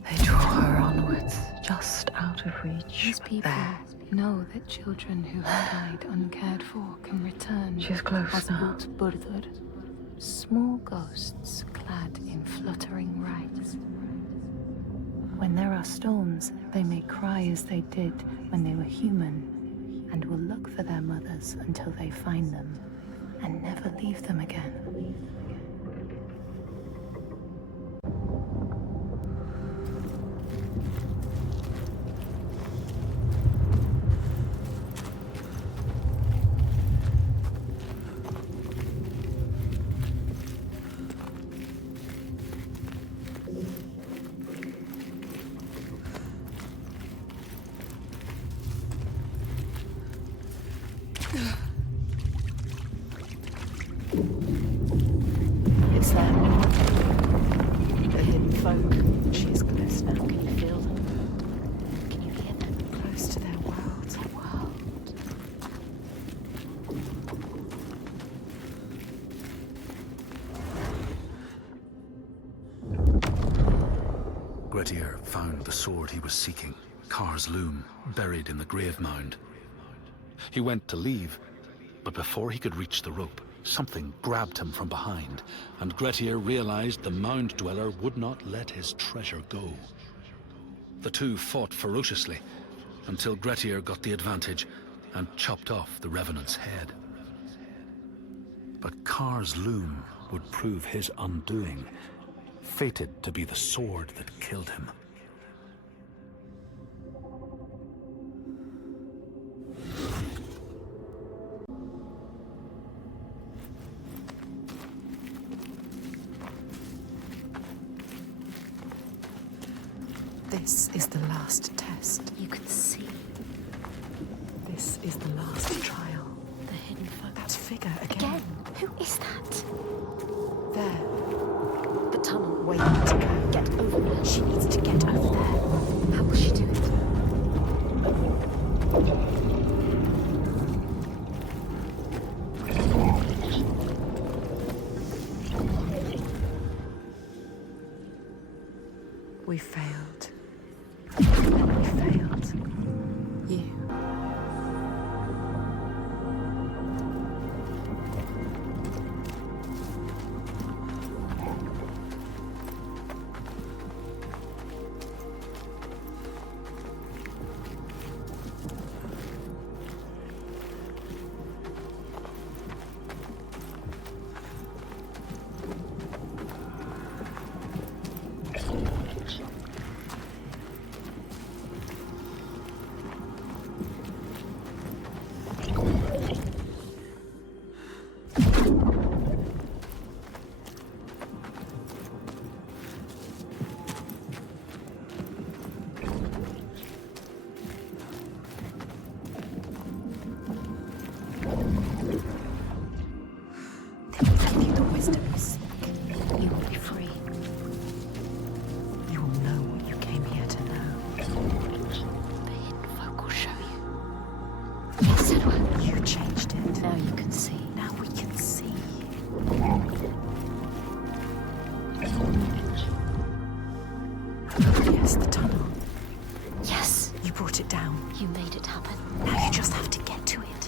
They draw her onwards, just out of reach. These people There, know that children who have died uncared for can return. She's close as now. Ultburður, small ghosts clad in fluttering rags. When there are storms, they may cry as they did when they were human, and will look for their mothers until they find them, and never leave them again. It's them. The hidden folk. She's close now. Can you feel them? Can you hear them? Close to their world. Their world. Grettir found the sword he was seeking, Kar's loom, buried in the grave mound. He went to leave, but before he could reach the rope, something grabbed him from behind, and Grettir realized the mound dweller would not let his treasure go. The two fought ferociously, until Grettir got the advantage and chopped off the revenant's head. But Kar's loom would prove his undoing, fated to be the sword that killed him. This is the last test. You can see This is the last trial. the hidden folk. That figure again. Again? Who is that? There. The tunnel. Waiting to go. Get over there. She needs to get over there. How will she do it? We failed. And we failed. You.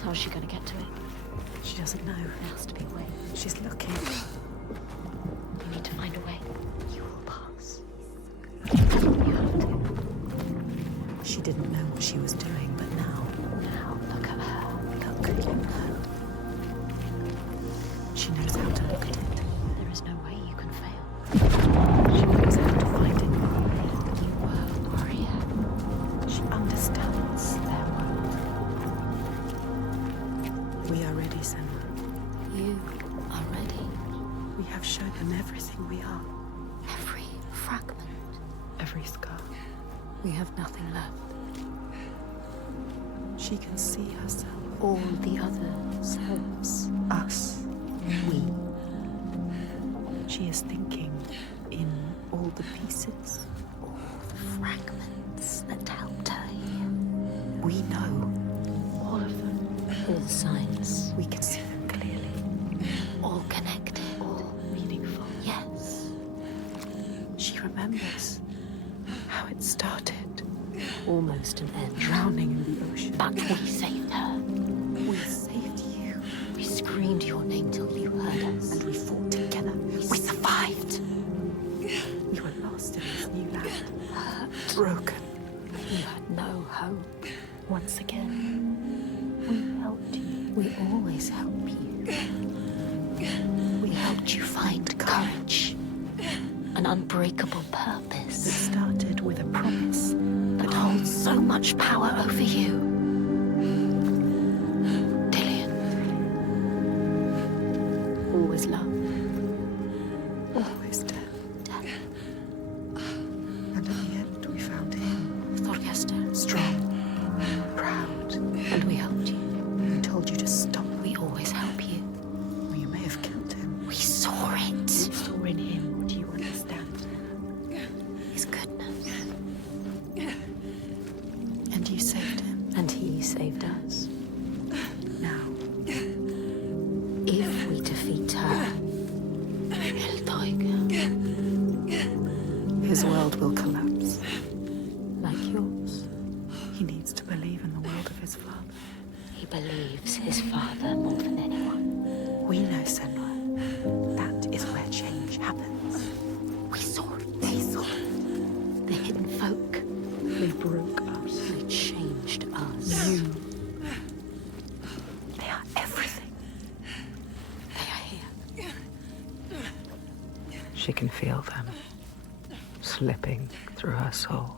How's she gonna get to it? She doesn't know. There has to be a way. She's looking. You need to find a way. You will pass. You have to. She didn't know what she was doing, but now. Now, look at her. Look at her. She knows how to look at it. There is no way you can fail. She knows how to find it. You were a warrior. She understands their world. We are ready, Senua. You are ready. We have shown them everything we are. Every fragment. Every scar. We have nothing left. She can see herself. All the other selves. Us. We. She is thinking in all the pieces. All the fragments that helped her here. We know. All of them. All the signs. We can see them clearly. All connected. All meaningful. Yes. She remembers how it started. almost an end. Drowning in the ocean. But we saved her. We saved you. We screamed your name till you heard us. And we fought together. We survived. We were lost in this new land. Hurt. Broken. You had no hope. Once again, we helped you. We always help you. We helped you find courage. An unbreakable purpose. It started with a promise that holds so much power over you. Dillian. Always love. always dead. And in the end, we found him. Thorgester. Strong. Proud. And we helped you. We told you to stop. We always help you. We may have killed him. We saw it. We saw in him what you understand. His goodness. And you saved him. And he saved us. Now, if we defeat her, his world will collapse. like yours. He needs to believe in the world of his father. He believes his father more than anyone. We know, Senua. That is where change happens. We saw it. They saw it. The hidden folk. They broke us. They changed us. You. They are everything. They are here. She can feel them slipping through her soul,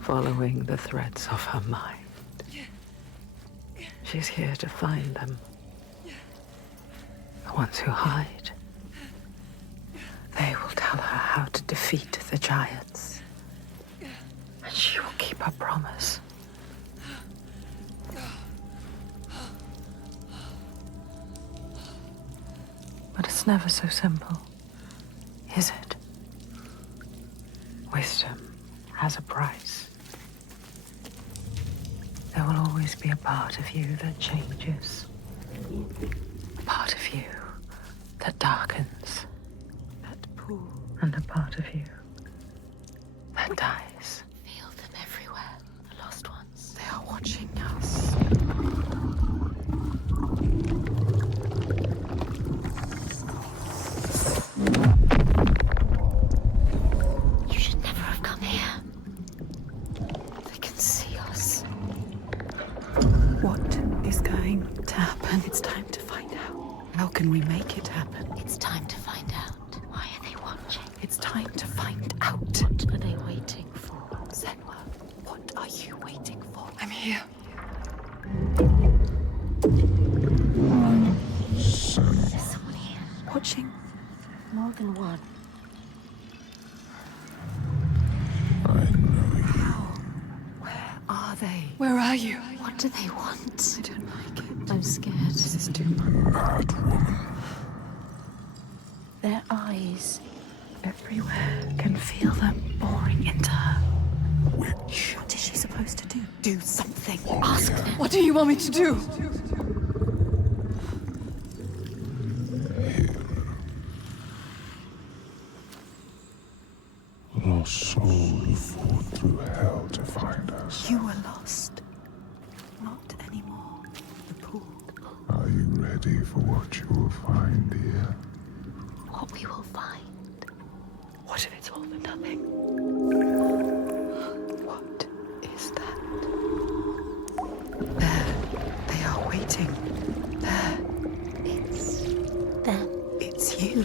following the threads of her mind. She's here to find them. The ones who hide. They will tell her how to defeat the giants. And she will keep her promise. But it's never so simple, is it? Wisdom has a price. There will always be a part of you that changes. A part of you that darkens. That pool. And a part of you that dies. Feel them everywhere. The lost ones. They are watching us. You should never have come here. They can see us. What is going to happen? It's time to find out. How can we make it happen? It's time to find out. Why are they watching? It's time to find out. What are they waiting for? Senua, what are you waiting for? I'm here. There's someone here. Watching. More than one. I know you. How? Where are they? Where are you? What do they want? I don't like it. I'm scared. This is too much. Bad woman. Their eyes. Everywhere. Can feel them boring into her. Witch. What is she supposed to do? Do something. Ask them. What do you want me to do? Lost soul who fought through hell to find us. You were lost. Not anymore. The pool. Are you ready for what you will find here? What we will find. What if it's all for nothing? What is that? There. They are waiting. There. It's them. It's you.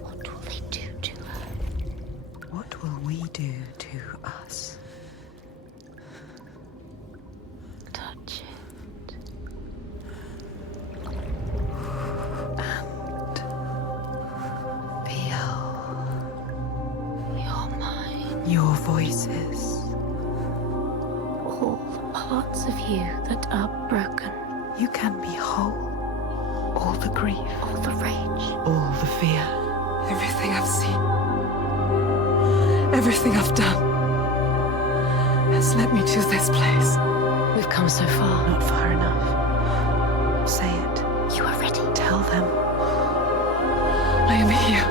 What will they do to her? What will we do to us? Touch it. And feel You're mine. your voices. All the parts of you that are broken. You can be whole. All the grief, All the rage. all the fear. Everything I've seen, everything I've done, has led me to this place. We've come so far. Not far enough. Say it. You are ready. Tell them. I am here.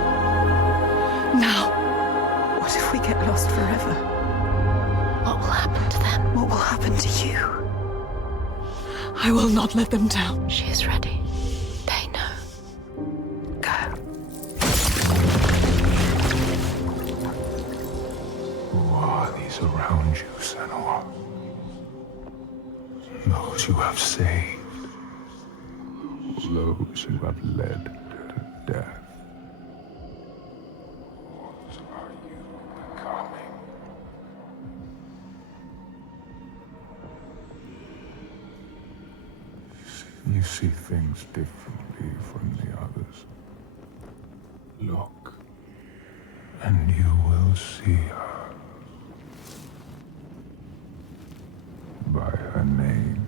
Now. What if we get get lost forever. What will happen to them? What will happen to you? I will not let them down. She is ready. They know. Go. Who are these around you, Senua? Those you have saved. Those you have led to death. What are you becoming? You see things differently from the others. Look, and you will see her. By her name,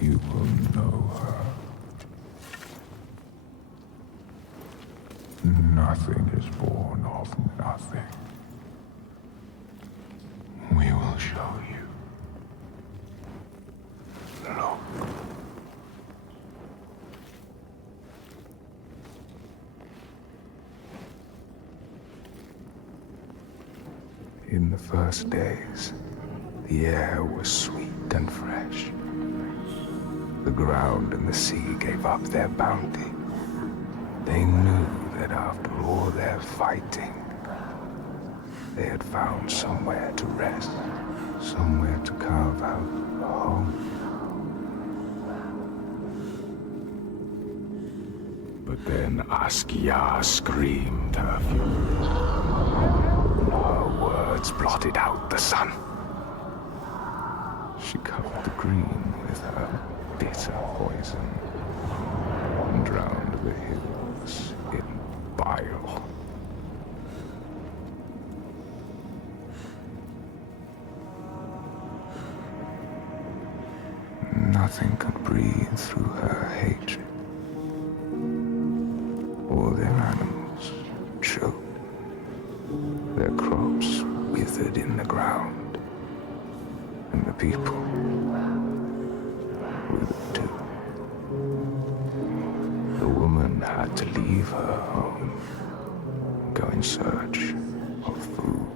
you will know her. Nothing is born of nothing. We will show you. Look. In the first days, the air was sweet and fresh. The ground and the sea gave up their bounty. They knew that after all their fighting, they had found somewhere to rest, somewhere to carve out a home. But then Askia screamed her fury. Her words blotted out the sun. She covered the green with her bitter poison and drowned the hills in bile. Nothing could breathe through her hatred. All their animals choked. Their crops withered in the ground. And the people withered too. The woman had to leave her home, go in search of food.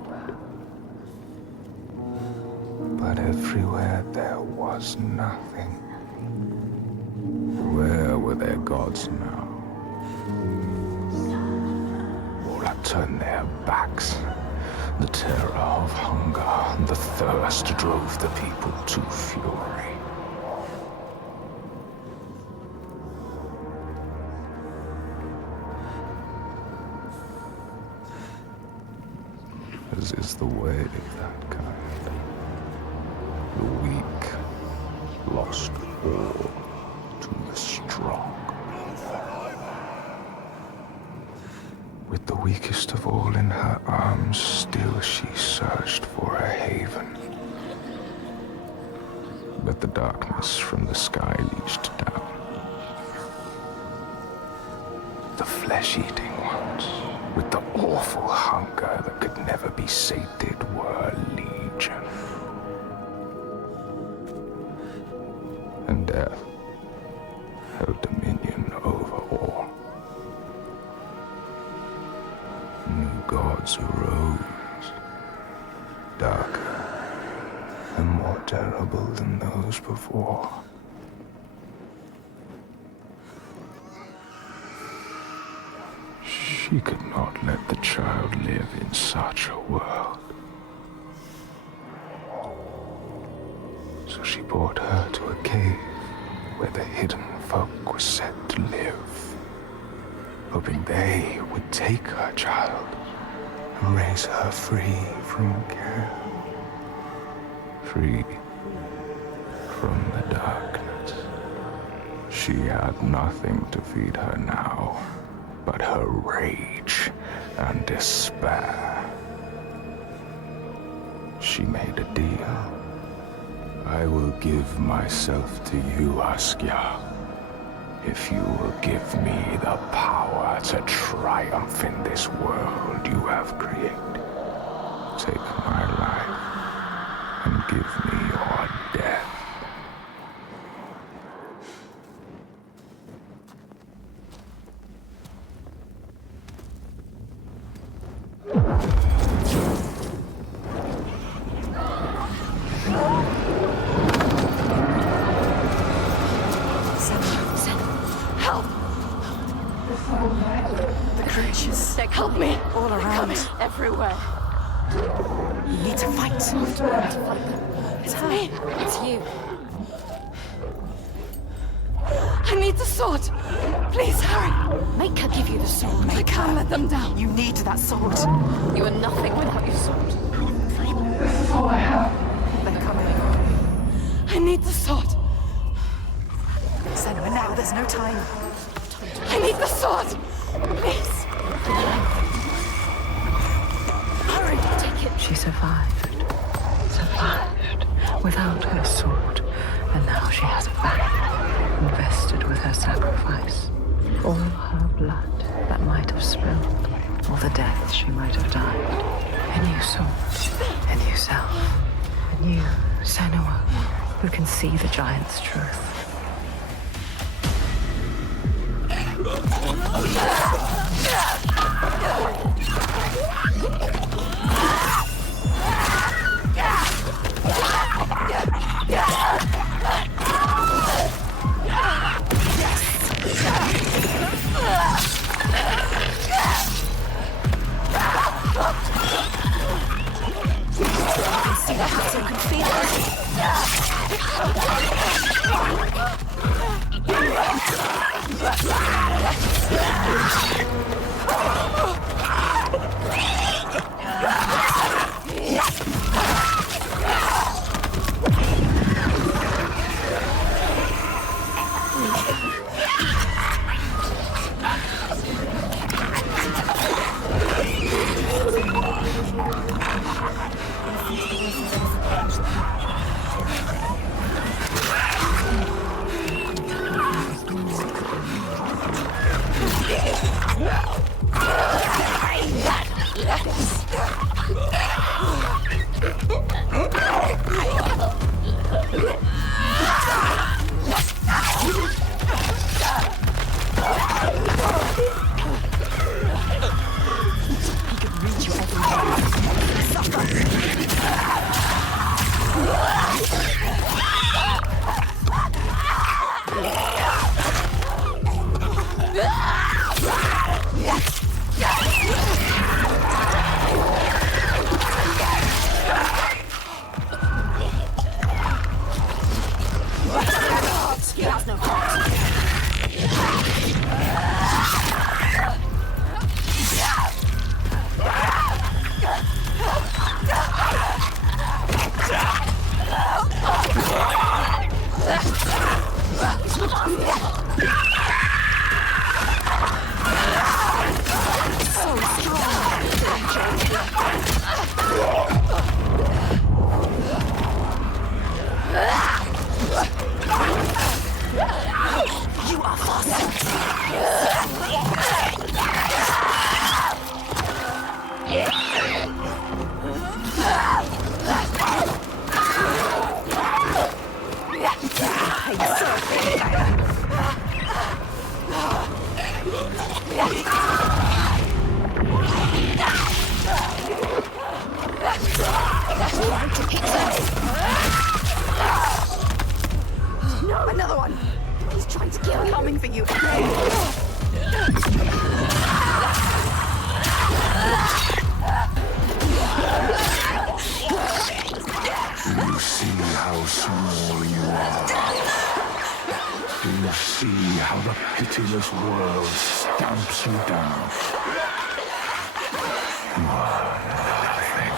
But everywhere there was nothing. Where were their gods now? All had turned their backs. The terror of hunger and the thirst drove the people to fury. As is the way of that kind. The weak lost all to the strong. With the weakest of all in her arms, still she searched for a haven. But the darkness from the sky reached down. The flesh-eating ones, with the awful hunger that could never be sated, were legion. And death held dominion over all. New gods arose, darker and more terrible than those before. She could not let the child live in such a world. So she brought her to a cave where the hidden folk were said to live, hoping they would take her child and raise her free from care, free from the darkness. She had nothing to feed her now but her rage and despair. She made a deal. I will give myself to you, Askia, if you will give me the power to triumph in this world you have created. Take my life and give me your death. They're Help coming. me! All They're around. coming. Everywhere. You need to fight. To fight them. It's me! It's you. I need the sword! Please, hurry! Make her give you the sword. I can't let them down. You need that sword. You are nothing without your sword. They're coming. I need the sword. Senua, now, there's no time. I need the sword! Please! Hurry! Take it. She survived. Without her sword. And now she has it back. Invested with her sacrifice. All her blood that might have spilled. All the deaths she might have died. A new sword. A new self. A new Senua who can see the giant's truth. No, another one! He's trying to kill me. Coming for you. You see how small you are. Do you see how the pitiless world stamps you down? You are nothing.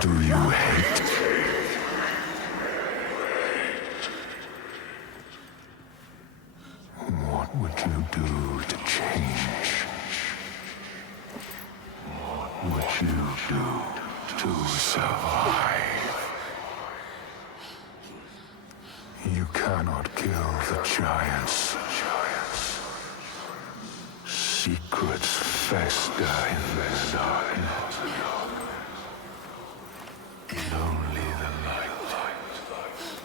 Do you hate? What would you do to change? What would you do to survive? You cannot kill the giants. Secrets fester in their darkness. And only the light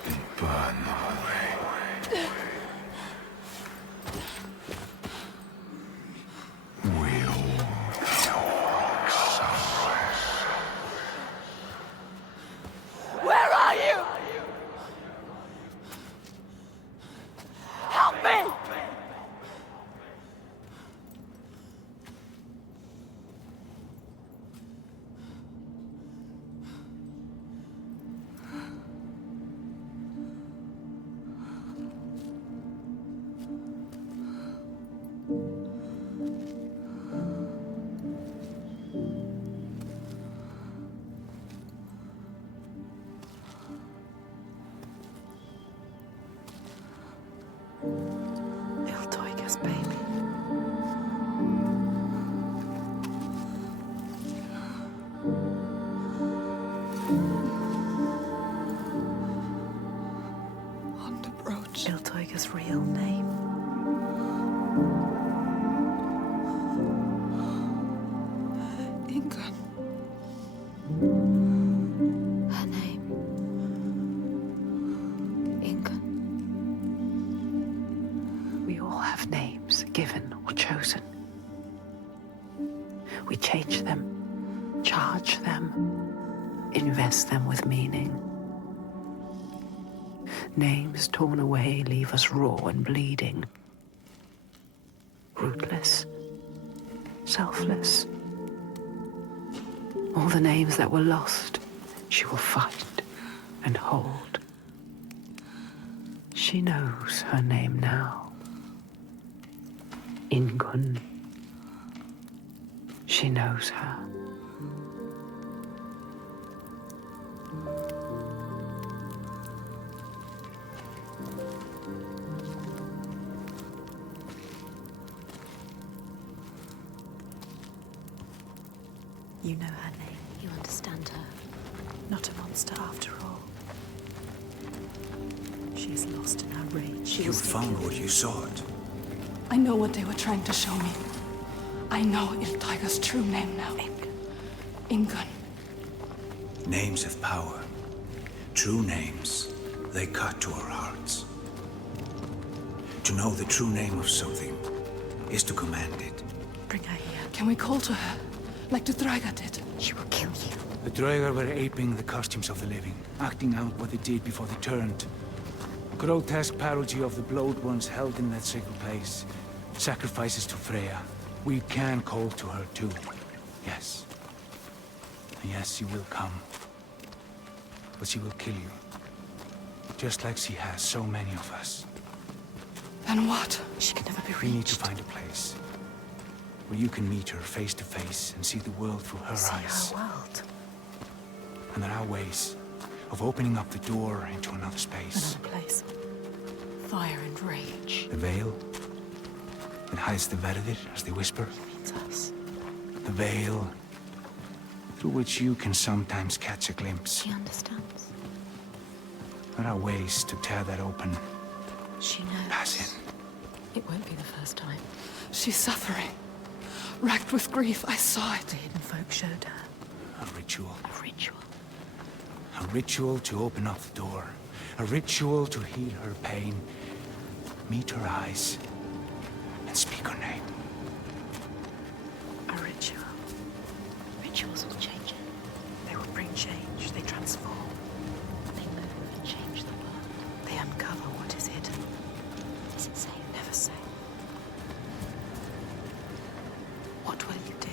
can burn them away. We all know somewhere. Where are you? Saga's real name. Ingun. Her name. Ingun. We all have names, given or chosen. We change them, charge them, invest them with meaning. Names torn away leave us raw and bleeding. Rootless, selfless. All the names that were lost, she will fight and hold. She knows her name now. Ingun. She knows her. You know her name. You understand her. Not a monster after all. She is lost in her rage. She You is found what you sought. I know what they were trying to show me. I know Iltaiga's true name now. Ingun. Names have power. True names, they cut to our hearts. To know the true name of something is to command it. Bring her here. Can we call to her, like the Draiga did? She will kill you. The Draiga were aping the costumes of the living, acting out what they did before they turned. Grotesque parody of the blowed ones held in that sacred place. Sacrifices to Freya. We can call to her too. Yes. And yes, she will come. But she will kill you. Just like she has so many of us. Then what? She can never be reached. We need to find a place where you can meet her face to face and see the world through her See eyes. her world. And there are ways of opening up the door into another space. Another place. Fire and rage. The veil that hides the Verdir, as they whisper. Means us. The veil through which you can sometimes catch a glimpse. She understands. There are ways to tear that open. She knows. Pass in. It won't be the first time. She's suffering. Racked with grief, I saw it. The hidden folk showed her. A ritual. A ritual. A ritual to open up the door. A ritual to heal her pain. Meet her eyes. And speak her name. A ritual. Rituals will change it. They will bring change. They transform. They move and change the world. They uncover what is hidden. Does it say? Never say. What will you do?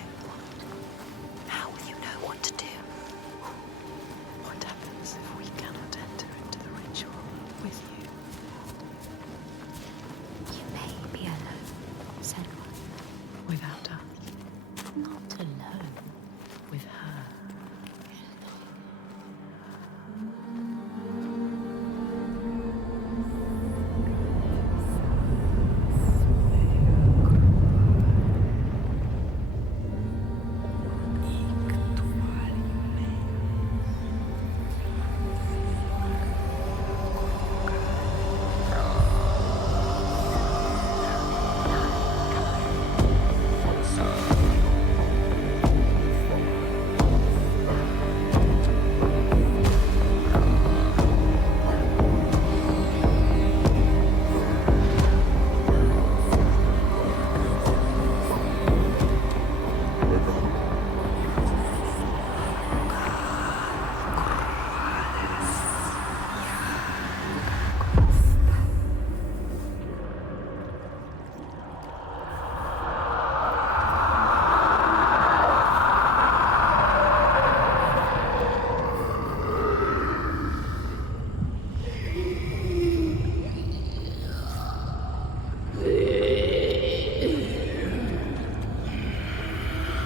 How will you know what to do? What happens if we cannot enter into the ritual with you? You may be alone, Senua. Without us. Not alone. With her.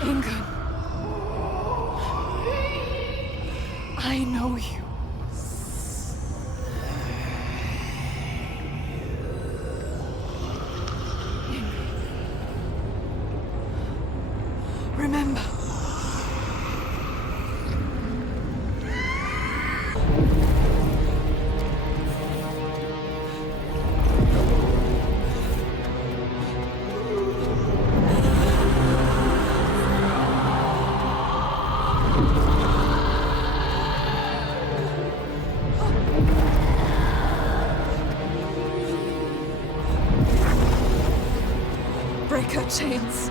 Ingun. I know you. Remember. break her chains.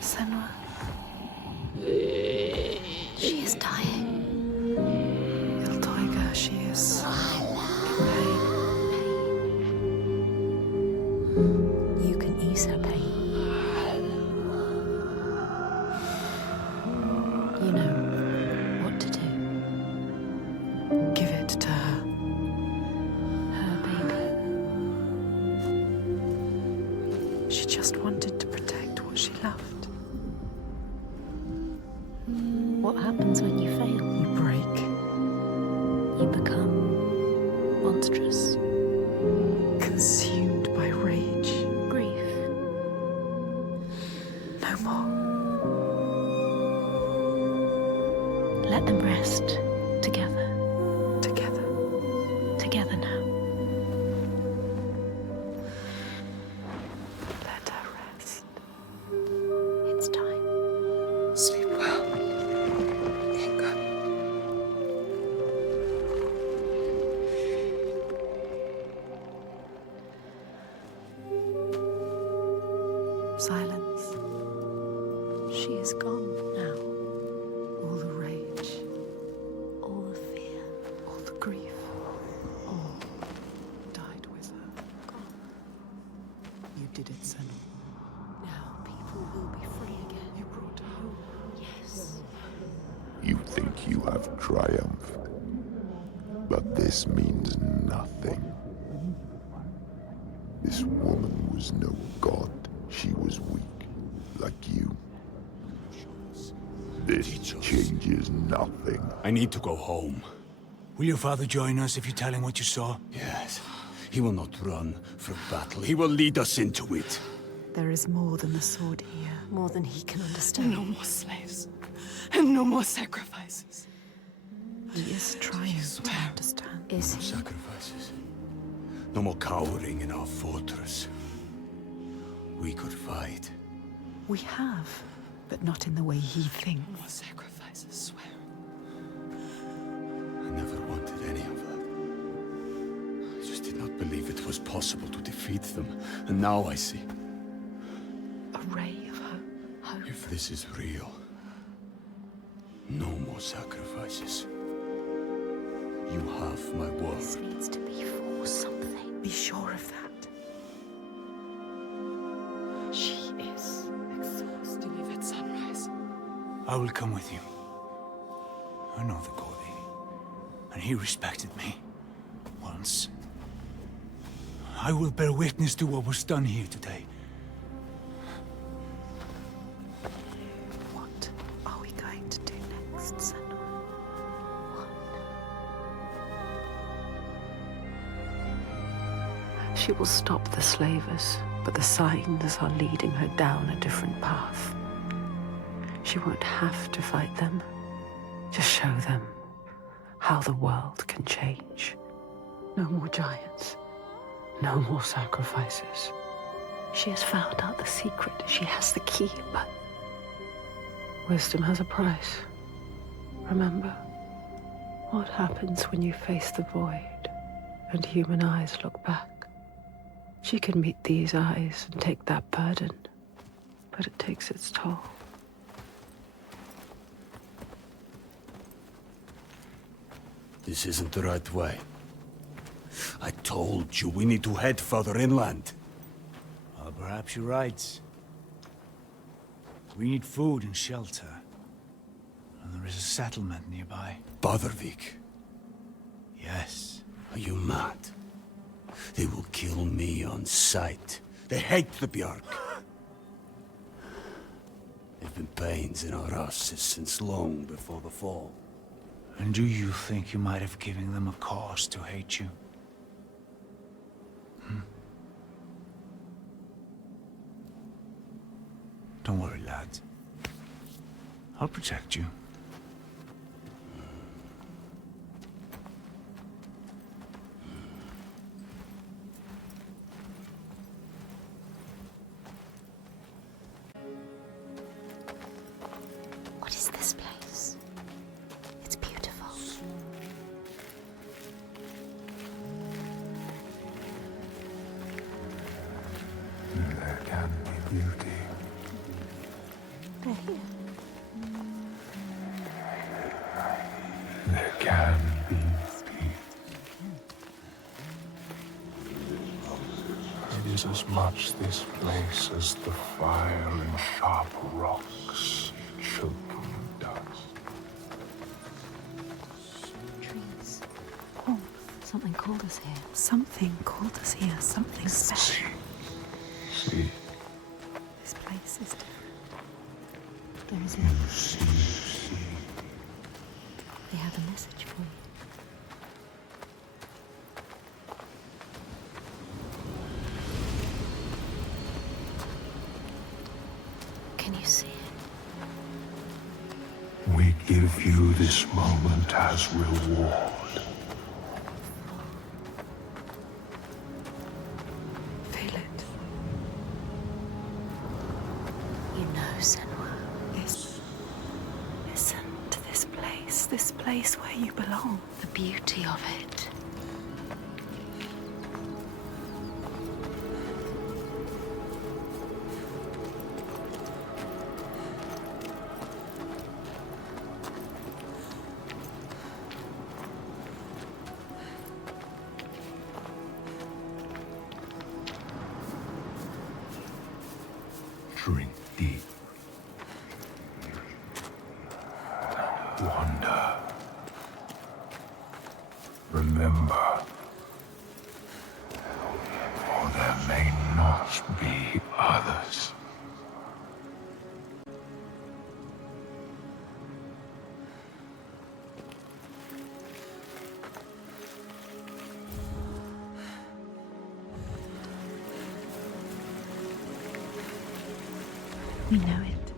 Senua. She is dying. Il Tiger, she is in pain. You can ease her pain. You know what to do. Give it to her. Her baby. She just wanted to protect what she loved. What happens when you fail? You break. You become monstrous. Consumed by rage. Grief. No more. Let them rest together. Together. Together now. Let her rest. It's time. Sleep well. silence. She is gone now. All the rage, all the fear, all the grief, all died with her. Gone. You did it, Senua. Now people will be free again. You brought hope. Yes. You think you have triumphed, but this means nothing. This woman was no god. She was weak, like you. This changes nothing. I need to go home. Will your father join us if you tell him what you saw? Yes. He will not run from battle. He will lead us into it. There is more than the sword here, more than he can understand. No more slaves. And no more sacrifices. He is trying to understand. Is he? Sacrifices. No more cowering in our fortress. We could fight. We have, but not in the way he thinks. No more sacrifices, swear. I never wanted any of that. I just did not believe it was possible to defeat them. And now I see. A ray of hope. If this is real, no more sacrifices. You have my word. This needs to be for something. Be sure of that. She is exhausted to leave at sunrise. I will come with you. I know the Gordy, and he respected me. Once. I will bear witness to what was done here today. What are we going to do next, Senua? She will stop the slavers, but the signs are leading her down a different path. She won't have to fight them. Just show them how the world can change. No more giants. No more sacrifices. She has found out the secret. She has the key, but wisdom has a price. Remember, what happens when you face the void and human eyes look back? She can meet these eyes and take that burden, but it takes its toll. This isn't the right way. I told you we need to head further inland. Well, perhaps you're right. We need food and shelter. And there is a settlement nearby. Badarvik. Yes. Are you mad? They will kill me on sight. They hate the Bjark. They've been pains in our houses since long before the fall. And do you think you might have given them a cause to hate you? Don't worry, lad. I'll protect you. What is this place? It's beautiful. There can be beauty. They're here. There can be peace. It is as much this place as the fire and sharp rocks choking dust. Trees. Oh, something called us here. Something called us here. Something special. See. This place is different. There is You see. They have a message for you. Can you see it? We give you this moment as reward. Feel it. You know, Senua. Yes. Listen to this place where you belong. The beauty of it. Drink deep. Wander. Remember, for there may not be others. We know it.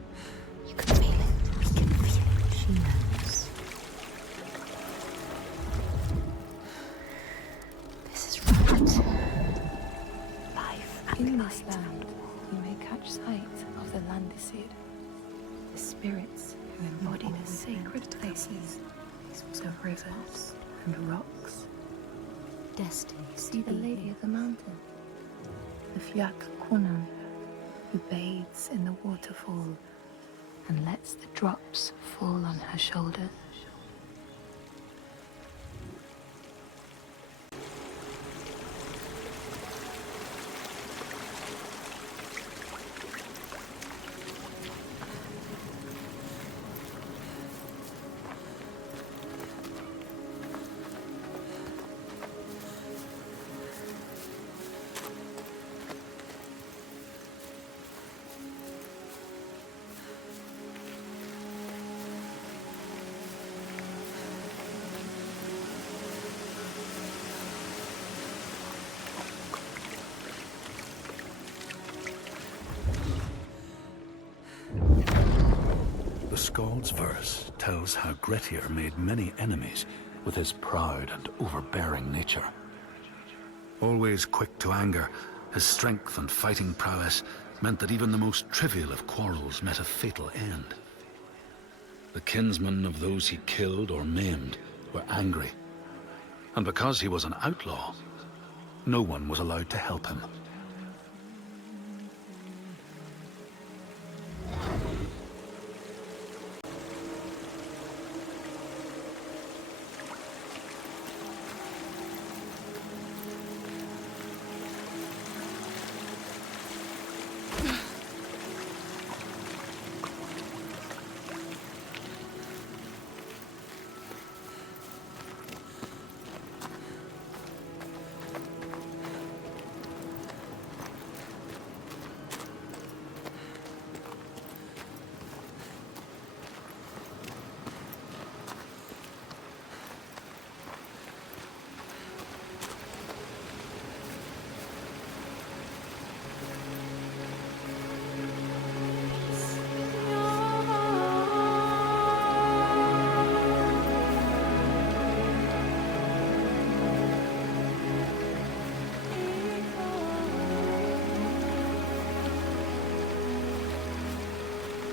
You can feel it. We can feel it. She knows. This is right. Life and In light. this land, you may catch sight of the Landesir, the spirits who embody the sacred places, the rivers and rocks. Destinies See the Lady of the Mountain, the Fiak Kunan, who bathes in the waterfall and lets the drops fall on her shoulders. The Skald's verse tells how Grettir made many enemies with his proud and overbearing nature. Always quick to anger, his strength and fighting prowess meant that even the most trivial of quarrels met a fatal end. The kinsmen of those he killed or maimed were angry, and because he was an outlaw, no one was allowed to help him.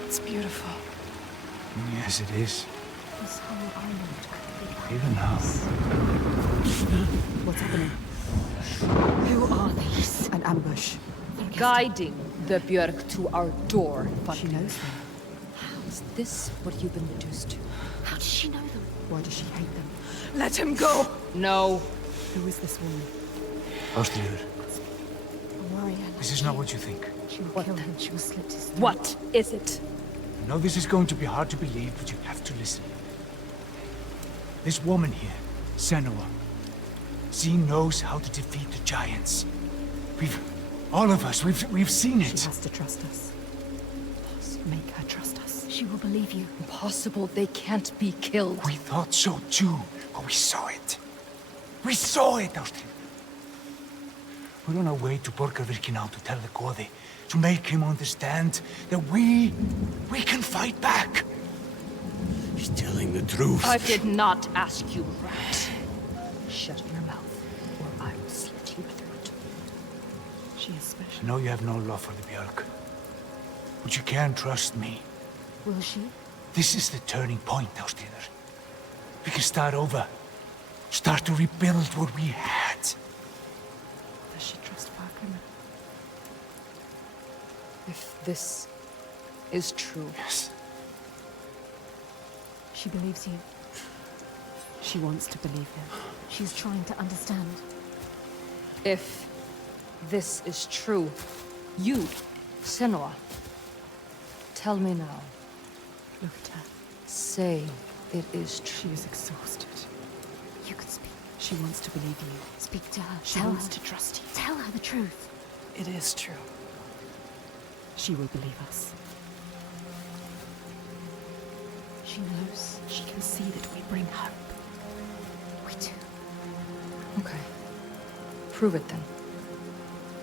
It's beautiful. Yes, it is. This whole island could be like Even now. What's happening? Who are these? An ambush. Guiding the Björk to our door. She knows them. Is this what you've been reduced to? How does she know them? Why does she hate them? Let him go! No. Who is this woman? Ástríður, A warrior. this is not what you think. She will kill him. She will slit his throat. What is it? I know this is going to be hard to believe, but you have to listen. This woman here, Senua, she knows how to defeat the giants. All of us, we've seen it. She has to trust us. Make her trust us. She will believe you. Impossible. They can't be killed. We thought so too, but we saw it. We saw it, Ástríður. We're on our way to Borgarvirki now to tell the Goði, to make him understand that we can fight back. He's telling the truth. I did not ask you, rat. Shut your mouth, or I will slit your throat. She is special. I know you have no love for the Björk, but you can trust me. Will she? This is the turning point, Ástríður. We can start over. Start to rebuild what we had. Does she trust Valkyrie? If this is true, Yes. She believes you. She wants to believe him. She's trying to understand. if this is true, you, Senua, Tell me now. Look at her. Say it is She true. is exhausted. You can speak. She wants to believe you. Speak to her. She Tell wants her. to trust you. Tell her the truth. It is true. She will believe us. She knows. She can see that we bring hope. We do. Okay. Prove it then.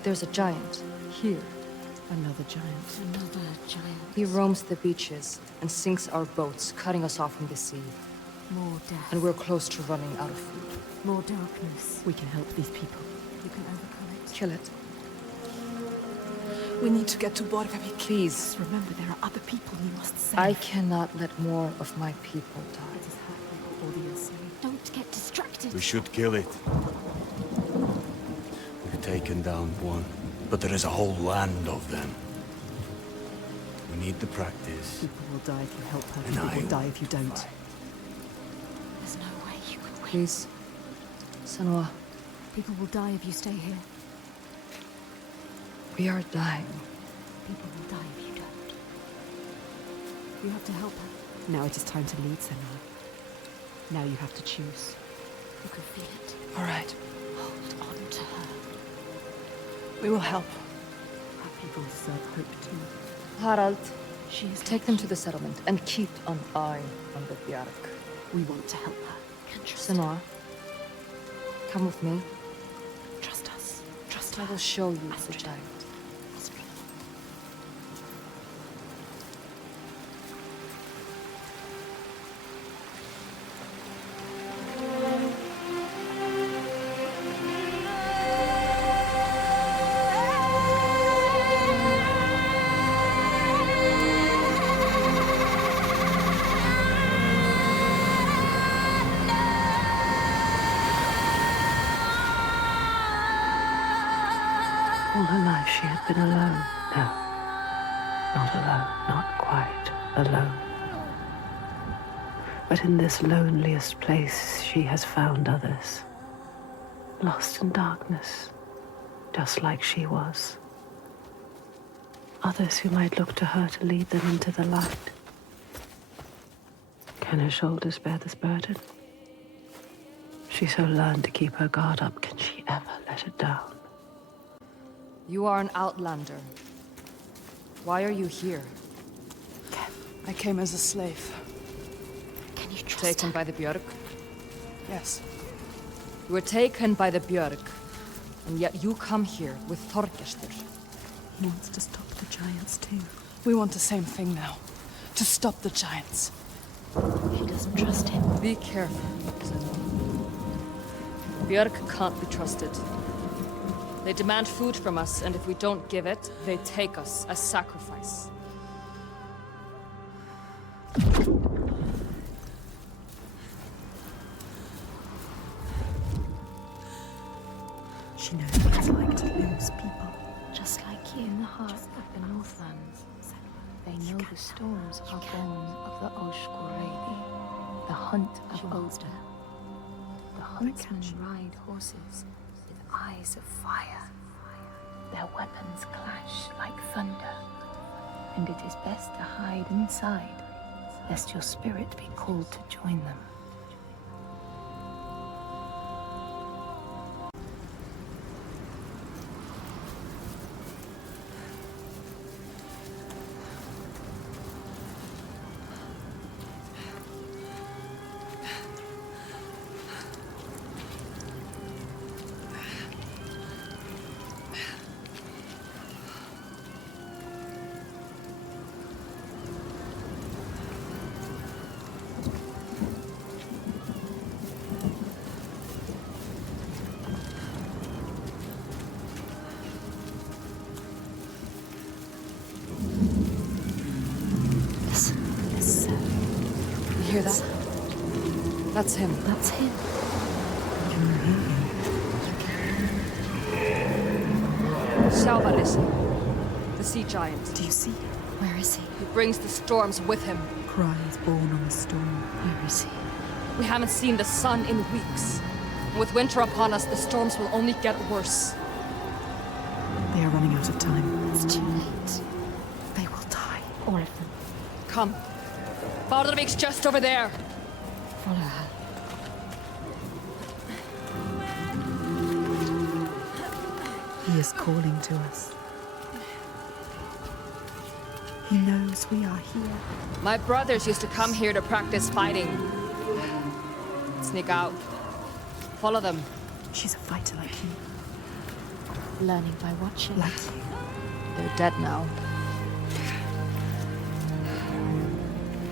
There's a giant here. Another giant. Another giant. He roams the beaches and sinks our boats, cutting us off from the sea. More death. And we're close to running out of food. More darkness. We can help these people. You can overcome it. Kill it. We need to get to Borgavik. Please. Just remember, there are other people you must save. I cannot let more of my people die. It is her people or the insane. Don't get distracted. We should kill it. We've taken down one, but there is a whole land of them. We need the practice. People will die if you help her. And People I will die if you don't. There's no way you can win. Please. Senua, People will die if you stay here. we are dying. People will die if you don't. You have to help her. Now it is time to lead, Senua. Now you have to choose. You can feel it. All right. Hold on to her. We will help. Our people deserve hope too. Harald, She is take them to the settlement and keep an eye on the Bjark. We want to help her. Can trust her. Senua, come with me. Trust us. Trust I her. will show you the giant. All her life she had been alone. No, not alone, not quite alone. But in this loneliest place she has found others, lost in darkness, just like she was. Others who might look to her to lead them into the light. Can her shoulders bear this burden? She so learned to keep her guard up, can she ever let it down? You are an outlander. Why are you here? I came as a slave. Can you trust Taken her? by the Björk? Yes. You were taken by the Björk, and yet you come here with Þorgestur. He wants to stop the giants too. We want the same thing now. To stop the giants. She doesn't trust him. Be careful, Senua. Björk can't be trusted. They demand food from us, and if we don't give it, they take us as sacrifice. She knows what it's like to lose people. Just like you. In the heart of the Northlands, they know the storms are born of the Oshkorei, the hunt of Ulster. The huntsmen ride horses with eyes of fire. Their weapons clash like thunder, and it is best to hide inside, lest your spirit be called to join them. You hear that? That's him. That's him. Salvarisi, the sea giant. Do you see? Where is he? He brings the storms with him. Cries born on the storm. Where is he? We haven't seen the sun in weeks. And with winter upon us, the storms will only get worse. They are running out of time. It's too late. They will die. All of them. Come. Vadervik's just over there. Follow her. He is calling to us. He knows we are here. My brothers used to come here to practice fighting. Sneak out. Follow them. She's a fighter like you. Learning by watching. Like you. They're dead now.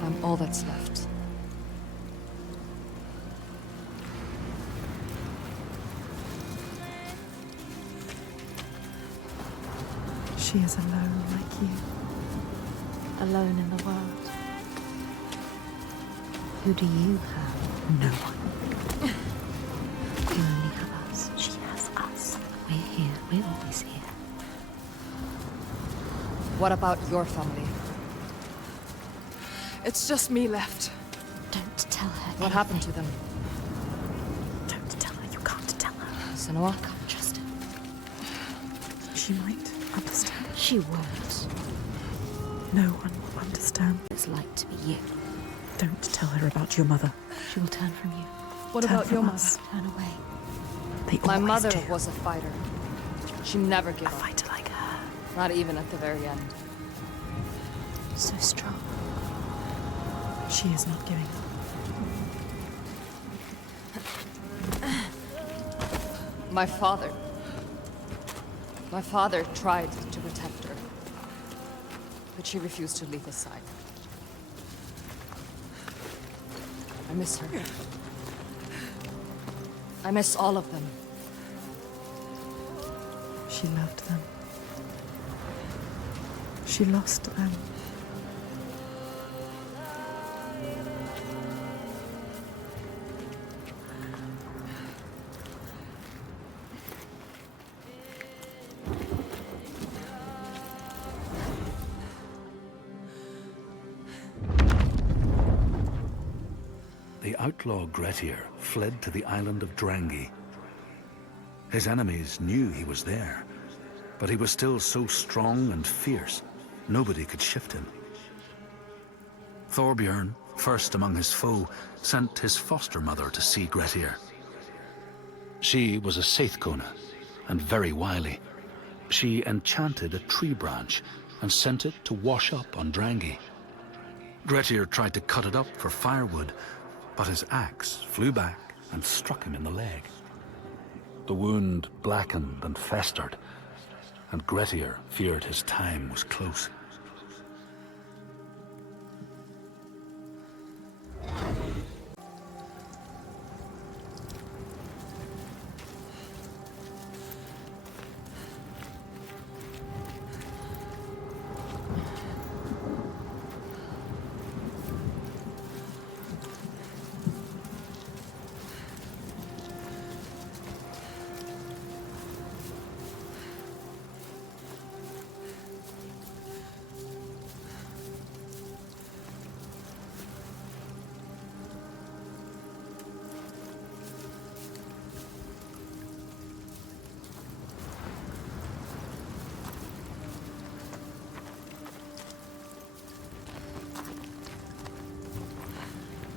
I'm all that's left. She is alone like you. Alone in the world. Who do you have? No one. You only have us. She has us. We're here. We're always here. What about your family? It's just me left. Don't tell her What happened to them? Don't tell her. You can't tell her. Senua? I can't trust her. She might understand. She won't. No one will understand. It's like to be you. Don't tell her about your mother. She will turn from you. What Turn about from your mother? us. Turn away. They My always mother do. was a fighter. She never gave A up. fighter like her. Not even at the very end. So strong. She is not giving up. My father tried to protect her, but she refused to leave his side. I miss her. I miss all of them. She loved them. She lost them. The outlaw Grettir fled to the island of Drangi. His enemies knew he was there, but he was still so strong and fierce, nobody could shift him. Thorbjorn, first among his foe, sent his foster mother to see Grettir. She was a Seithkona, and very wily. She enchanted a tree branch and sent it to wash up on Drangi. Grettir tried to cut it up for firewood, but his axe flew back and struck him in the leg. The wound blackened and festered, and Grettir feared his time was close.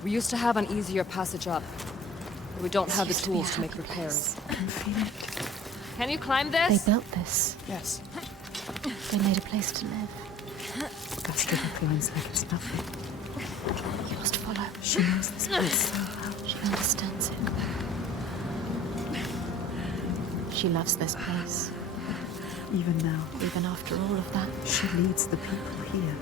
We used to have an easier passage up, but we don't have the tools to make repairs. Can you climb They this? built this. Yes. They made a place to live. Gustavia climbs like it's nothing. You must follow. She knows this place so well. She understands it. She loves this place. Even now, Even after all of that. she leads the people here.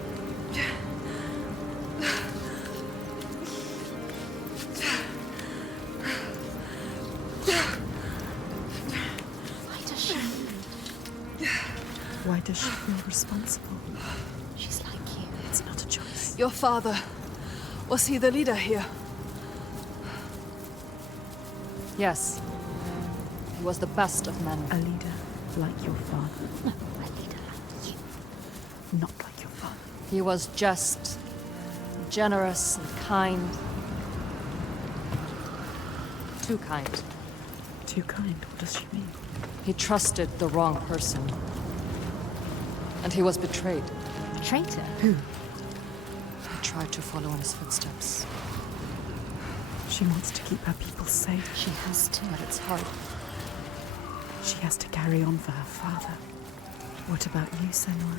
Why does she feel responsible? She's like you. It's not a choice. Your father, was he the leader here? Yes. He was the best of men. A leader like your father. No, a leader like you. Not like your father. He was just, generous and kind. Too kind. Too kind, what does she mean? He trusted the wrong person. And he was betrayed. A traitor? Who? tried to follow in his footsteps. She wants to keep her people safe. She has to, but it's hard. She has to carry on for her father. What about you, Senua?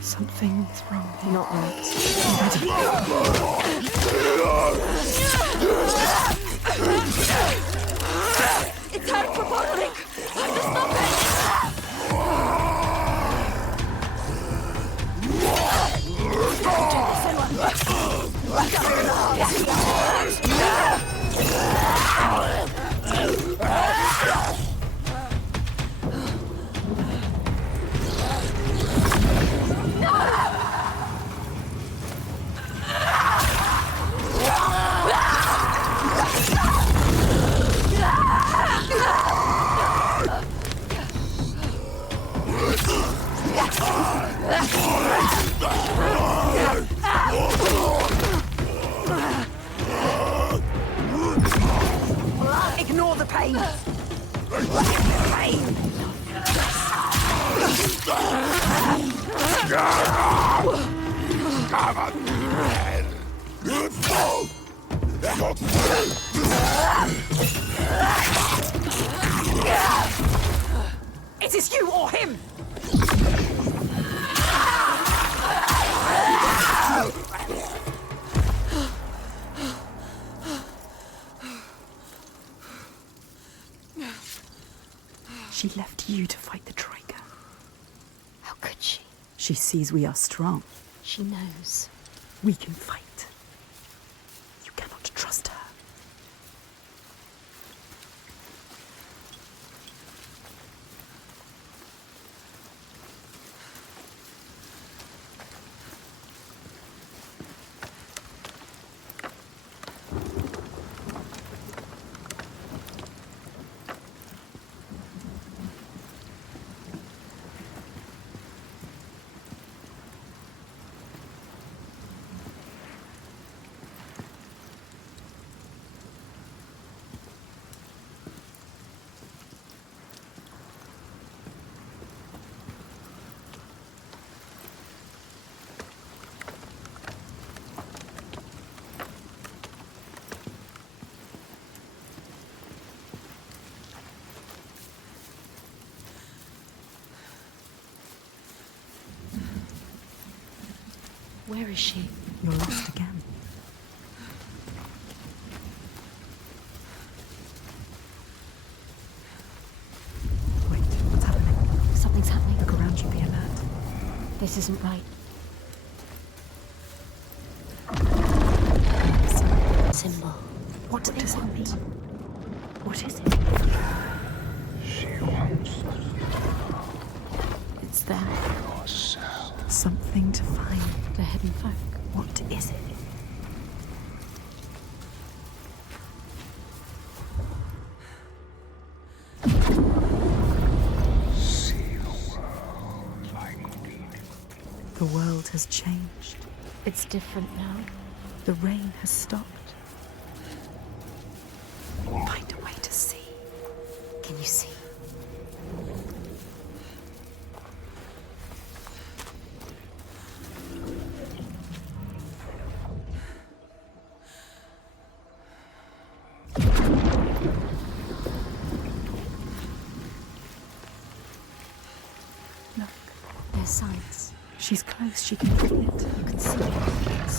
Something is wrong here. Not right. It's hard for bottling. Have to stop Ignore the pain. It is you or him. She left you to fight the Troika. How could she? She sees we are strong. She knows. We can fight. You cannot trust her. Where is she? You're lost again. Wait, what's happening? Something's happening. Look around you, be alert. This isn't right. Symbol. What does it mean? What is it? She wants It's there. yourself. Something to find. The hidden folk. What is it? See the world like we do. The world has changed. It's different now. The rain has stopped. Find a way to see. Can you see? Look, There's signs. she's close. She can feel it. You can see it.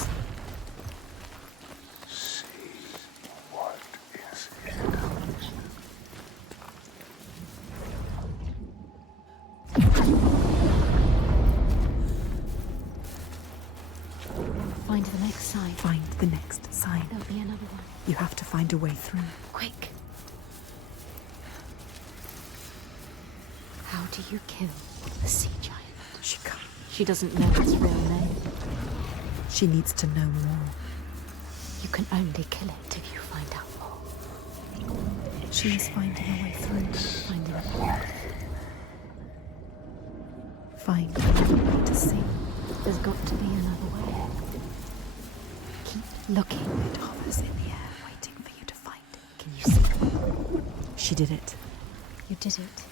See what is it? Find the next sign. Find the next sign. There'll be another one. You have to find a way through. Quick. How do you kill the sea giant? She can't. She doesn't know its real name. She needs to know more. You can only kill it if you find out more. She is finding a way through, finding a path. Find another way to see. There's got to be another way. Keep looking. It hovers in the air, waiting for you to find it. Can you see? She did it. You did it.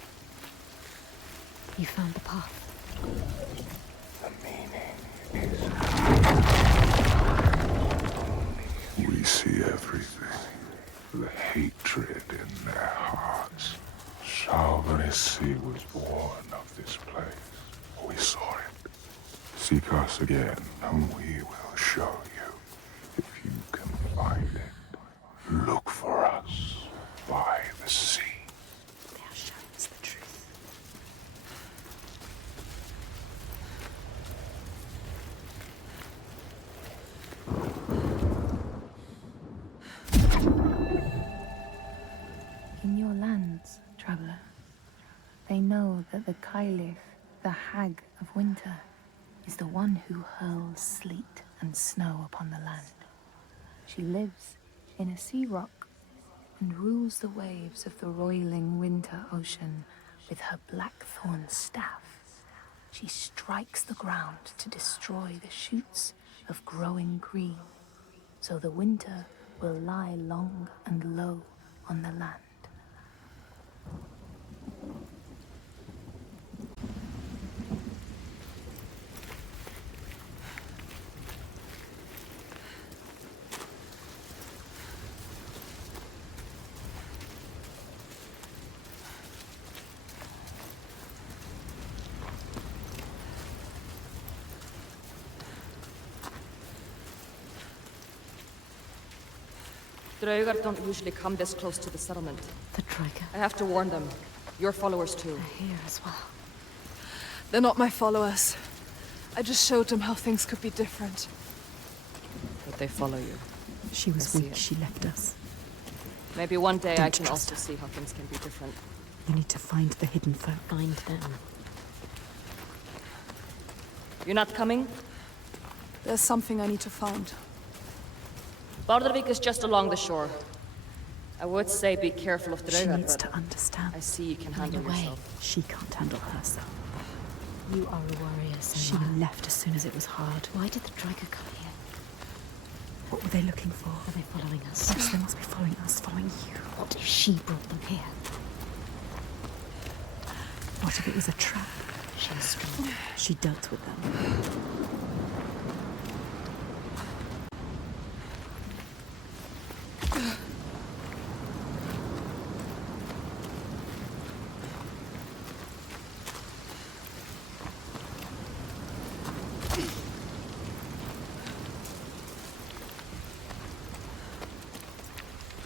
You found the path. The meaning is we see everything. The hatred in their hearts. Salvanisi was born of this place. We saw it. Seek us again, and we will show you. If you can find it, look for us by the sea. They are showing us the truth. In your lands, traveler, they know that the Caliph, the Hag of Winter, is the one who hurls sleet and snow upon the land. She lives in a sea rock and rules the waves of the roiling winter ocean with her blackthorn staff. She strikes the ground to destroy the shoots of growing green, so the winter will lie long and low on the land. Draugar don't usually come this close to the settlement. The Draugr. I have to warn them. Your followers too. They're here as well. They're not my followers. I just showed them how things could be different. But they follow you. She was weak. She left us. Maybe one day I Don't can trust also see how things can be different. You need to find the hidden folk. Find them. You're not coming? There's something I need to find. Bardavik is just along the shore. I would say be careful of She Draugar, needs but to understand. I see you can handle away. yourself. She can't handle herself. You are a warrior, She Senua. left as soon as it was hard. Why did the Draugr come here? What were they looking for? Are they following us? Yes, they must be following us, following you. What if she brought them here? What if it was a trap? She is strong. She dealt with them.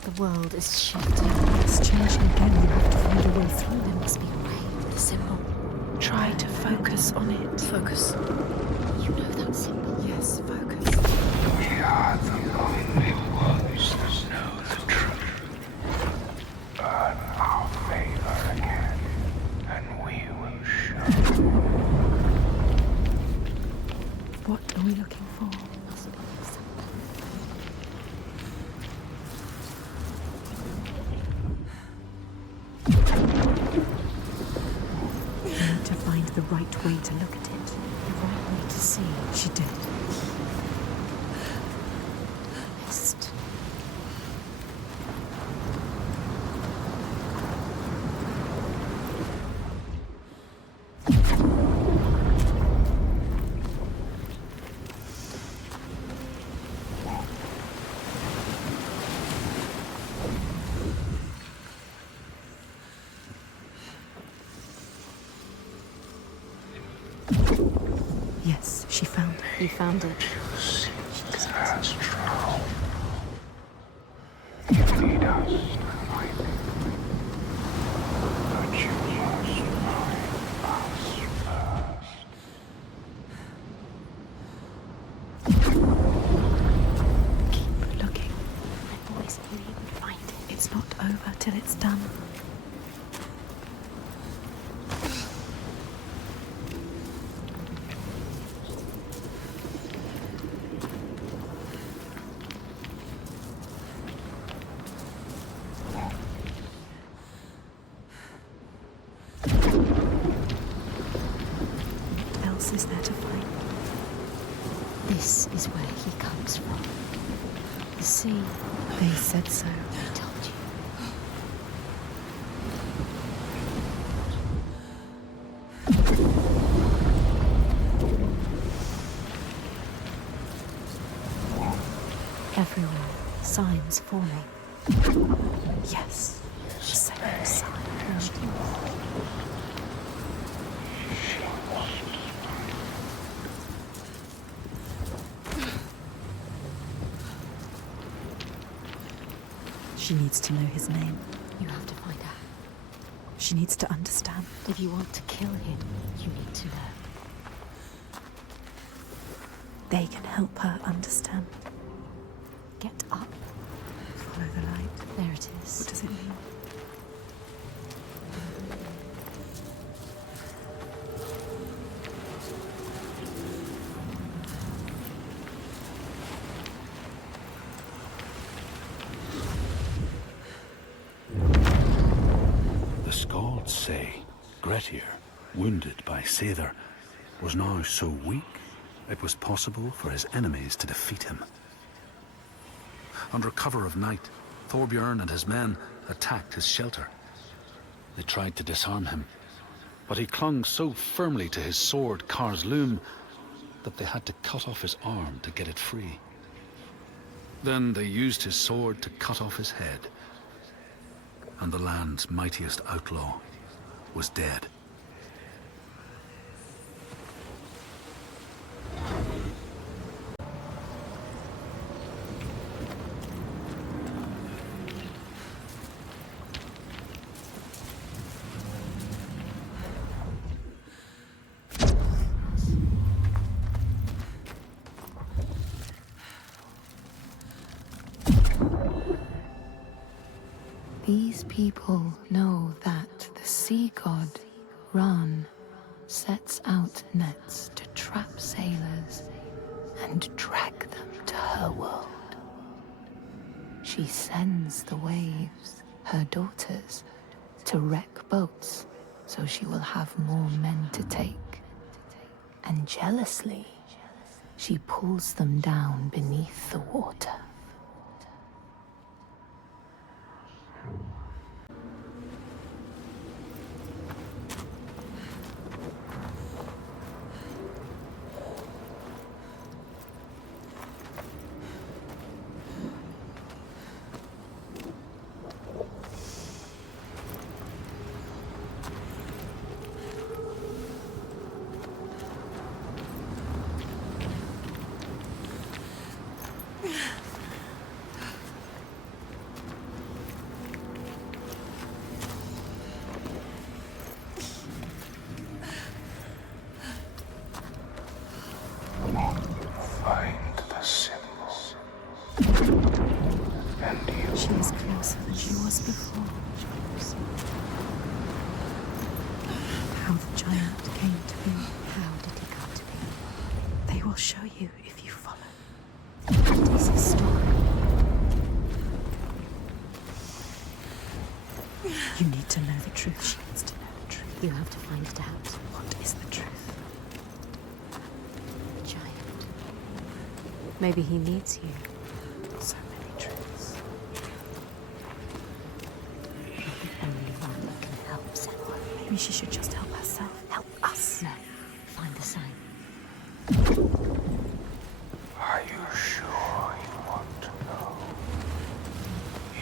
The world is shifting. It's changing again. You have to find a way through. There must be a way. The symbol. Try to focus on it. Focus. You know that symbol. Yes, focus. We are the only ones that know the truth. Earn our favor again, and we will show. What are we looking for? We need to find the right way to look at it. The right way to see. She did. Mist. Yes, she found it. You found it. That's true. You need us to find it. But you must find us first. Keep looking. I've always knew you would find it. It's not over till it's done. This is where he comes from. The sea. They said so. I told you. Everywhere, signs forming. Yes, the same sign. She needs to know his name. You have to find out. She needs to understand. If you want to kill him, you need to know. They can help her understand. Get up. Follow the light. There it is. What does it mean? The Skalds say Grettir, wounded by Seidr, was now so weak it was possible for his enemies to defeat him. Under cover of night, Thorbjorn and his men attacked his shelter. They tried to disarm him, but he clung so firmly to his sword, Kar's Loom, that they had to cut off his arm to get it free. Then they used his sword to cut off his head, and the land's mightiest outlaw was dead. These people know that the sea god, Ran, sets out nets to trap sailors and drag them to her world. She sends the waves, her daughters, to wreck boats so she will have more men to take. And jealously, she pulls them down beneath the water. She is closer than she was before. How the giant came to be. How did he come to be? They will show you if you follow. What is his story? You need to know the truth. She needs to know the truth. You have to find it out. What is the truth? The giant. Maybe he needs you. So many truths. You're the only one that can help Senua. Maybe she should just help herself. Help us. No. Find the sign. Are you sure you want to know?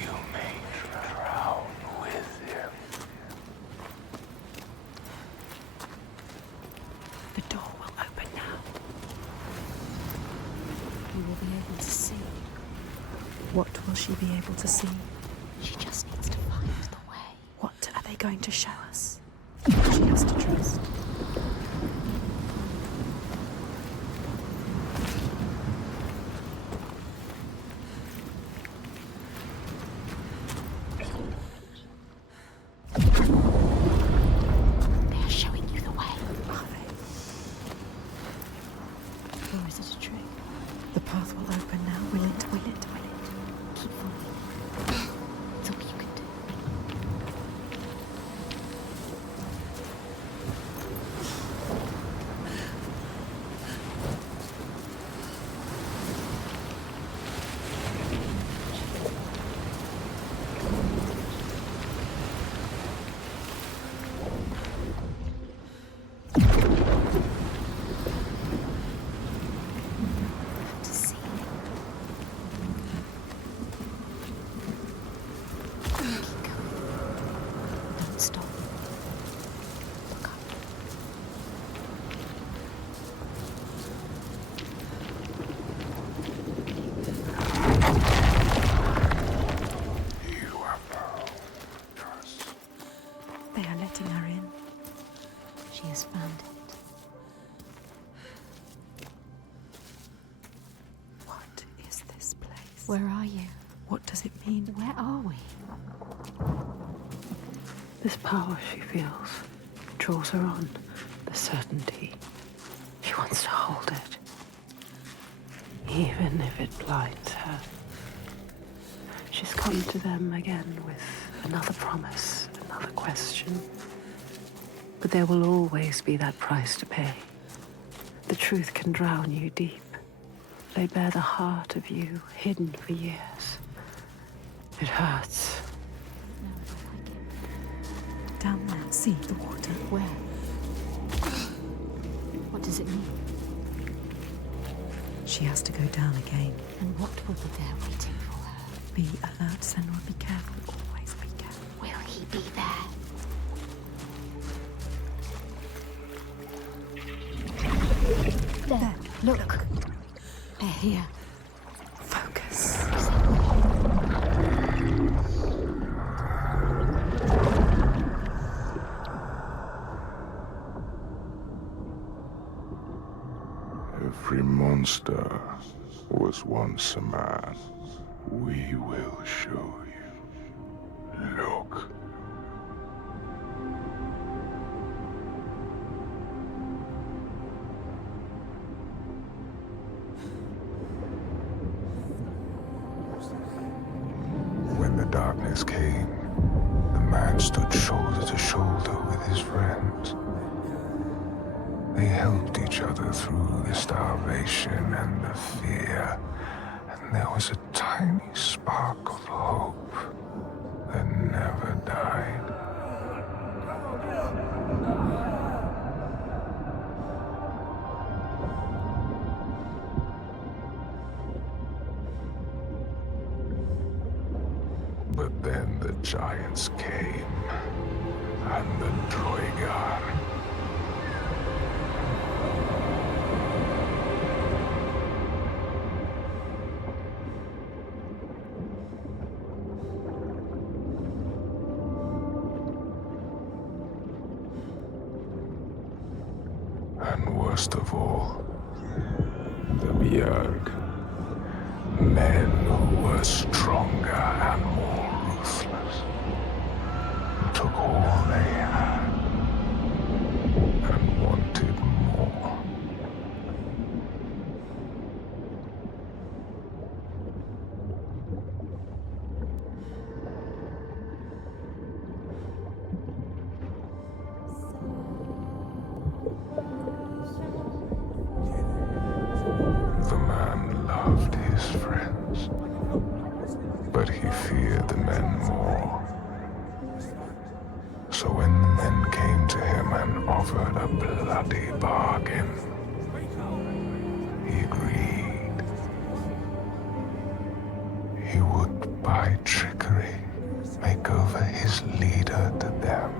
You may drown with him. The door will open now. You will be able to see. What will she be able to see? She just needs to find the way. What are they going to show us? She has to trust. They are showing you the way. Are they? Or is it a trick? The path will open now. Will it? Will it? Will it? Keep following. It's all you can do. Where are you? What does it mean? Where are we? This power she feels draws her on, the certainty. She wants to hold it, even if it blinds her. She's come to them again with another promise, another question. But there will always be that price to pay. The truth can drown you deep. Lay bare the heart of you, hidden for years. It hurts. Down there, see the water. Where? What does it mean? She has to go down again. And what will be there waiting for her? Be alert, Senua. Be careful. Always be careful. Will he be there? There. Look. They're here. Focus. Every monster was once a man. We will show you. Look. When the darkness came, the man stood shoulder to shoulder with his friends. They helped each other through the starvation and the fear, and there was a tiny spark of hope that never died. But then the giants came, and the Troigar. And worst of all, the Bjerg. Men who were stronger and more ruthless. Took all they had and wanted more. The man loved his friends, but he feared the men more. So when the men came to him and offered a bloody bargain, he agreed. He would, by trickery, make over his leader to them.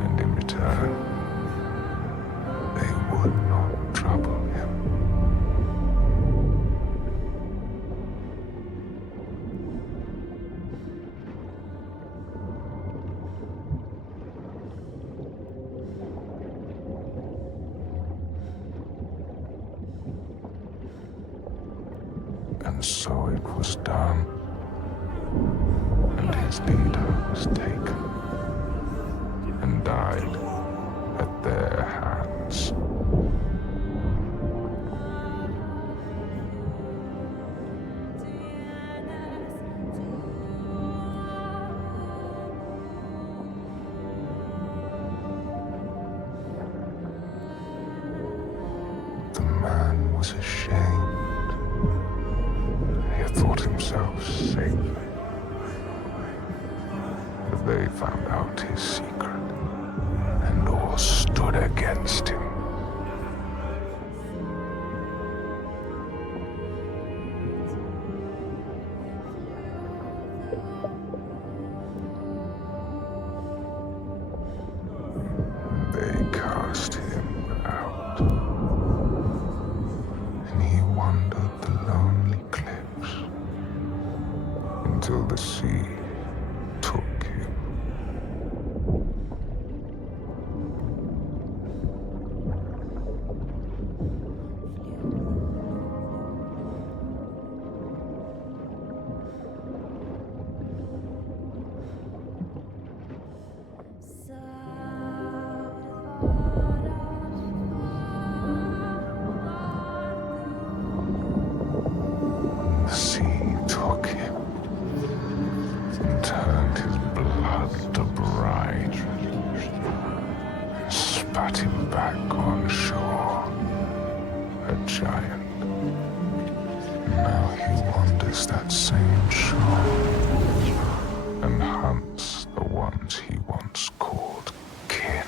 And in return, they would not trouble him. And so it was done, and his leader was taken and died at their hands. The man was ashamed. He thought himself safe. But they found out his secret, and all stood against him. They cast him out, and he wandered the lonely cliffs until the sea took him. giant. Now he wanders that same shore and hunts the ones he once called kin.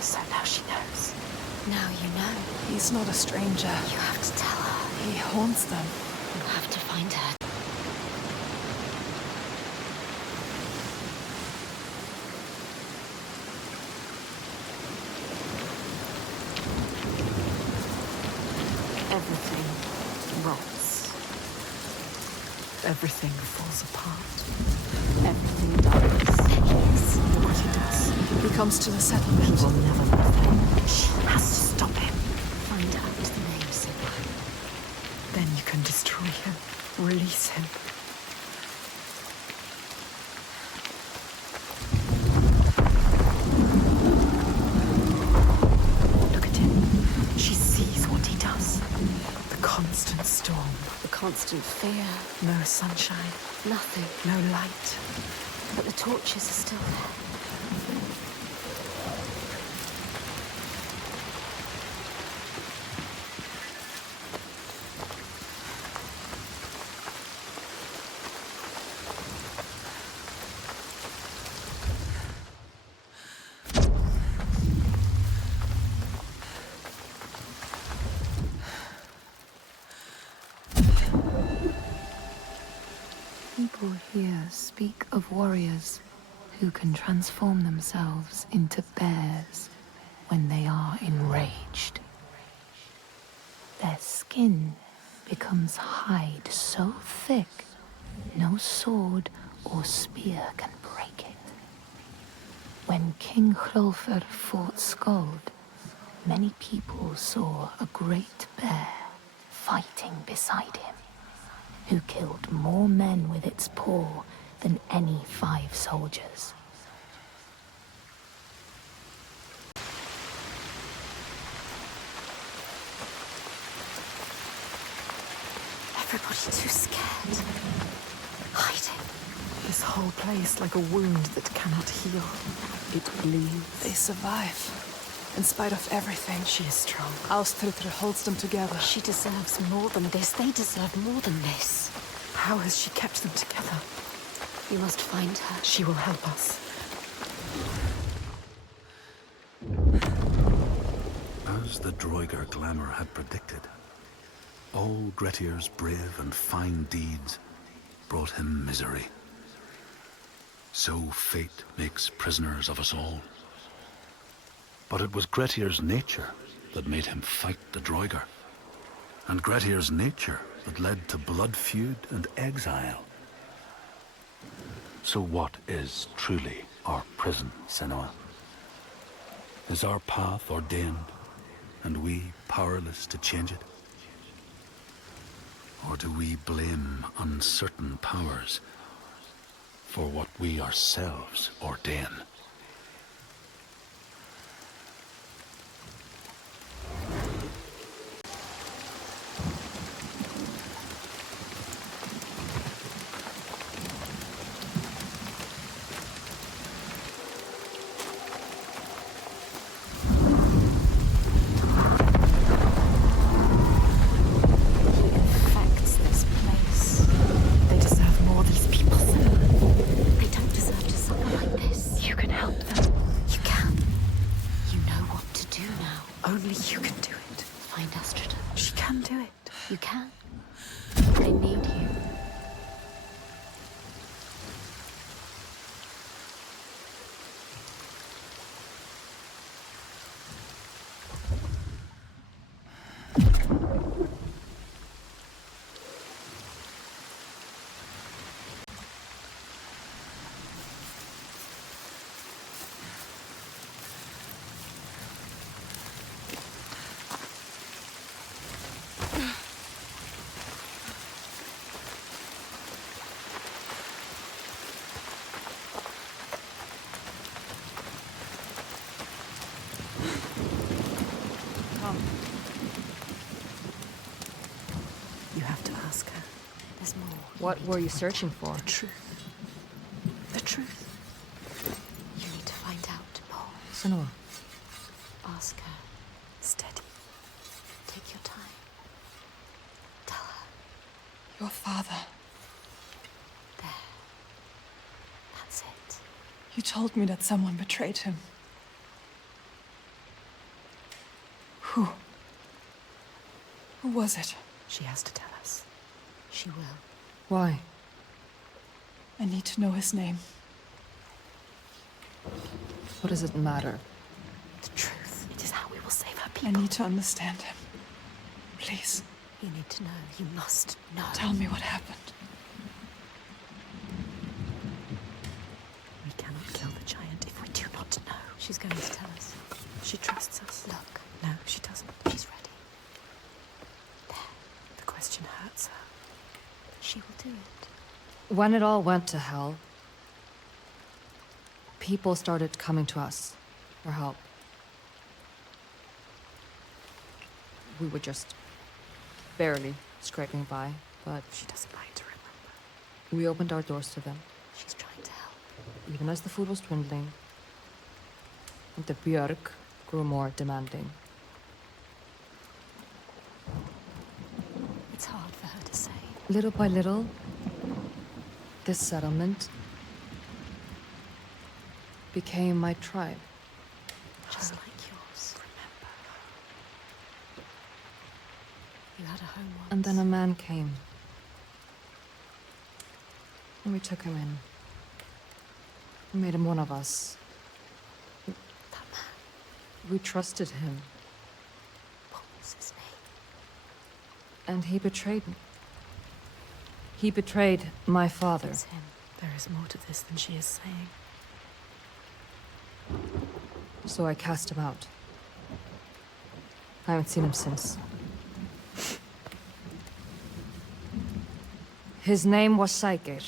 So now she knows. Now you know. He's not a stranger. You have to tell her. He haunts them. You have to find her. Everything rots. Everything falls apart. Everything dies. Yes, look what he does. He comes to the settlement. He will never let them. She has to stop him. Find out the name, Senua. Then you can destroy him. Release him. Look at him. She sees what he does. The constant storm. The constant fear. No sunshine. Nothing. No light. But the torches are still there. People here speak of warriors who can transform themselves into bears when they are enraged. Their skin becomes hide so thick, no sword or spear can break it. When King Hrolfr fought Skald, many people saw a great bear fighting beside him, who killed more men with its paw than any 5 soldiers. Everybody too scared. Hiding. This whole place like a wound that cannot heal. It bleeds. They survive. In spite of everything. She is strong. Ástríðr holds them together. She deserves more than this. They deserve more than this. How has she kept them together? We must find her. She will help us. As the Droigar glamour had predicted, all Gretir's brave and fine deeds brought him misery. So fate makes prisoners of us all. But it was Gretir's nature that made him fight the Droigar, and Gretir's nature that led to blood feud and exile. So what is truly our prison, Senua? Is our path ordained, and we powerless to change it? Or do we blame uncertain powers for what we ourselves ordain? What were you searching for? The truth. The truth. You need to find out, Paul. Senua. Ask her. Steady. Take your time. Tell her. Your father. There. That's it. You told me that someone betrayed him. Who? Who was it? She has to tell us. She will. Why? I need to know his name. What does it matter? The truth. It is how we will save her I people. need to understand him. Please. You need to know. You must know. Tell me what happened. We cannot kill the giant if we do not know. She's going to tell us. She trusts us. Look. No, she doesn't. She's ready. There. The question hurts her. She will do it. When it all went to hell, people started coming to us for help. We were just barely scraping by, but She doesn't like to remember. we opened our doors to them, She's trying to help. even as the food was dwindling, and the Björk grew more demanding. It's hard for her to say. Little by little, this settlement became my tribe. Just like yours. Remember. You had a home once. And then a man came. And we took him in. We made him one of us. That man. We trusted him. What was his name? And he betrayed me. He betrayed my father. It's him. There is more to this than she is saying. So I cast him out. I haven't seen him since. His name was Seguir.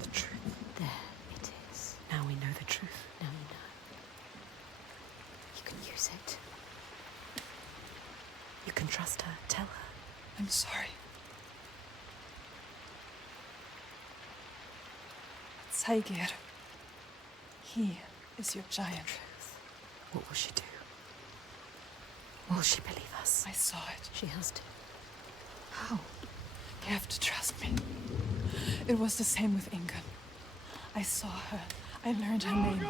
The truth. There it is. Now we know the truth. Now you know. You can use it. You can trust her. Tell her. I'm sorry. Seguir. He is your giant. Truth. What will she do? Will she believe us? I saw it. She has to. How? You have to trust me. It was the same with Ingun. I saw her. I learned her name.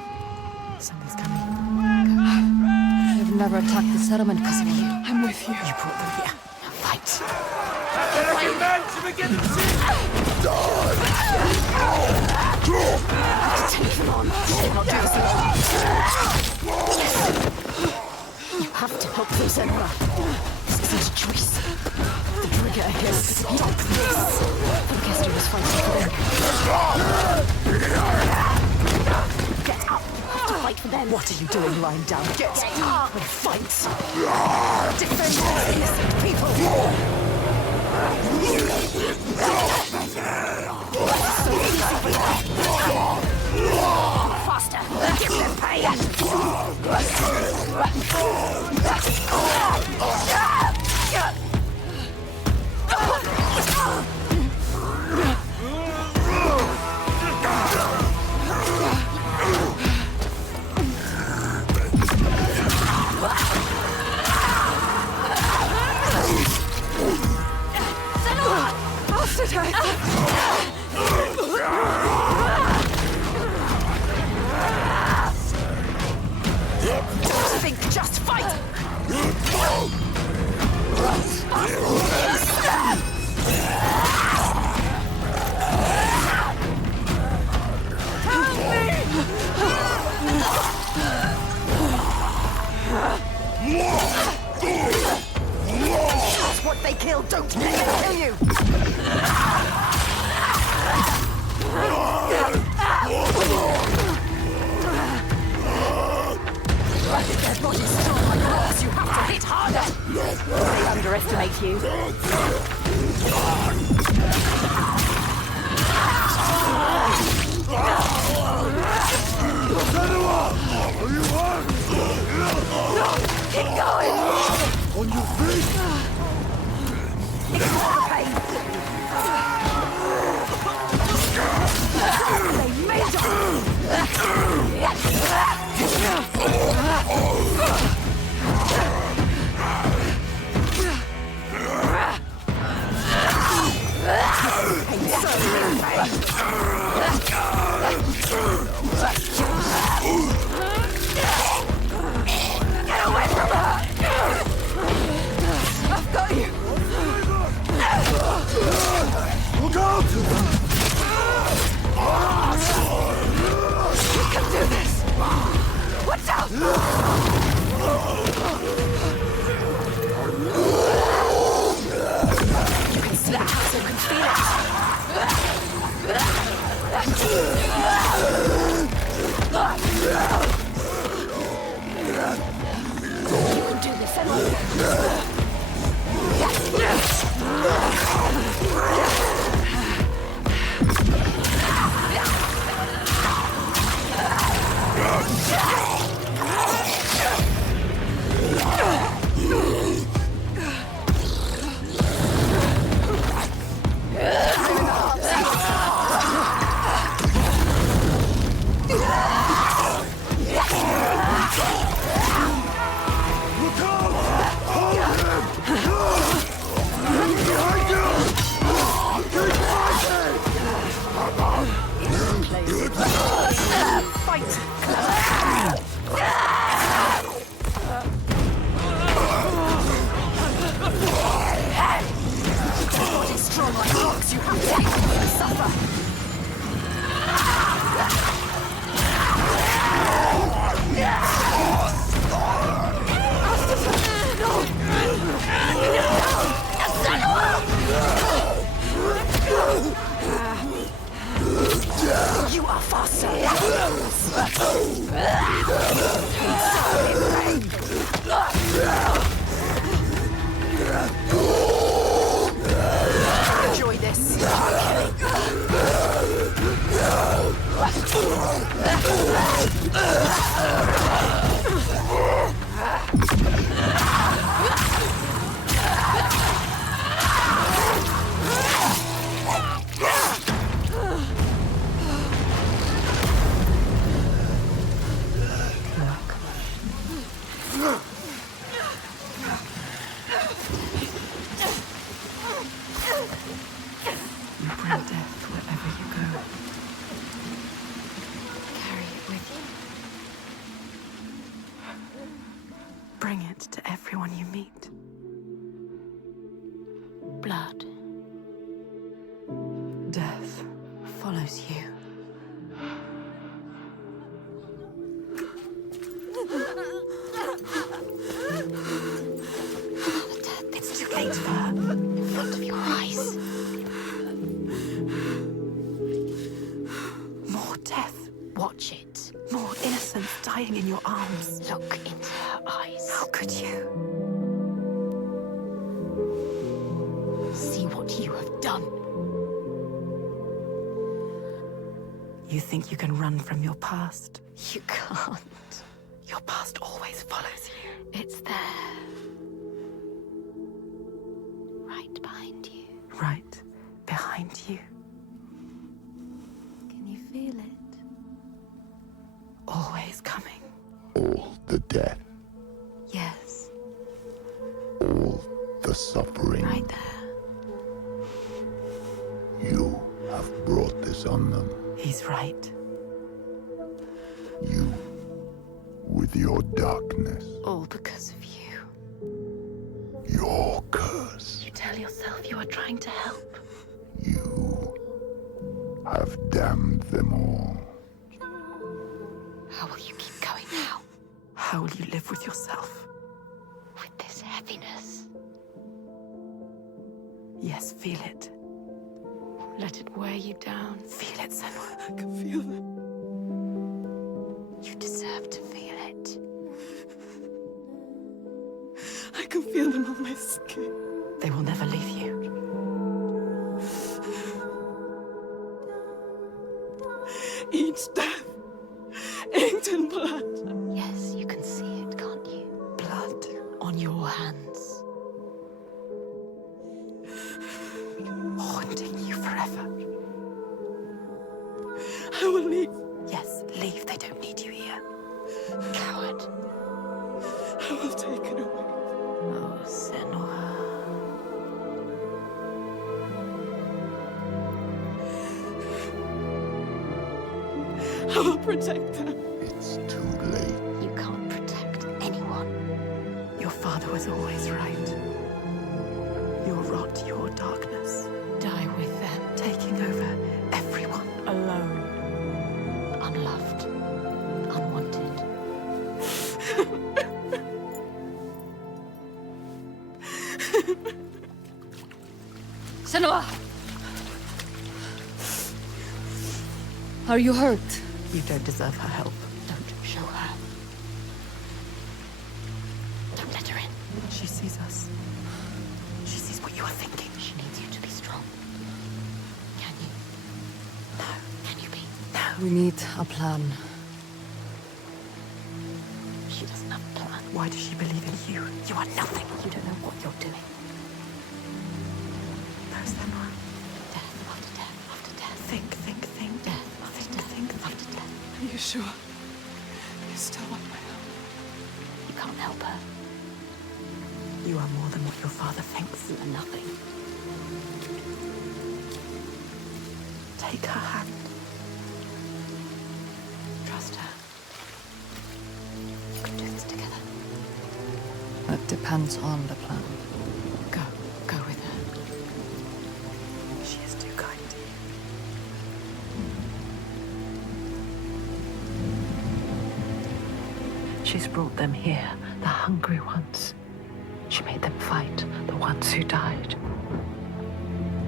Something's coming. They've never attacked the settlement because of you. I'm with you. You brought them here. Now fight. Take them on. They're not doing this alone. You have to help them, Senua. This isn't a choice. The trigger is stop this. Orchestra was fighting for them. Get up. You have to fight for them. What are you doing lying down? Get up and fight. Defend these innocent people. So easy for you. Faster. Give them pain. Don't think, just fight! That's what they kill, don't let them kill you! Their bodies strong like rocks, you have to hit harder! They underestimate you. Keep going! On your feet! Ignore the pain! They made us! Bring it to everyone you meet. Blood. Death follows you. It's too late for her. In front of your eyes. More death. Watch it. More innocence dying in your arms. Look into her eyes. How could you? See what you have done. You think you can run from your past? You can't. Your past always follows you. It's there. Right behind you. Right behind you. Can you feel it? Always coming. All the death, Yes. all the suffering. Right there. You have brought this on them. He's right. You, with your darkness, All because of you. your curse. You tell yourself you are trying to help. You have damned them all. How will you keep going now? How will you live with yourself? With this heaviness. Yes, feel it. Let it weigh you down. Feel it, Senua. I can feel it. You deserve to feel it. I can feel them on my skin. They will never leave you. Each death inked in blood. Yes, you can see it, can't you? Blood. On your hands. Haunting you forever. I will leave. Yes, leave. They don't need you here. Coward. I will take it away. Oh, Senua. I will protect them. It's too late. You can't protect anyone. Your father was always right. Your rot, your darkness, Die with them. taking over everyone. Alone. Unloved. Unwanted. Senua! Are you hurt? You don't deserve her help. Don't show her. Don't let her in. She sees us. She sees what you are thinking. She needs you to be strong. Can you? No. Can you be? No. We need a plan. She doesn't have a plan. Why does she believe in you? You are nothing. You don't know what you're doing. There's Senua. Death after death after death. Think. Death after death after death. Are you sure? You still want my help? You can't help her. You are more than what your father thinks. You are nothing. Take her hand. Trust her. You can do this together. That depends on the plan. Go with her. She is too kind to you. She's brought them here, the hungry ones. She made them fight, the ones who died.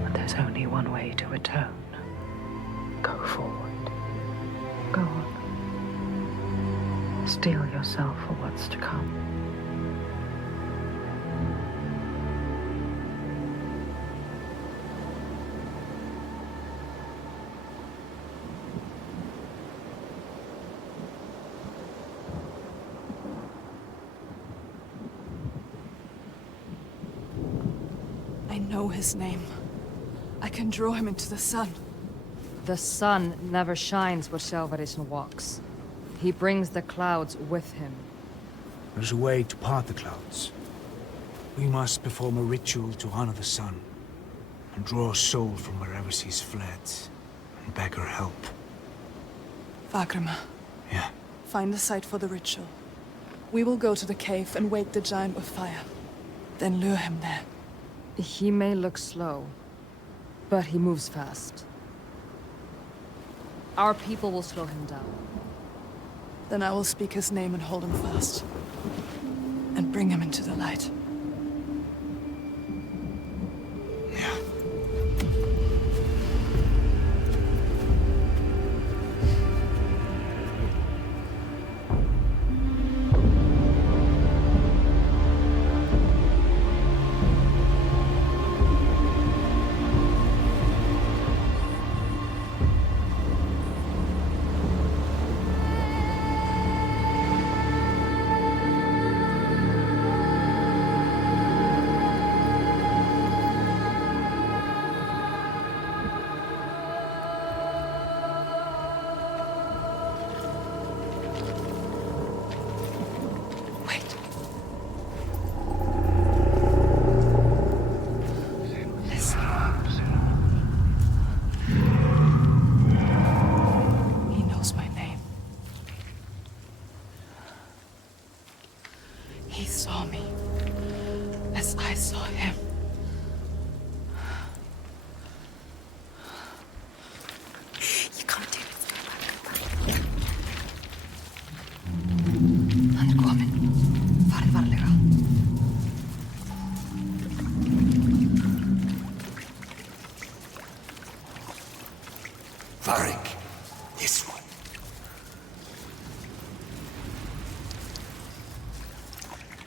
And there's only one way to atone. Go forward. Go on. Steel yourself for what's to come. I know his name. I can draw him into the sun. The sun never shines where Shelvarisn walks. He brings the clouds with him. There's a way to part the clouds. We must perform a ritual to honor the sun, and draw a soul from wherever she's fled, and beg her help. Vagrima. Yeah. Find the site for the ritual. We will go to the cave and wake the giant with fire. Then lure him there. He may look slow, but he moves fast. Our people will slow him down. Then I will speak his name and hold him fast. And bring him into the light. Yeah. This one.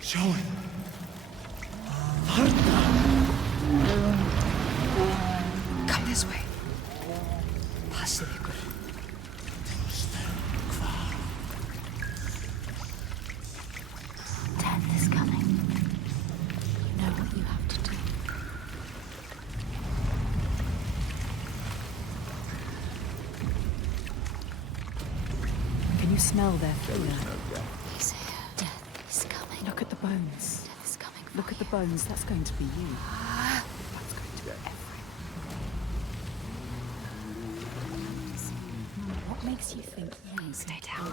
Show him. Come this way. Passið ykkur. Death is coming. You know what you have to do. Can you smell their fear? He's here. Death is coming. Look at the bones. Death is coming. Look at the bones. That's going to be you. That's going to be everything. What makes you think you stay down?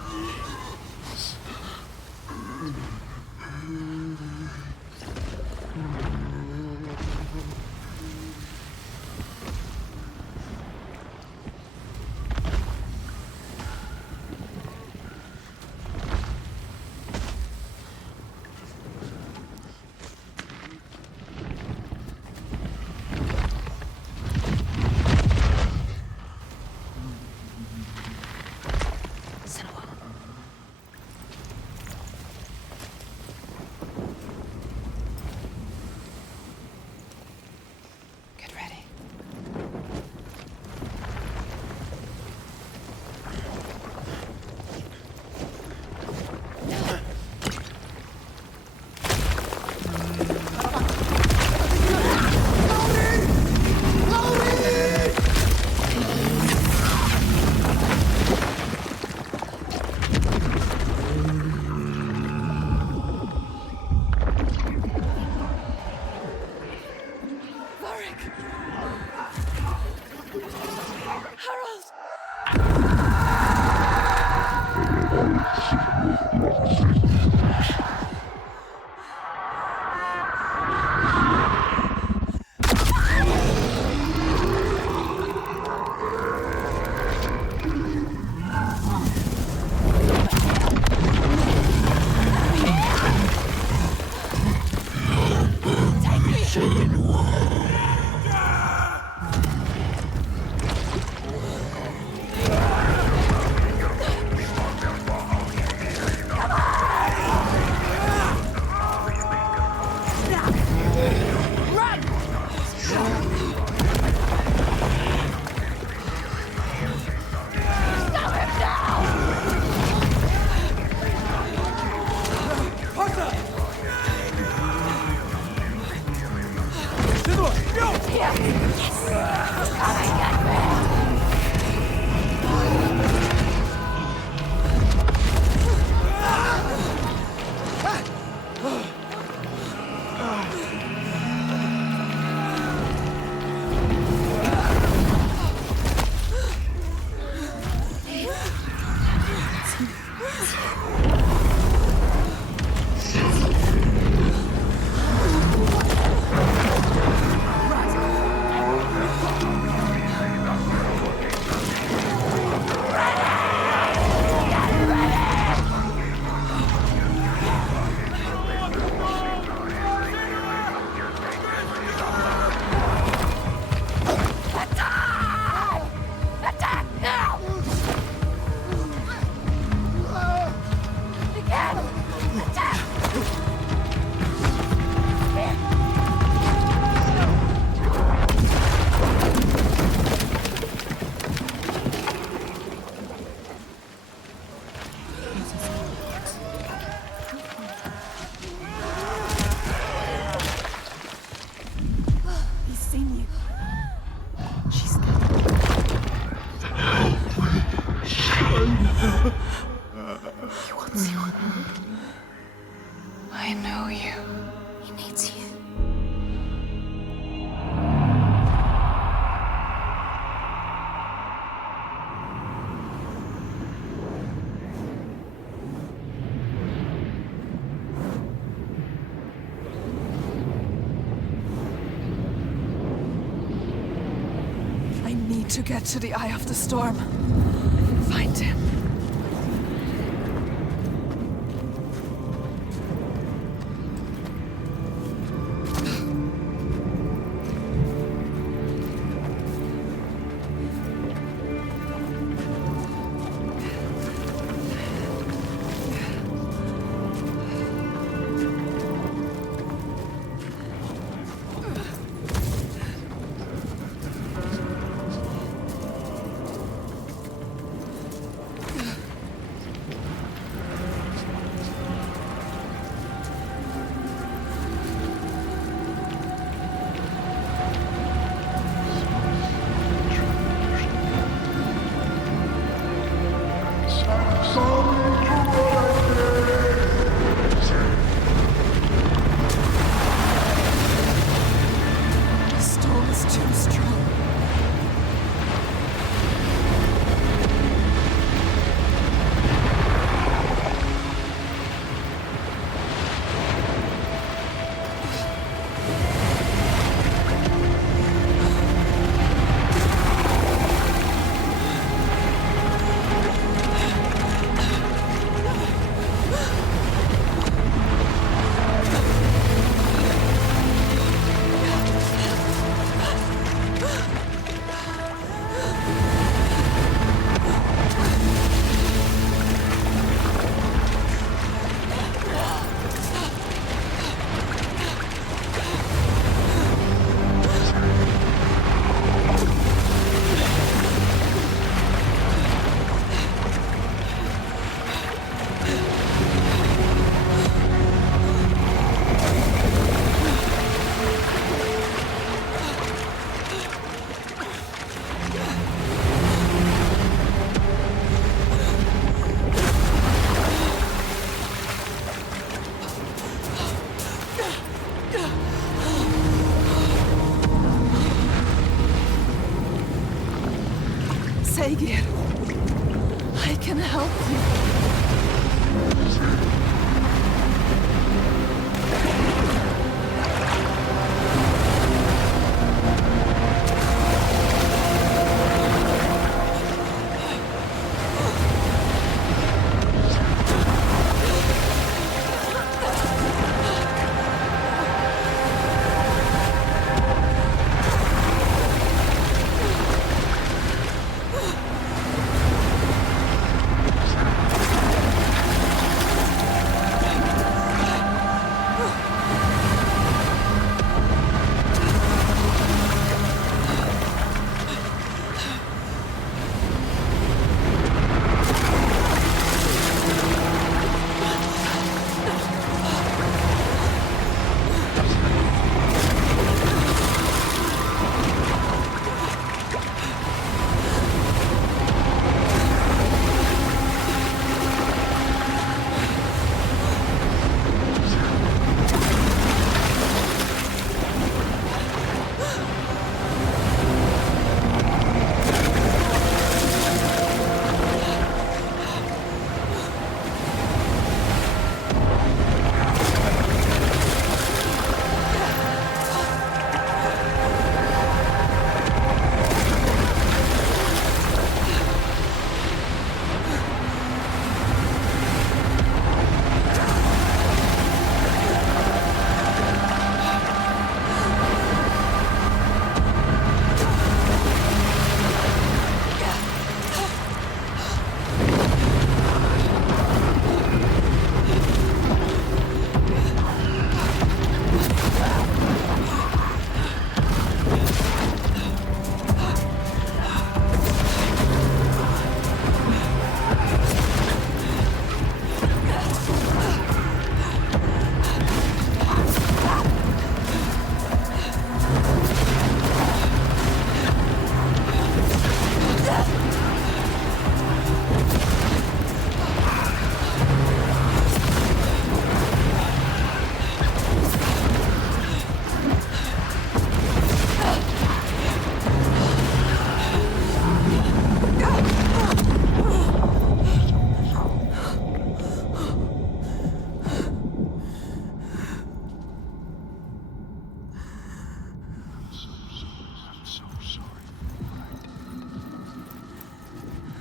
I know you. He needs you. I need to get to the Eye of the Storm. Find him. Seguir, I can help you.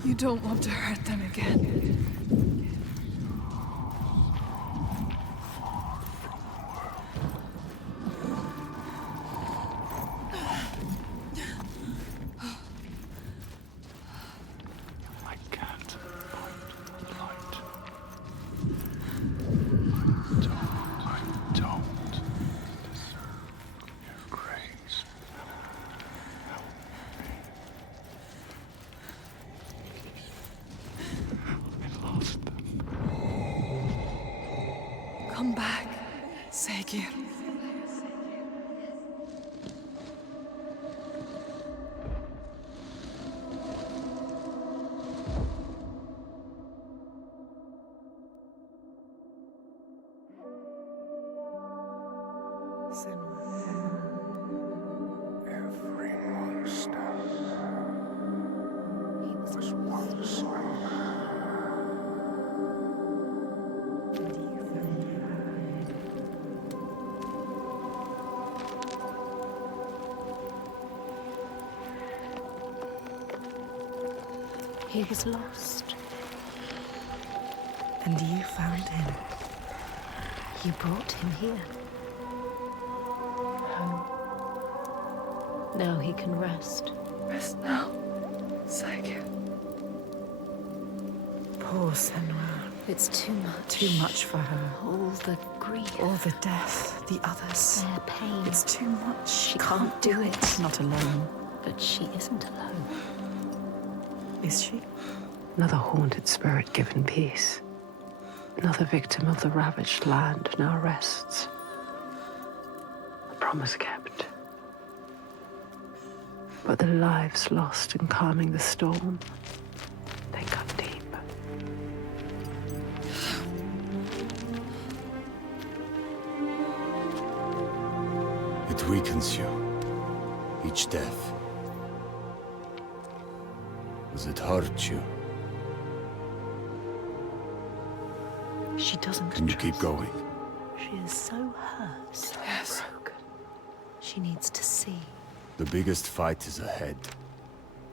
You don't want to hurt them again. Come back, Seguir. Every monster was once a man. He was lost. And you found him. You brought him here. Home. Now he can rest. Rest now, Saga. Poor Senua. It's too much. Too much for her. All the grief. All the death, the others. Their pain. It's too much. She can't do it. Not alone. But she isn't alone. Is she? Another haunted spirit given peace. Another victim of the ravaged land now rests. A promise kept. But the lives lost in calming the storm, they cut deep. It weakens you. Each death. Does it hurt you? She doesn't Can you keep going? She is so hurt, so broken. She needs to see. The biggest fight is ahead.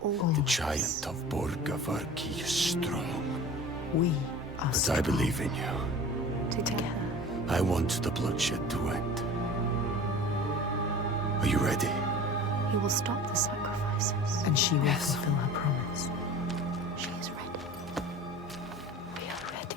Always. The giant of Borgavarki is strong. We are But strong. I believe in you. Together. I want the bloodshed to end. Are you ready? He will stop the sacrifices. And she will fulfill her promise. She is ready. We are ready.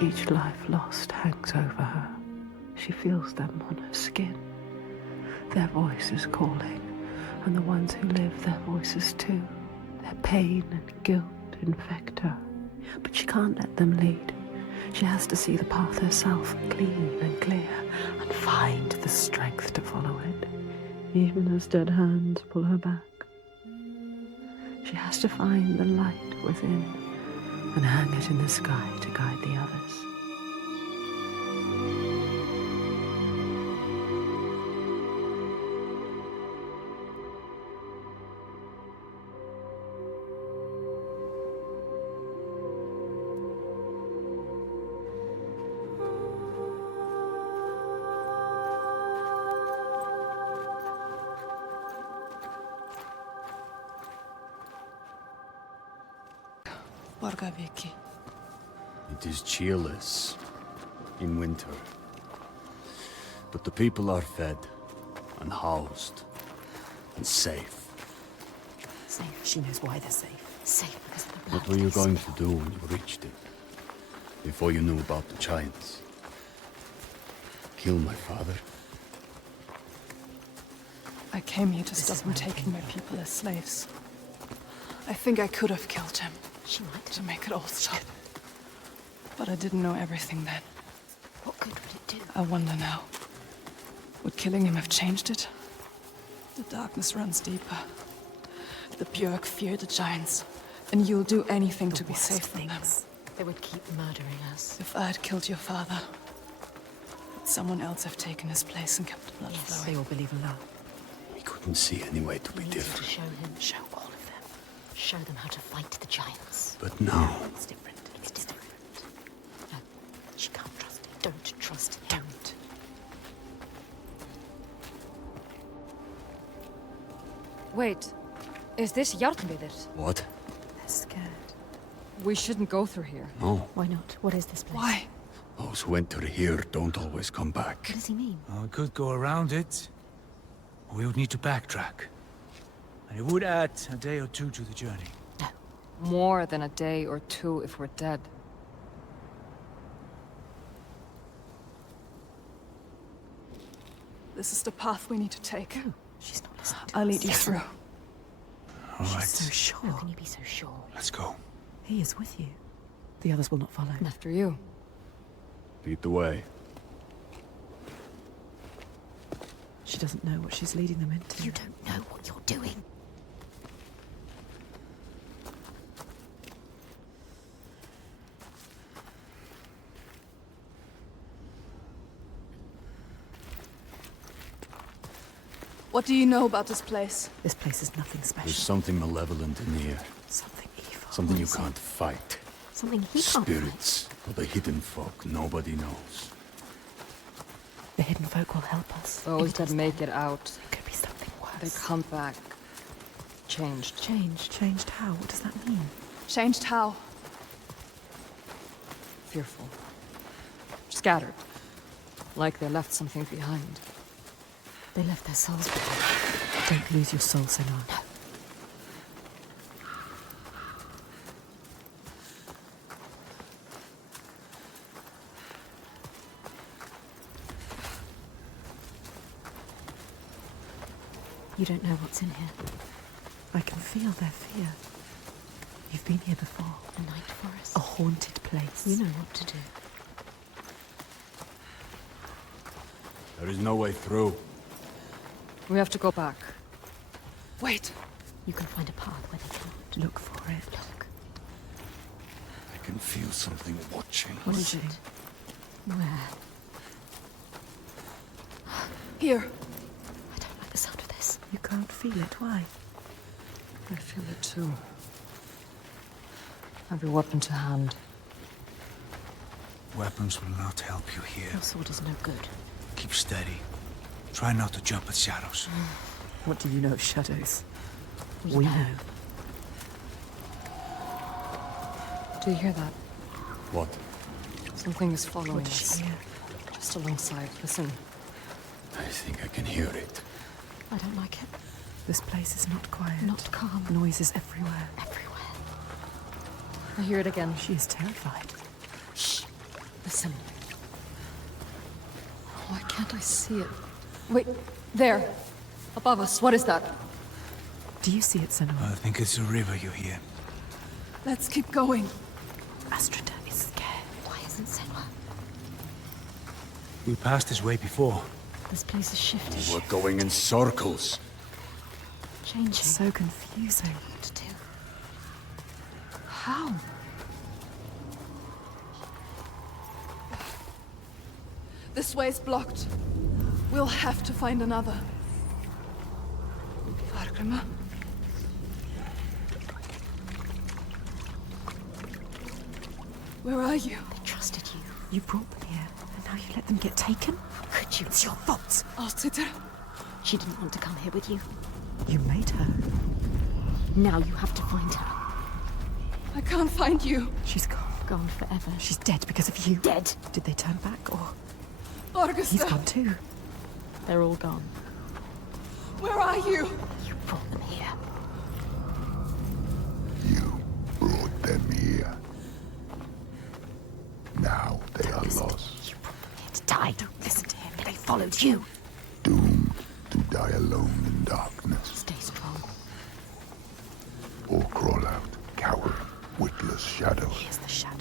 Each life lost hangs over her. She feels them on her skin. Their voice is calling, and the ones who live, their voices too. Their pain and guilt infect her, but she can't let them lead. She has to see the path herself, clean and clear, and find the strength to follow it, even as dead hands pull her back. She has to find the light within and hang it in the sky to guide the others. Borgaviki. It is cheerless in winter. But the people are fed and housed and safe. Safe. She knows why they're safe. Safe because of the blood. What were you going to do when you reached it? Before you knew about the giants? Kill my father? I came here to stop him taking my people as slaves. I think I could have killed him. She might to make it all stop. But I didn't know everything then. What good would it do? I wonder now. Would killing him have changed it? The darkness runs deeper. The Björk fear the giants, and you'll do anything to be safe from them. They would keep murdering us. If I had killed your father, would someone else have taken his place and kept the blood flowing? They all believe in love. We couldn't see any way to be different. To show him, show all of them. Show them how to fight the giants. But now... It's different. It's different. No, she can't trust him. Don't trust him. Don't. Wait, is this Jarnvidir? What? They're scared. We shouldn't go through here. No. Why not? What is this place? Why? Those who enter here don't always come back. What does he mean? We could go around it. Or we would need to backtrack. And it would add a day or two to the journey. No. More than a day or two if we're dead. This is the path we need to take. No, she's not listening to I'll us. lead you through. All right. She's so sure. How can you be so sure? Let's go. He is with you. The others will not follow. After you. Lead the way. She doesn't know what she's leading them into. You don't know what you're doing. What do you know about this place? This place is nothing special. There's something malevolent in the air. Something evil. Something you can't fight. Something he can't fight. Spirits, or the hidden folk nobody knows. The hidden folk will help us. Those that make it out, It could be something they worse. come back. Changed. Changed? Changed how? What does that mean? Changed how? Fearful. Scattered. Like they left something behind. They left their souls behind. Don't lose your soul, Senua. No. You don't know what's in here. I can feel their fear. You've been here before. A night forest. A haunted place. You know what to do. There is no way through. We have to go back. Wait. You can find a path where they can't. Look for it. Look. can feel something watching. What is it? Where? Here. I don't like the sound of this. You can't feel it. Why? I feel it too. Every weapon to hand. Weapons will not help you here. Your sword is no good. Keep steady. Try not to jump at shadows. What do you know, shadows? We know. Do you hear that? What? Something is following What does us. she hear? Just alongside. Listen. I think I can hear it. I don't like it. This place is not quiet. Not calm. Noises everywhere. Everywhere. I hear it again. She is terrified. Shh. Listen. Why can't I see it? Wait. There. Above us. What is that? Do you see it, Senua? I think it's a river you hear. Let's keep going. Astrida is scared. Why isn't Senua? We passed this way before. This place is shifting. We're going in circles. Changing. So confusing. What to do? How? This way's blocked. We'll have to find another. Fargrimr? Where are you? They trusted you. You brought them here, and now you let them get taken? Could you? It's your fault. Alciter? She didn't want to come here with you. You made her. Now you have to find her. I can't find you. She's gone. Gone forever. She's dead because of you. Dead. Did they turn back, or Augusta, he's gone too? They're all gone. where are you? You brought them here. You brought them here. Now they are lost, You brought them here to die. Don't listen to him. They followed you. doomed to die alone in darkness, Stay strong. or crawl out, cowering, witless shadows. Here's the shadow.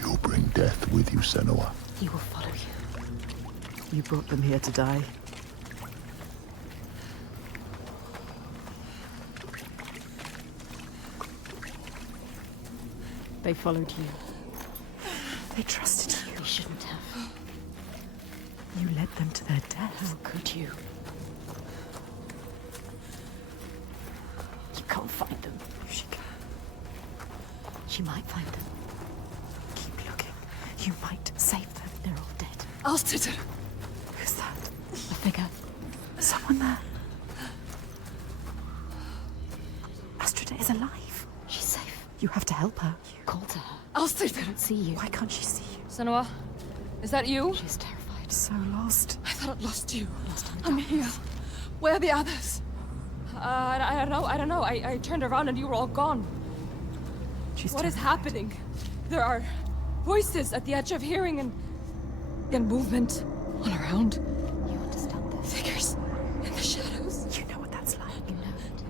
You'll bring death with you, Senua. He will follow you. You brought them here to die. They followed you. They trusted you. They shouldn't have. You led them to their death. How could you? You can't find them. She can. She might find them. Keep looking. You might save them. They're all dead. Alciter! Who's that? A figure. Someone there. Astrida is alive. She's safe. You have to help her. Call to her. Alciter! I don't see you. Why can't she see you? Senua? Is that you? She's terrified. So lost. I thought I'd lost you. Lost in the I'm darkness. here. Where are the others? I don't know. I turned around and you were all gone. She's What is terrified. happening? There are voices at the edge of hearing and movement all around. You understand this? Figures in the shadows. You know what that's like. You know it.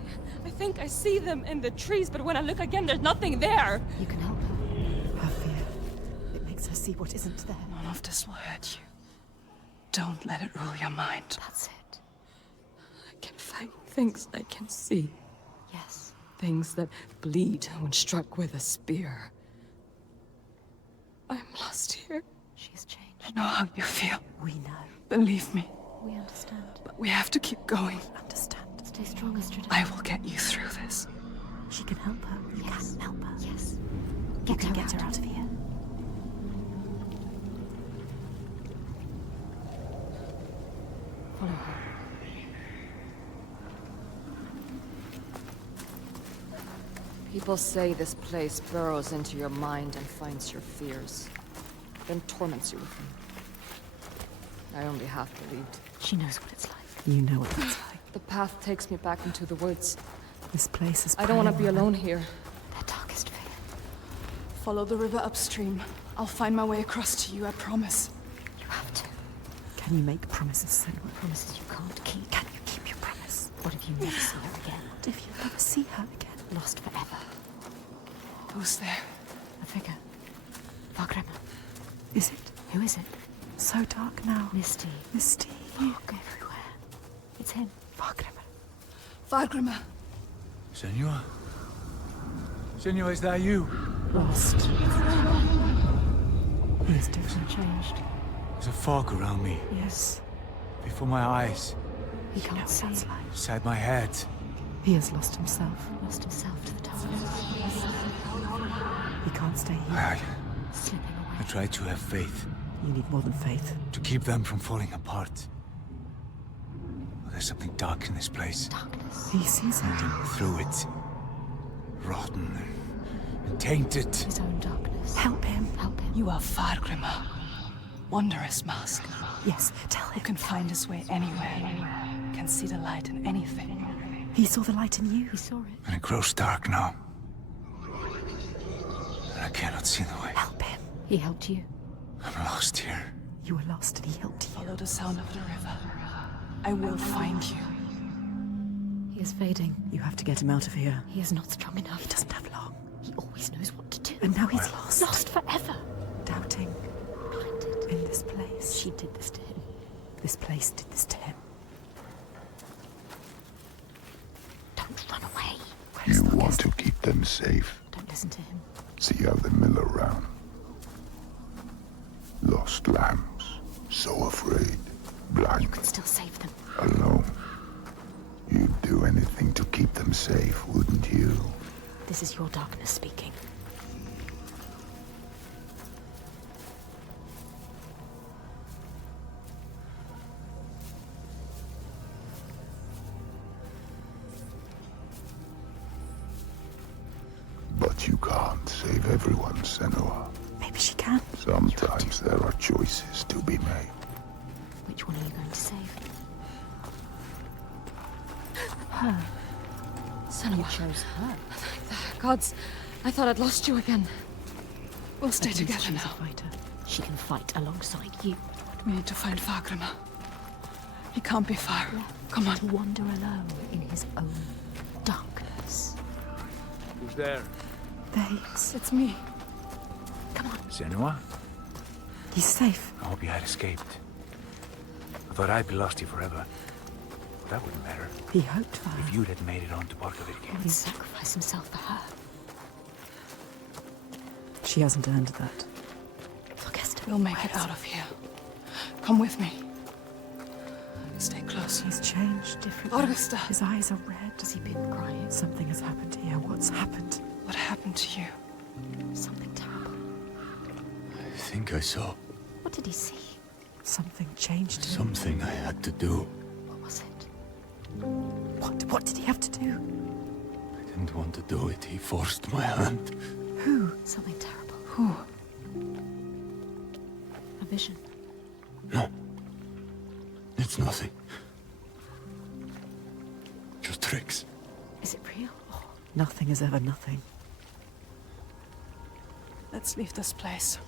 I think I see them in the trees, but when I look again, there's nothing there. You can help her. Her fear. It makes her see what isn't there. None of this will hurt you. Don't let it rule your mind. That's it. I can find things I can see. Yes. Things that bleed when struck with a spear. I'm lost here. She's changed. I know how you feel. We know. Believe me. We understand. But we have to keep going. Understand. Stay strong, Astrida. I will get you through this. She can help her. You Yes. can help her. Yes. You can get her out of here. Follow her. People say this place burrows into your mind and finds your fears, then torments you with them. I only half believed. She knows what it's like. You know what that's like. The path takes me back into the woods. This place is I don't want to be preying on alone here. Their darkest fear. Follow the river upstream. I'll find my way across to you, I promise. You have to. Can you make promises, Senua? Promises you can't keep. Can you keep your promise? What if you never see her again? What if you never see her again? Lost forever. Who's there? A figure. Fargrimr. Is it? Who is it? So dark now. Misty. Misty. Fog everywhere. It's him. Fargrimr. Fargrimr. Senua? Senua, is that you? Lost. He is different. Changed. There's a fog around me, Yes. before my eyes, He can't see. inside my head. He has lost himself. Lost himself to the darkness. He can't stay here. Slipping I away. tried to have faith, You need more than faith. to keep them from falling apart. But there's something dark in this place. Darkness. He sees it. Moving through it. Rotten and tainted. His own darkness. Help him. Help him. You are Fargrimr. Wondrous mask. Yes, tell Who him. can find his way anywhere. Can see the light in anything. He saw the light in you. He saw it. And it grows dark now. And I cannot see the way. Help him. He helped you. I'm lost here. You were lost and he helped you. Follow the sound of the river. I will find you. He is fading. You have to get him out of here. He is not strong enough. He doesn't have long. He always knows what to do. And now he's lost. Lost forever. Doubting. Blinded. In this place. She did this to him. This place did this to him. Don't run away. You want to keep them safe. Don't listen to him. See how they mill around. Lost lambs, so afraid, blind, You can still save them. alone. You'd do anything to keep them safe, wouldn't you? This is your darkness speaking. But you can't save everyone, Senua. Maybe she can. Sometimes there are choices to be made. Which one are you going to save? Her. Senua. You chose her. Gods, I thought I'd lost you again. We'll stay At least together she's a now. fighter. She can fight alongside you. We need to find Fargrimr. He can't be far. Come on. To wander alone in his own darkness. Who's there? Thanks. It's me. Come on. Senua? He's safe. I hope you had escaped. I thought I'd be lost here forever. But that wouldn't matter. He hoped for her. If you'd had made it on to Barkovitkin. He'd sacrifice himself for her. She hasn't earned that. We'll make it out of here. Come with me. Stay close. He's changed. Different. Augusta. His eyes are red. Has he been crying? Something has happened here. What's happened? What happened to you? Something terrible. I think I saw What did he see? Something changed him. something I had to do. What was it? What did he have to do? I didn't want to do it. He forced my hand. Who? Something terrible. Who? A vision. No. It's nothing. Just tricks. Is it real? Oh, Nothing is ever nothing. Let's leave this place.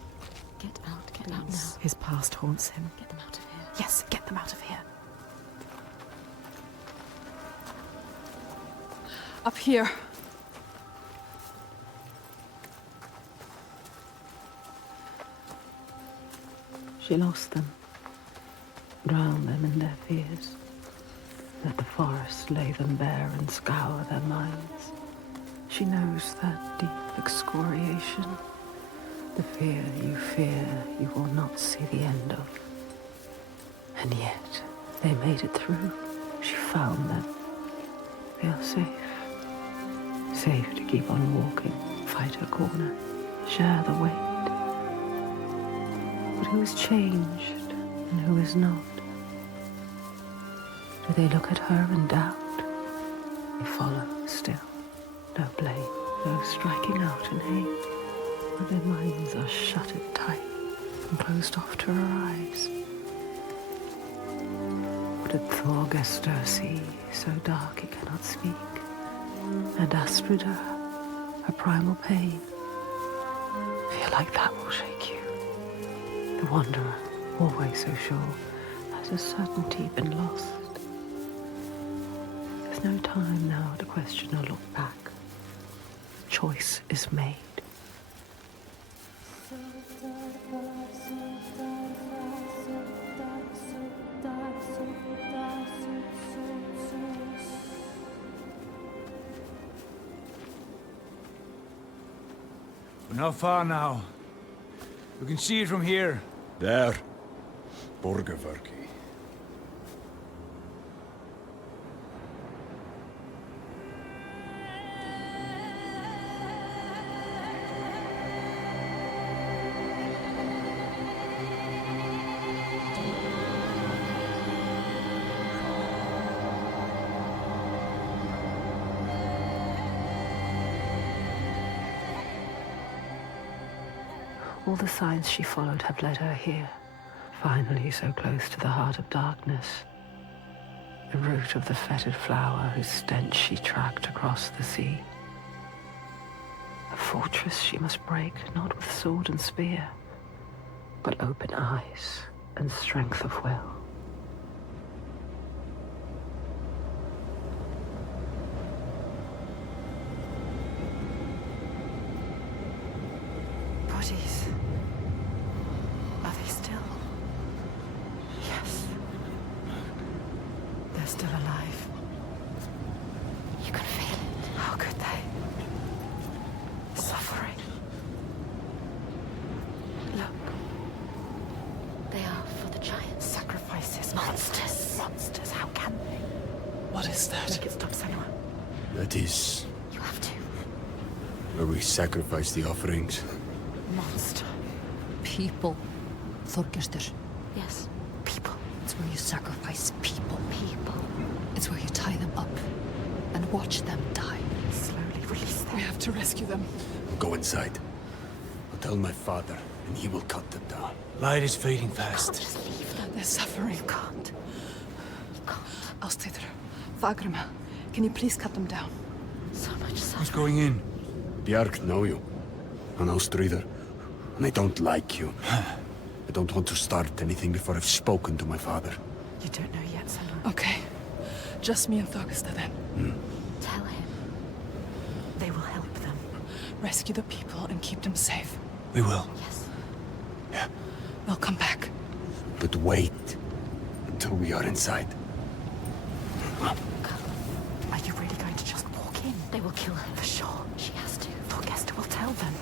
get out now. His past haunts him. Get them out of here. Yes, get them out of here. Up here. She lost them, drowned them in their fears. Let the forest lay them bare and scour their minds. She knows that deep excoriation, the fear you will not see the end of. And yet, they made it through. She found them. They are safe. Safe to keep on walking, fight her corner, share the weight. But who is changed and who is not? Do they look at her in doubt? They follow still. No blame, no striking out in hate. But their minds are shuttered tight and closed off to her eyes. What did Thorgester see, so dark he cannot speak? And Astrida, her primal pain. Fear like that will shake you. The wanderer, always so sure, has a certainty been lost. There's no time now to question or look back. Choice is made. We're not far now. We can see it from here. There. Borgerverki. All the signs she followed have led her here, finally so close to the heart of darkness. The root of the fetid flower whose stench she tracked across the sea. A fortress she must break, not with sword and spear, but open eyes and strength of will. Bodies. Are they still? Yes. They're still alive. You can feel it. How could they? Suffering. Look. They are for the giants. Sacrifices. Monsters. Monsters. How can they? What is that? Make it stop, Senua. That is You have to. where we sacrifice the offerings. Monster. People. Þorgestur. Yes. People. It's where you sacrifice people. People. It's where you tie them up and watch them die. Slowly release them. We have to rescue them. Go inside. I'll tell my father, and he will cut them down. Light is fading Can't fast. just leave them. They're suffering. You can't. You can't. Ástríður, Fagrima, can you please cut them down? So much Who's suffering. going in? Bjark know you. And Ástríður. And I don't like you. I don't want to start anything before I've spoken to my father. You don't know yet, Senua. Okay. Just me and Þorgestur then. Tell him. They will help them. Rescue the people and keep them safe. We will. Yes. They'll come back. But wait until we are inside. Are you really going to just walk in? They will kill her. For sure. She has to. Thorgest will tell them.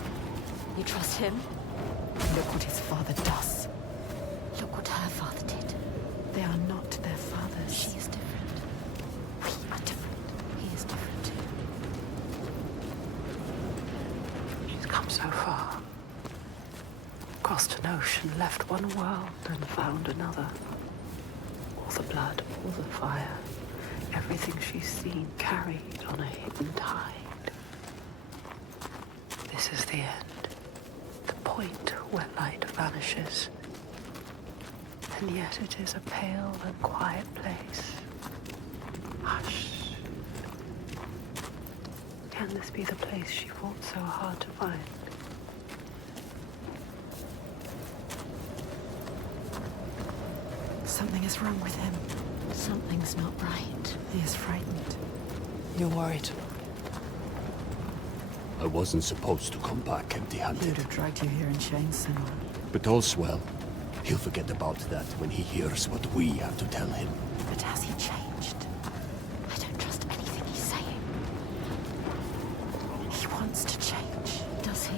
You trust him? Look what his father does. Look what her father did. They are not their fathers. She is different. We are different. He is different too. She's come so far. Crossed an ocean, left one world and found another. All the blood, all the fire, everything she's seen carried on a hidden tide. This is the end. The point where light vanishes. And yet it is a pale and quiet place. Hush. Can this be the place she fought so hard to find? Something is wrong with him. Something's not right. He is frightened. You're worried. I wasn't supposed to come back He empty-handed. would have dragged you here in chains, Senua. But all's well. He'll forget about that when he hears what we have to tell him. But has he changed? I don't trust anything he's saying. He wants to change. Does he?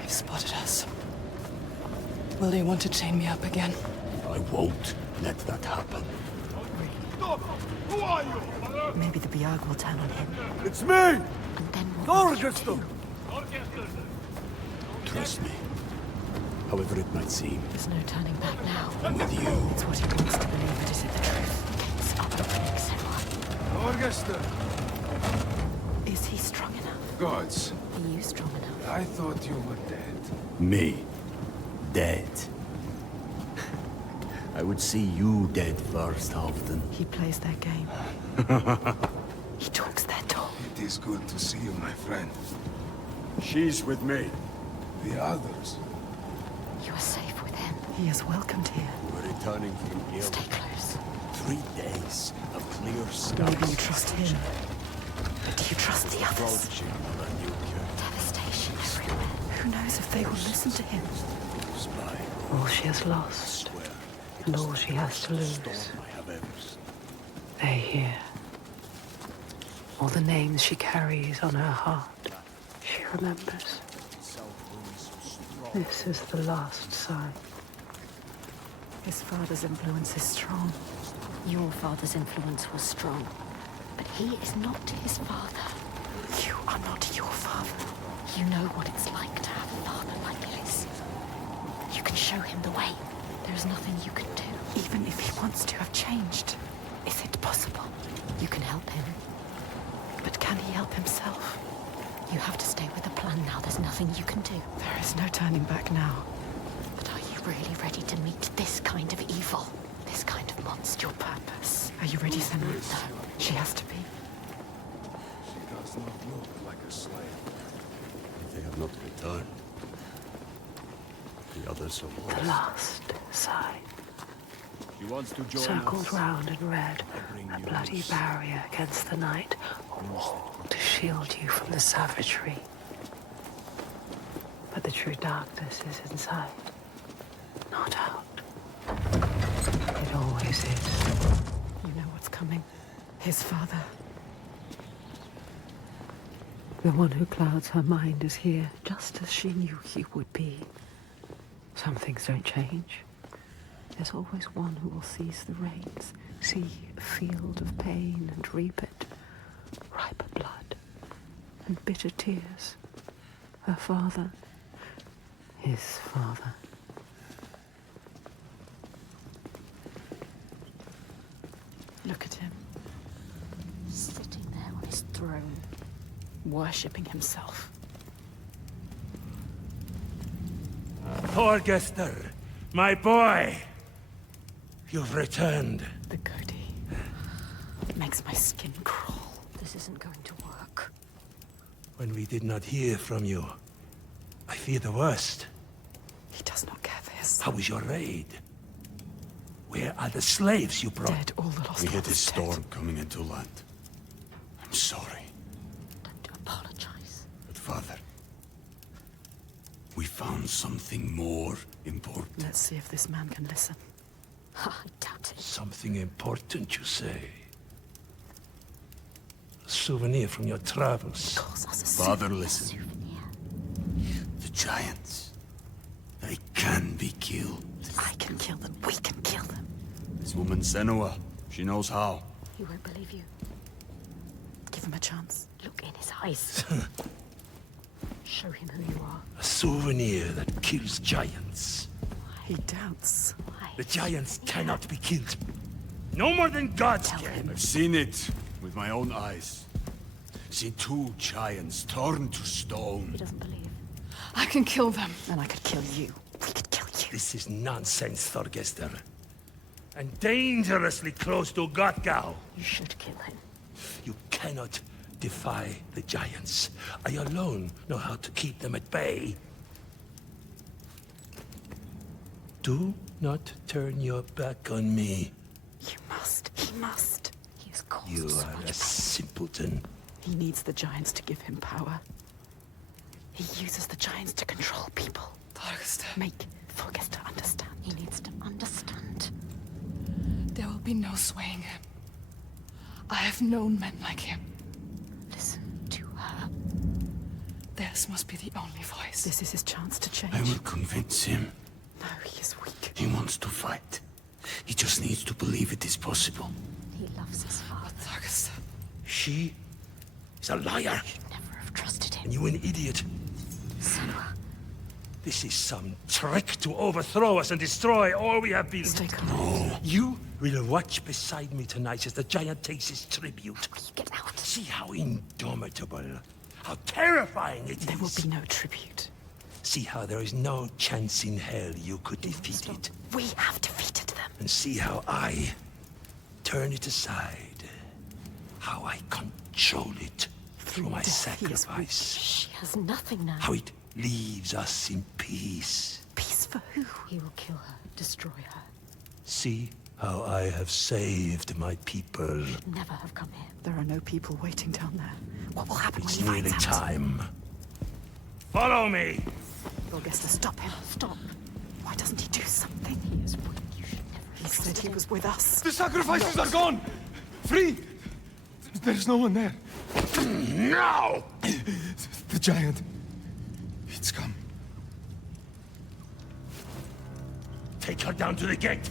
They've spotted us. Will they want to chain me up again? I won't let that happen. Who are you? Maybe the Biag will turn on him. It's me! And then what will you Thorgestur! do? Trust me. However it might seem, There's no turning back now. I'm with you. It's what he wants to believe, but is it the truth? Stop opening, Senua. Thorgestur! Is he strong enough? Gods, Are you strong enough? I thought you were dead. Me. Dead. I would see you dead first, Halfdan. He plays their game. He talks their talk. It is good to see you, my friend. She's with me. The others. You are safe with him. He is welcomed here. We're returning from here. Stay close. 3 days of clear skies. Maybe you trust him. But do you trust the others? Approaching our new camp. Devastation everywhere. Who knows if they will listen to him? Spy. All she has lost, Swear. and all she has to lose. Storm I have ever seen. They hear. All the names she carries on her heart, she remembers. This is the last sign. His father's influence is strong. Your father's influence was strong, but he is not his father. You are not your father. You know what it's like to have a father like his. You can show him the way. There's nothing you can do. Even if he wants to have changed, is it possible? You can help him. But can he help himself? You have to stay with the plan now. There's nothing you can do. There is no turning back now. But are you really ready to meet this kind of evil? This kind of monster? Your purpose. Are you ready, Senua? No. She has to be. She does not look like a slave. They have not returned. The others are lost. The last sign. She wants to join Circled us. round in red, a bloody barrier against the night, a wall to shield you from the savagery. But the true darkness is inside, not out. It always is. You know what's coming. His father. The one who clouds her mind is here, just as she knew he would be. Some things don't change. There's always one who will seize the reins, see a field of pain and reap it. Ripe blood and bitter tears. Her father, his father. Look at him. Sitting there on his throne. Worshipping himself. Thorgester, my boy! You've returned. The goatee. It makes my skin crawl. This isn't going to work. When we did not hear from you, I fear the worst. He does not care for his son. How was your raid? Where are the slaves you brought? Dead, all the lost We hit a ones storm dead. coming into land. I'm sorry. Don't apologize. But Father, we found something more important. Let's see if this man can listen. I doubt it. Something important, you say? A souvenir from your travels. Calls us a Father, listen. The giants. They can be killed. I can kill them. We can kill them. This woman Senua, she knows how. He won't believe you. Give him a chance. Look in his eyes. Show him who you are. A souvenir that kills giants. He doubts. Why? The giants cannot be killed. No more than gods can. I've seen it with my own eyes. Seen 2 giants turned to stone. He doesn't believe. I can kill them. And I could kill you. We could kill you. This is nonsense, Thorgester. And dangerously close to Gotgau. You should kill him. You cannot defy the giants. I alone know how to keep them at bay. Do not turn your back on me. You must. He must. He has caused You so are much a pain. simpleton. He needs the giants to give him power. He uses the giants to control people. Thorgester, Make Thorgester understand. He needs to understand. there will be no swaying him. I have known men like him. Listen to her. Theirs must be the only voice. This is his chance to change. I will convince him. No, he is weak. He wants to fight. He just needs to believe it is possible. He loves his father. Thorgester, She is a liar. You'd never have trusted him. And you an idiot. Senua, This is some trick to overthrow us and destroy all we have built. Stay calm. You will watch beside me tonight as the giant takes his tribute. will you get out? See how indomitable, how terrifying it is. There will be no tribute. See how there is no chance in hell you could defeat it. We have defeated them. And see how I turn it aside. How I control it through my Death, he is sacrifice. She has nothing now. How it leaves us in peace. Peace for who? He will kill her, destroy her. See how I have saved my people. Never have come here. There are no people waiting down there. What will happen It's when he nearly finds out? time. Follow me! Thorgester, stop him. Stop. Why doesn't he do something? He is weak. You should never have He said trusted he him. was with us. The sacrifices are gone! Free! There's no one there. No! The giant. It's come. Take her down to the gate.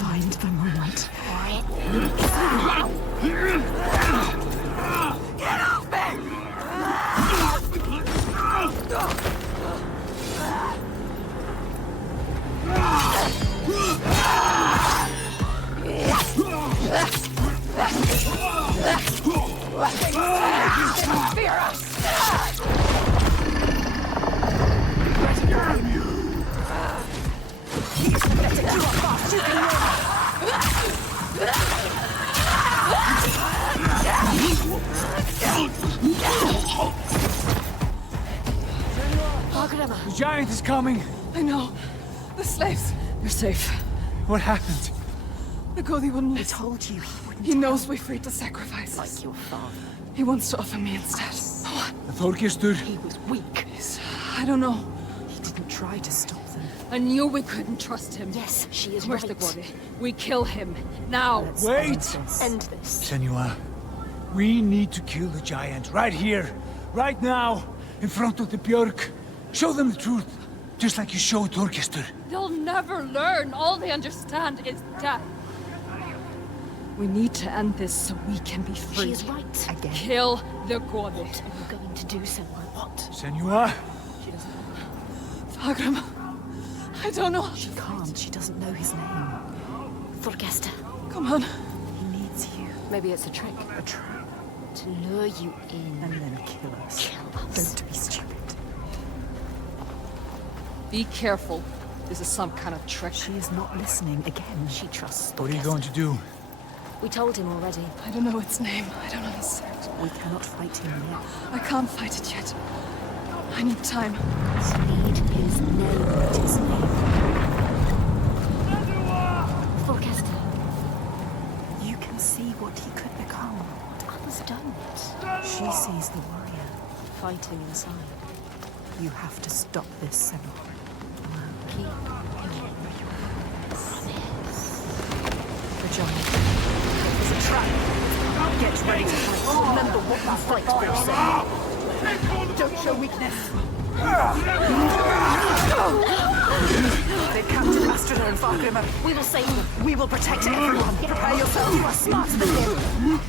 Find the moment. Get off me! Fear us! The giant is coming. I know. The slaves. You're safe. What happened? The Godi wouldn't listen. I told you he wouldn't. He knows we freed the sacrifices. Like your father. He wants to offer me instead. What? Þorgestur. He was weak. I don't know. He didn't try to stop them. I knew we couldn't trust him. Yes, she is Where's right. the Godi? We kill him. Now. Wait! End this. Senua, we need to kill the giant right here, right now, in front of the Björk. Show them the truth, just like you showed Þorgestur. They'll never learn. All they understand is death. We need to end this so we can be free. She is right. Again. Kill the Godi. What are you going to do, Senua? What? Senua? She doesn't know. Thagrim. I don't know. She can't. She doesn't know his name. Thorgestur. Come on. He needs you. Maybe it's a trick. A trap. To lure you in. And then kill us. Kill us. Don't be stupid. Be careful. This is some kind of trick. She is not listening. Again, she trusts What are you going to do? We told him already. I don't know its name. I don't understand. We cannot fight him yet. I can't fight it yet. I need time. Need his name. His name. Thorgestur. You can see what he could become. But others don't. She sees the warrior. Fighting inside. You have to stop this, Senua. Keep your promise. The giant. It's a trap. Get ready to fight. Remember what you fight for. Don't show weakness. They've captured Astrida and Fargrimmer. We will save them. We will protect everyone. Prepare yourself. You are smarter than him.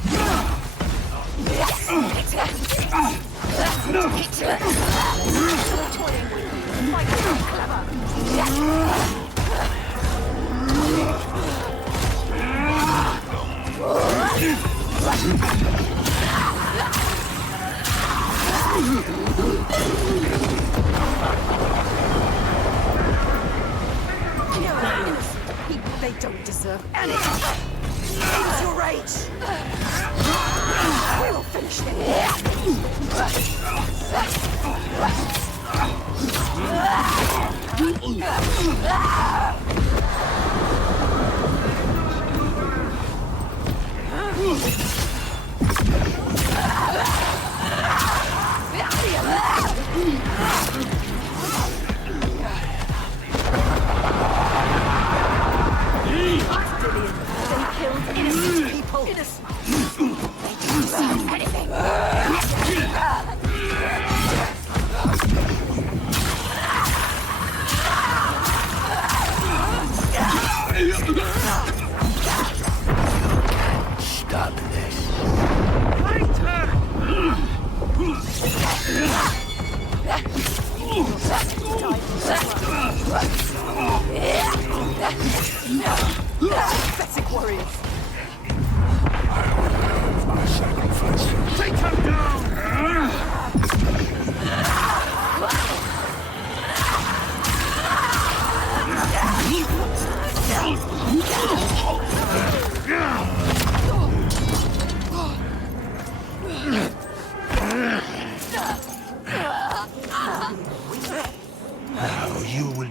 They don't deserve anything. Use your rage. We will finish them.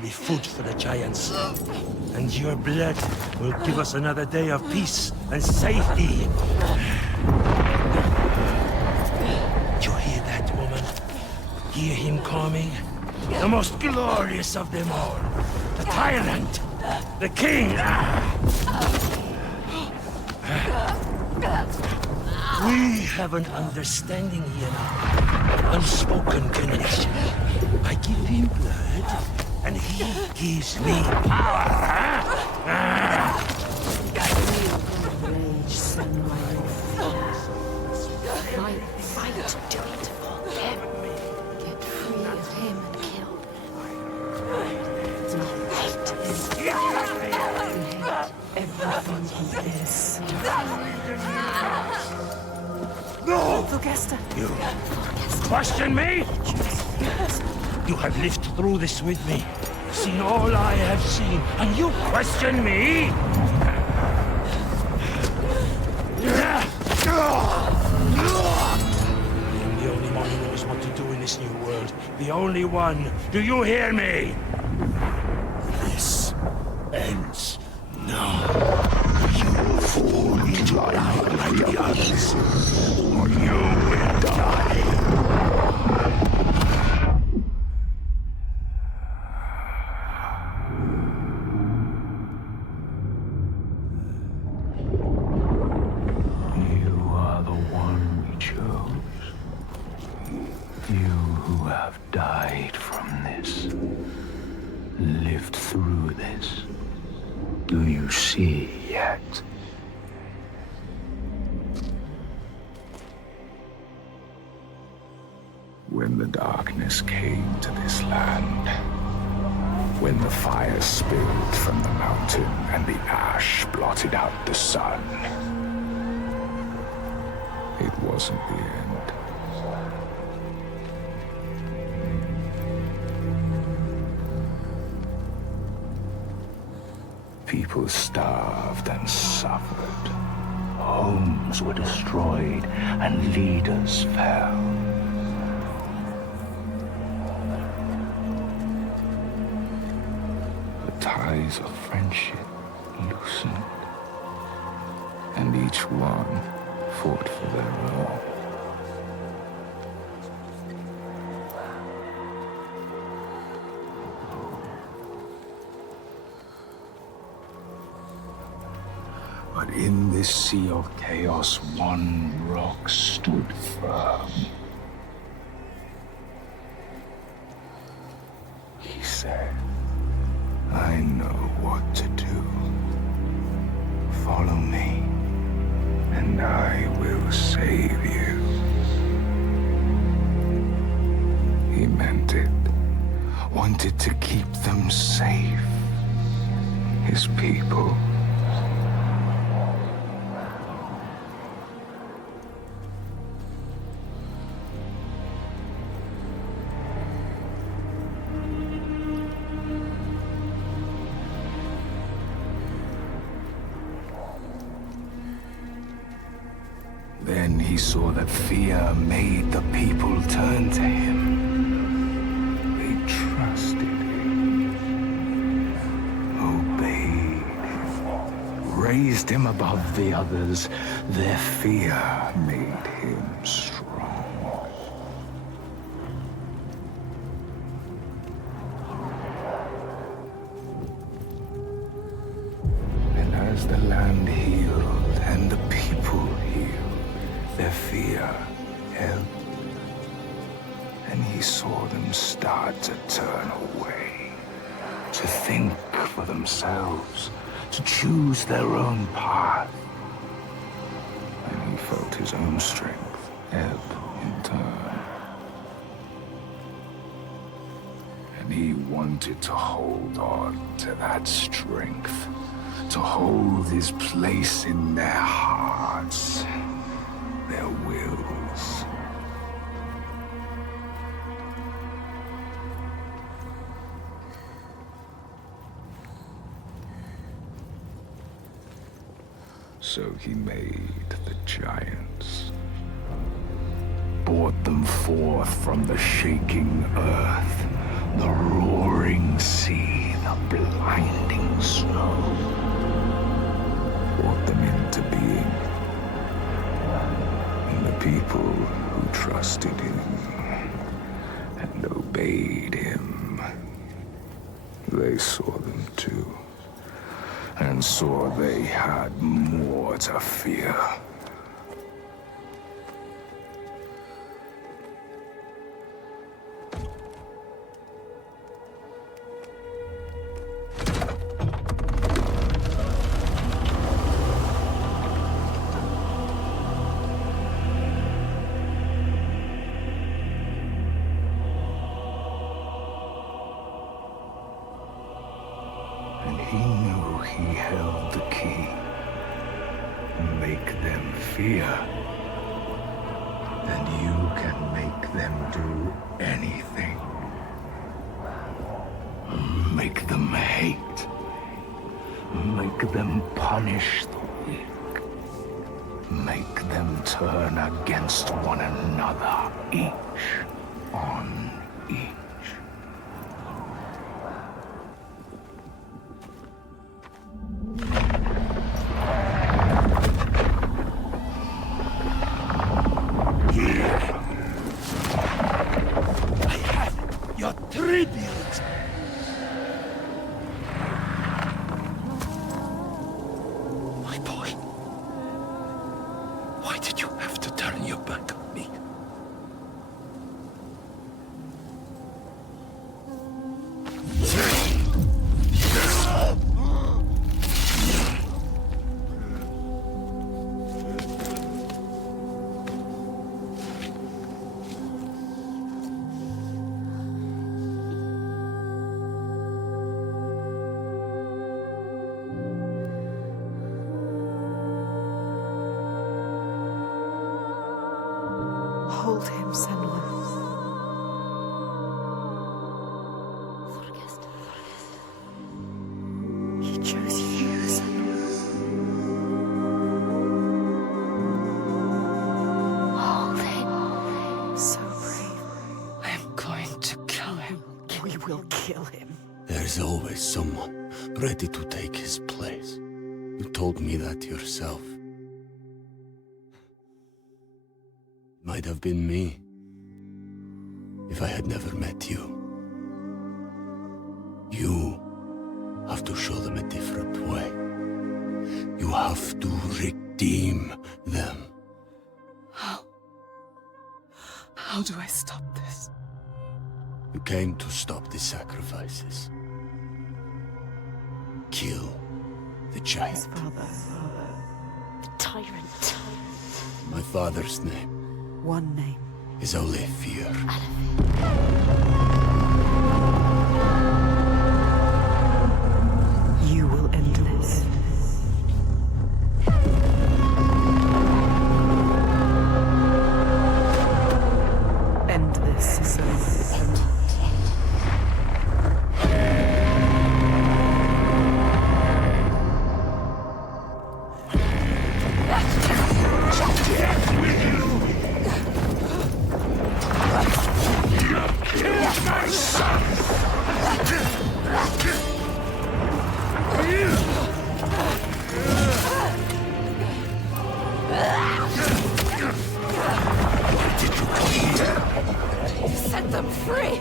be food for the giants. And your blood will give us another day of peace and safety. Do you hear that, woman? Hear him coming? The most glorious of them all. The tyrant. The king. We have an understanding here now. Unspoken connection. I give him blood, and he gives me power. Rage, Senua, fight, fight, do it for him. Get free of him and kill him. Do hate him. Hate everything he is. No! Vogesta. You question me? You have lived through this with me, seen all I have seen, and you question me? I am the only one who knows what to do in this new world. The only one. Do you hear me? This ends now. You fall into line like the others, or you will die. You are the one we chose. You who have died from this, lived through this. Do you see yet? When the darkness came to this land, when the fire spilled from the mountain and the ash blotted out the sun, it wasn't the end. People starved and suffered. Homes were destroyed and leaders fell. The ties of friendship loosened, and each one fought for their own. But in this sea of chaos, one rock stood firm. He said, I know what to do. Follow me, and I will save you. He meant it. Wanted to keep them safe. His people. Then he saw that fear made the people turn to him. They trusted him, obeyed him, raised him above the others. Their fear made him strong. And as the land healed and the people healed, their fear ebbed, and he saw them start to turn away, to think for themselves, to choose their own path. And he felt his own strength ebb in turn. And he wanted to hold on to that strength, to hold his place in their hearts, their wills. So he made the giants, brought them forth from the shaking earth, The roaring sea, the blinding snow. Brought them into being. And the people who trusted him and obeyed him, they saw them too, and saw they had more to fear. And he knew he held the key. Make them fear. And you can make them do anything. Make them hate. Make them punish the weak. Make them turn against one another, each on each. Your tribute! My boy. Why did you have to turn your back on me? Hold him, Senua. He chose you, Senua. Hold him. So brave. I'm going to kill him. We will kill him. There's always someone ready to take his place. You told me that yourself. Might have been me if I had never met you. You have to show them a different way. You have to redeem them. How? How do I stop this? You came to stop the sacrifices. Kill the giant. His father. The tyrant. My father's name One name. is only fear. You will end this. End this, Senua. Set them free!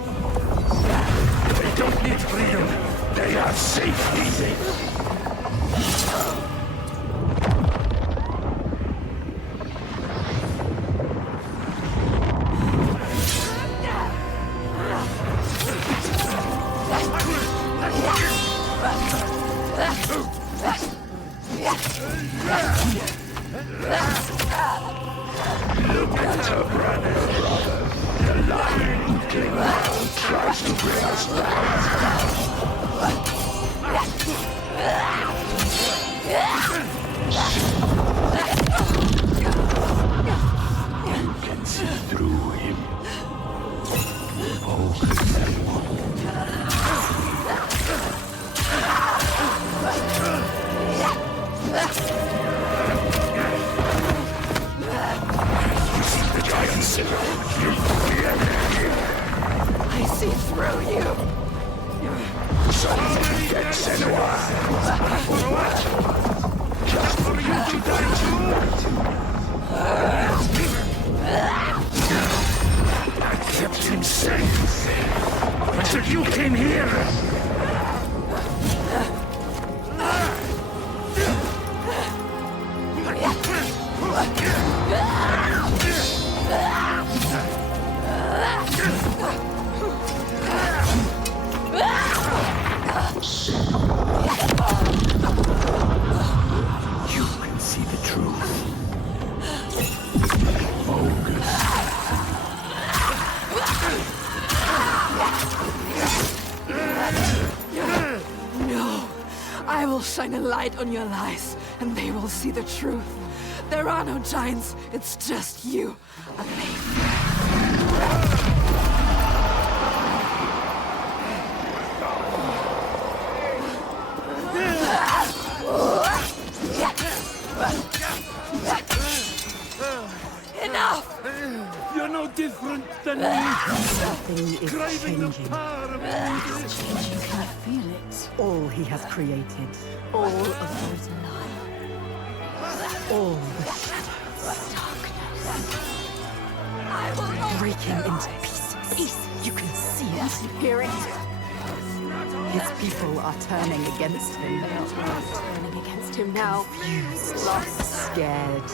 They don't need freedom. They have safety. Look at her brother. The lion who came around tries to bring us You can see through him. Focus them. You see the giant silver. I see through you! sense until you came here. You can see the truth. Focus. No. I will shine a light on your lies, and they will see the truth. There are no giants, it's just you. A Enough! You're no different than me. Something is Craving the changing. power of It's changing. Can I feel it? All he has created. All of those lies. All the shadows. Darkness. I will Breaking into pieces. You can see it. Hear it. His people are turning against him. They are all turning against him now. Confused. Lost. Scared.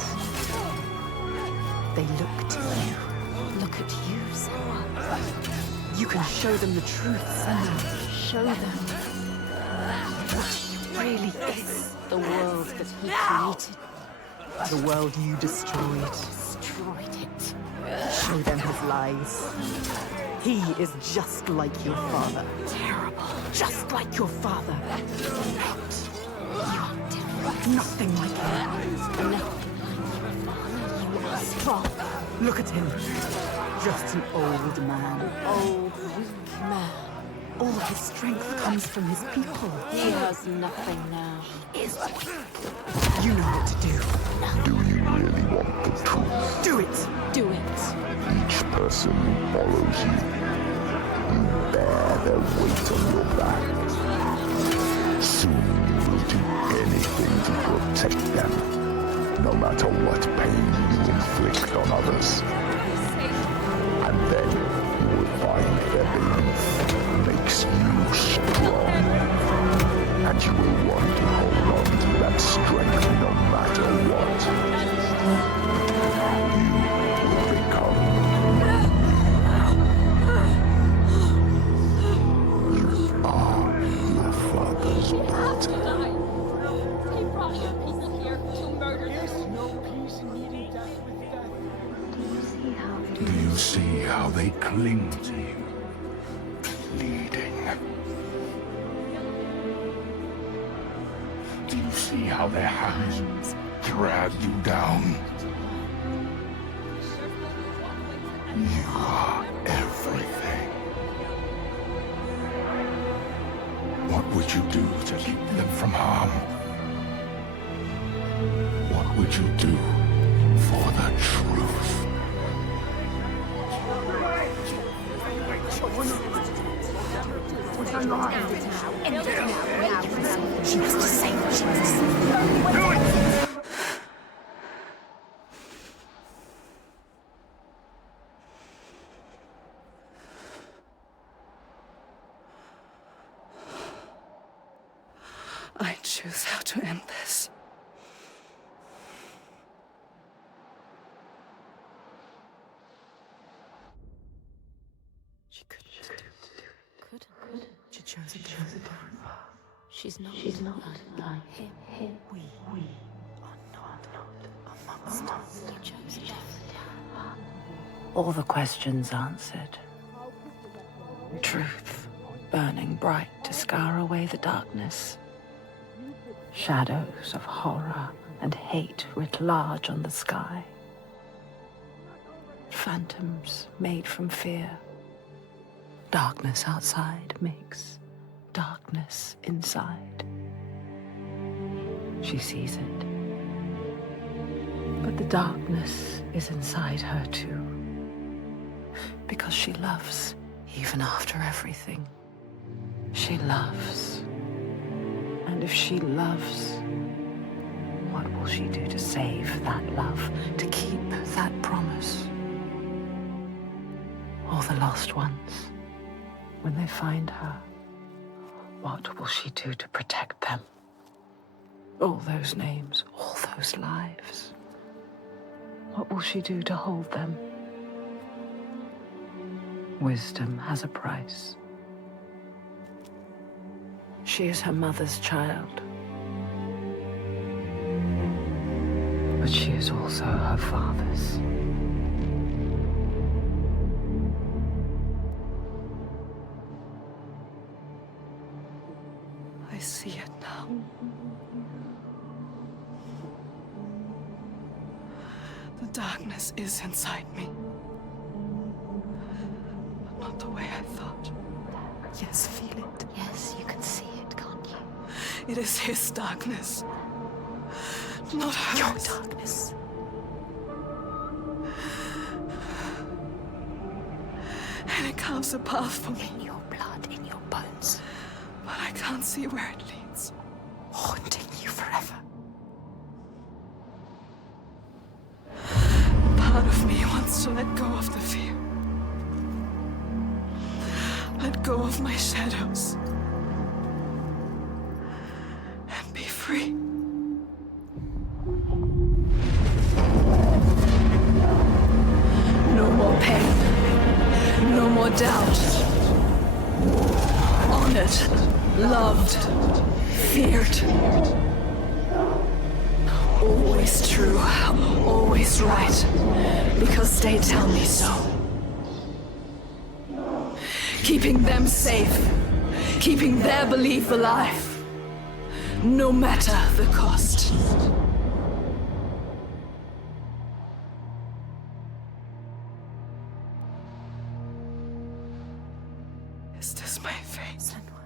They look to you. Look at you, Senua. You can show them the truth, Senua. Show them what he really is. The world that he created. The world you destroyed. Destroyed it. Show them his lies. He is just like your father. Terrible. Just like your father. You are different. Nothing like him. Nothing. Strong. Look at him. Just an old man. Old, weak man. All his strength comes from his people. He has nothing now. He is weak. You know what to do. Do you really want the truth? Do it. Do it. Each person who follows you, you bear their weight on your back. Soon you will do anything to protect them, no matter what pain you inflict on others. And then you will find their belief makes you strong. And you will want to hold on to that strength no matter what. You will become you are your father's daughter. He brought your people here to murder them. No peace in meeting death with death. Do you see how they cling to you, pleading? Do you see how their hands drag you down? You are everything. What would you do to keep them from harm? What would you do for the truth? She was to say what she was to say. Do it! I choose how to end this. She couldn't. She chose a different path. She's not like him. We are not amongst us. You chose death. All the questions answered. Truth burning bright to scour away the darkness. Shadows of horror and hate writ large on the sky. Phantoms made from fear. Darkness outside makes darkness inside. She sees it. But the darkness is inside her too. Because she loves, even after everything. She loves. And if she loves, what will she do to save that love, to keep that promise? All the lost ones, when they find her, what will she do to protect them? All those names, all those lives. What will she do to hold them? Wisdom has a price. She is her mother's child. But she is also her father's. I see it now. The darkness is inside me. But not the way I thought. Yes, feel it. Yes, you can see it, can't you? It is his darkness. Not hers. Your darkness. And it carves a path for me. In your blood, in your bones. But I can't see where it leads. Haunting you forever. Part of me wants to let go of the fear. Let go of my shadows. And be free. No more pain. No more doubt. Honored. Loved. Feared. Always true. Always right. Because they tell me so. Keeping them safe. Keeping their belief alive. No matter the cost. Is this my fate? Senua.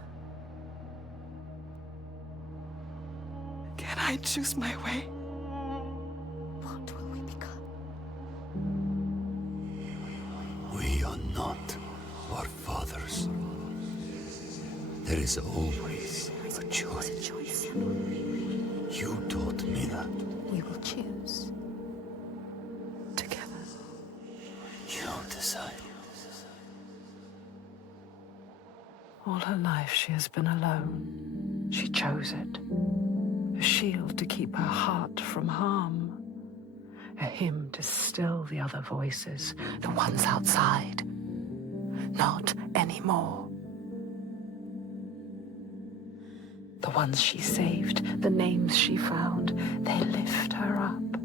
Can I choose my way? What will we become? We are not our fathers. There is always a choice. You taught me that. We will choose. Together. You decide. All her life she has been alone. She chose it. A shield to keep her heart from harm. A hymn to still the other voices, the ones outside. Not anymore. The ones she saved, the names she found, they lift her up.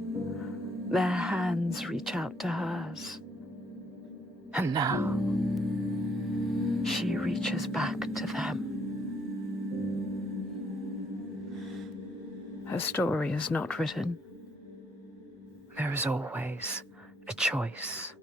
Their hands reach out to hers. And now, she reaches back to them. Her story is not written. There is always a choice.